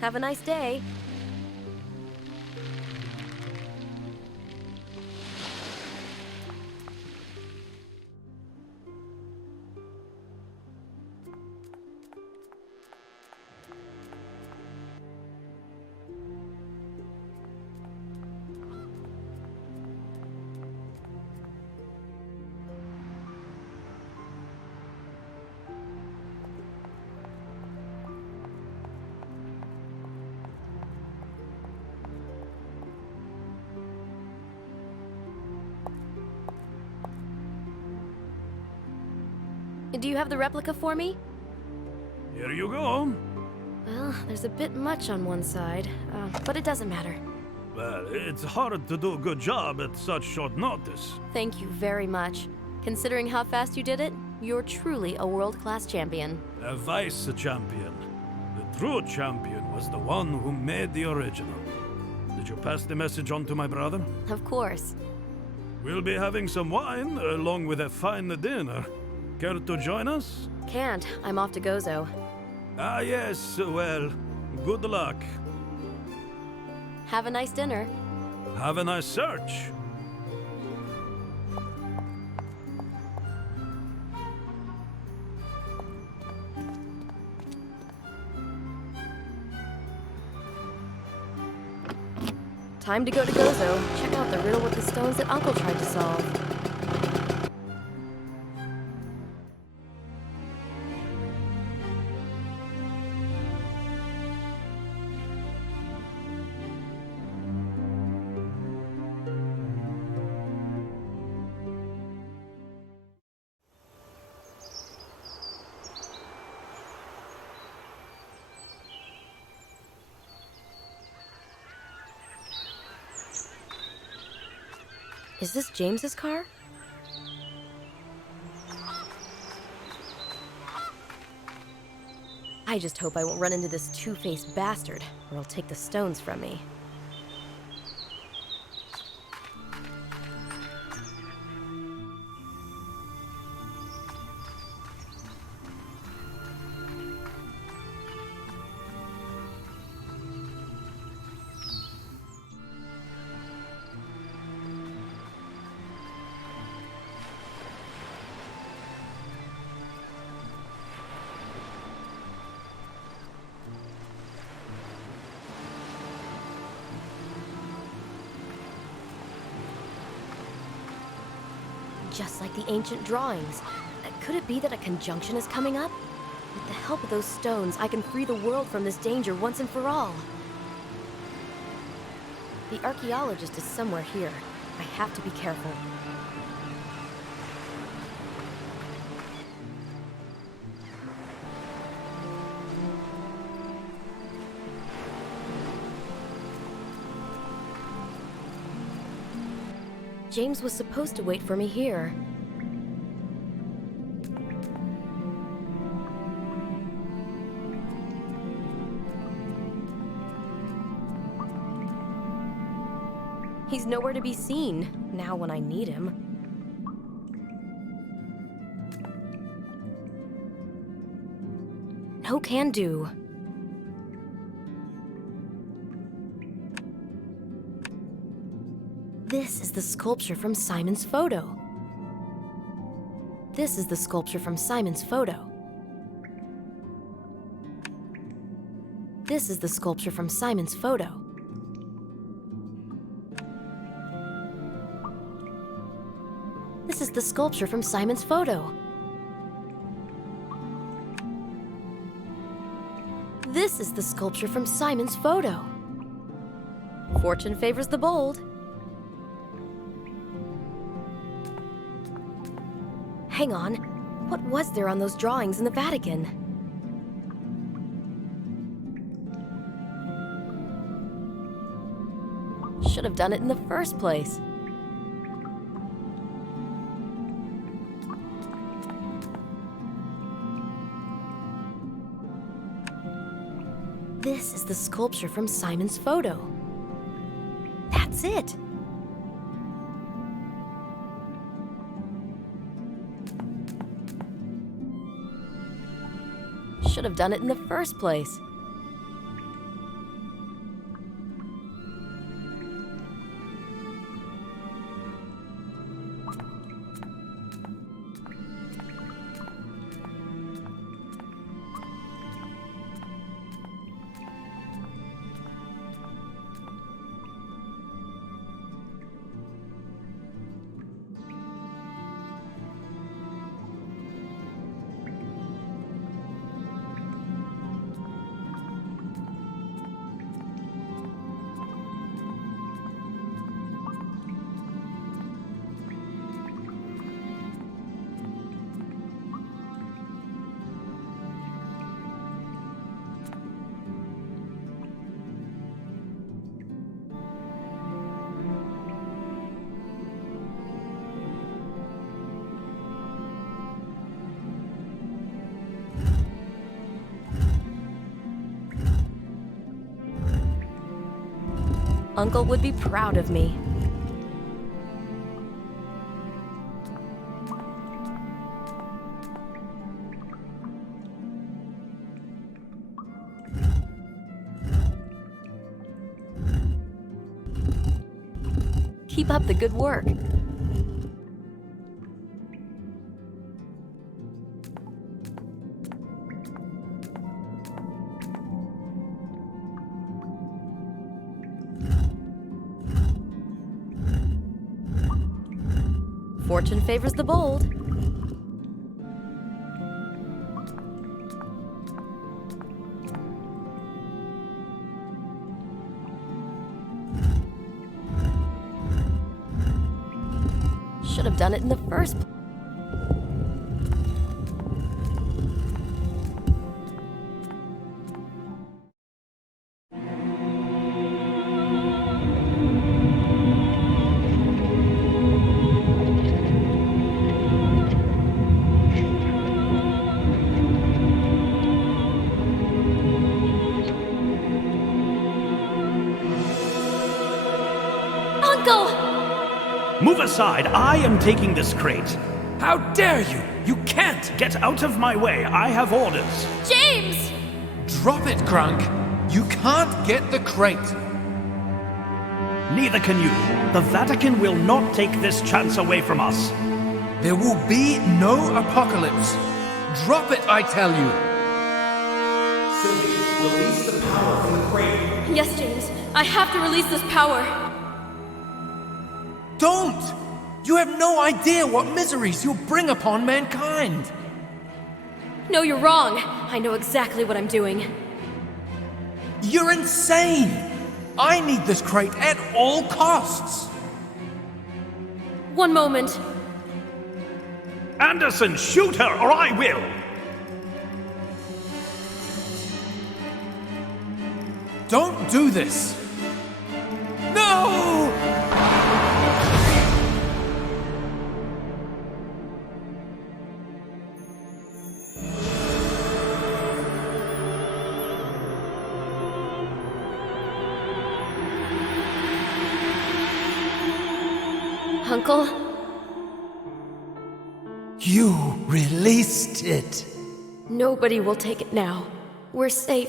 Have a nice day. Do you have the replica for me? Here you go. Well, there's a bit much on one side, but it doesn't matter. Well, it's hard to do a good job at such short notice. Thank you very much. Considering how fast you did it, you're truly a world-class champion. A vice champion. The true champion was the one who made the original. Did you pass the message on to my brother? Of course. We'll be having some wine along with a fine dinner. Care to join us? Can't. I'm off to Gozo. Ah, yes. Well, good luck. Have a nice dinner. Have a nice search. Time to go to Gozo. Check out the riddle with the stones that Uncle tried to solve. Is this James's car? I just hope I won't run into this two-faced bastard, or he'll take the stones from me. Just like the ancient drawings. Could it be that a conjunction is coming up? With the help of those stones, I can free the world from this danger once and for all. The archeologist is somewhere here. I have to be careful. James was supposed to wait for me here. He's nowhere to be seen, now when I need him. No can do. This is the sculpture from Simon's photo. This is the sculpture from Simon's photo. This is the sculpture from Simon's photo. This is the sculpture from Simon's photo. This is the sculpture from Simon's photo. Fortune favors the bold. Hang on. What was there on those drawings in the Vatican? Should have done it in the first place. This is the sculpture from Simon's photo. That's it. Should have done it in the first place. Uncle would be proud of me. Keep up the good work. Fortune favors the bold. Should have done it in the first place. Move aside, I am taking this crate. How dare you! You can't! Get out of my way, I have orders. James! Drop it, Grunk! You can't get the crate! Neither can you. The Vatican will not take this chance away from us. There will be no apocalypse. Drop it, I tell you! Sylvie, release the power from the crate. Yes, James. I have to release this power. Don't! You have no idea what miseries you'll bring upon mankind! No, you're wrong. I know exactly what I'm doing. You're insane! I need this crate at all costs! One moment. Anderson, shoot her, or I will! Don't do this! No! Uncle? You released it. Nobody will take it now. We're safe.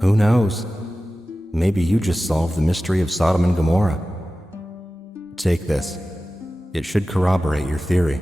Who knows? Maybe you just solved the mystery of Sodom and Gomorrah. Take this. It should corroborate your theory.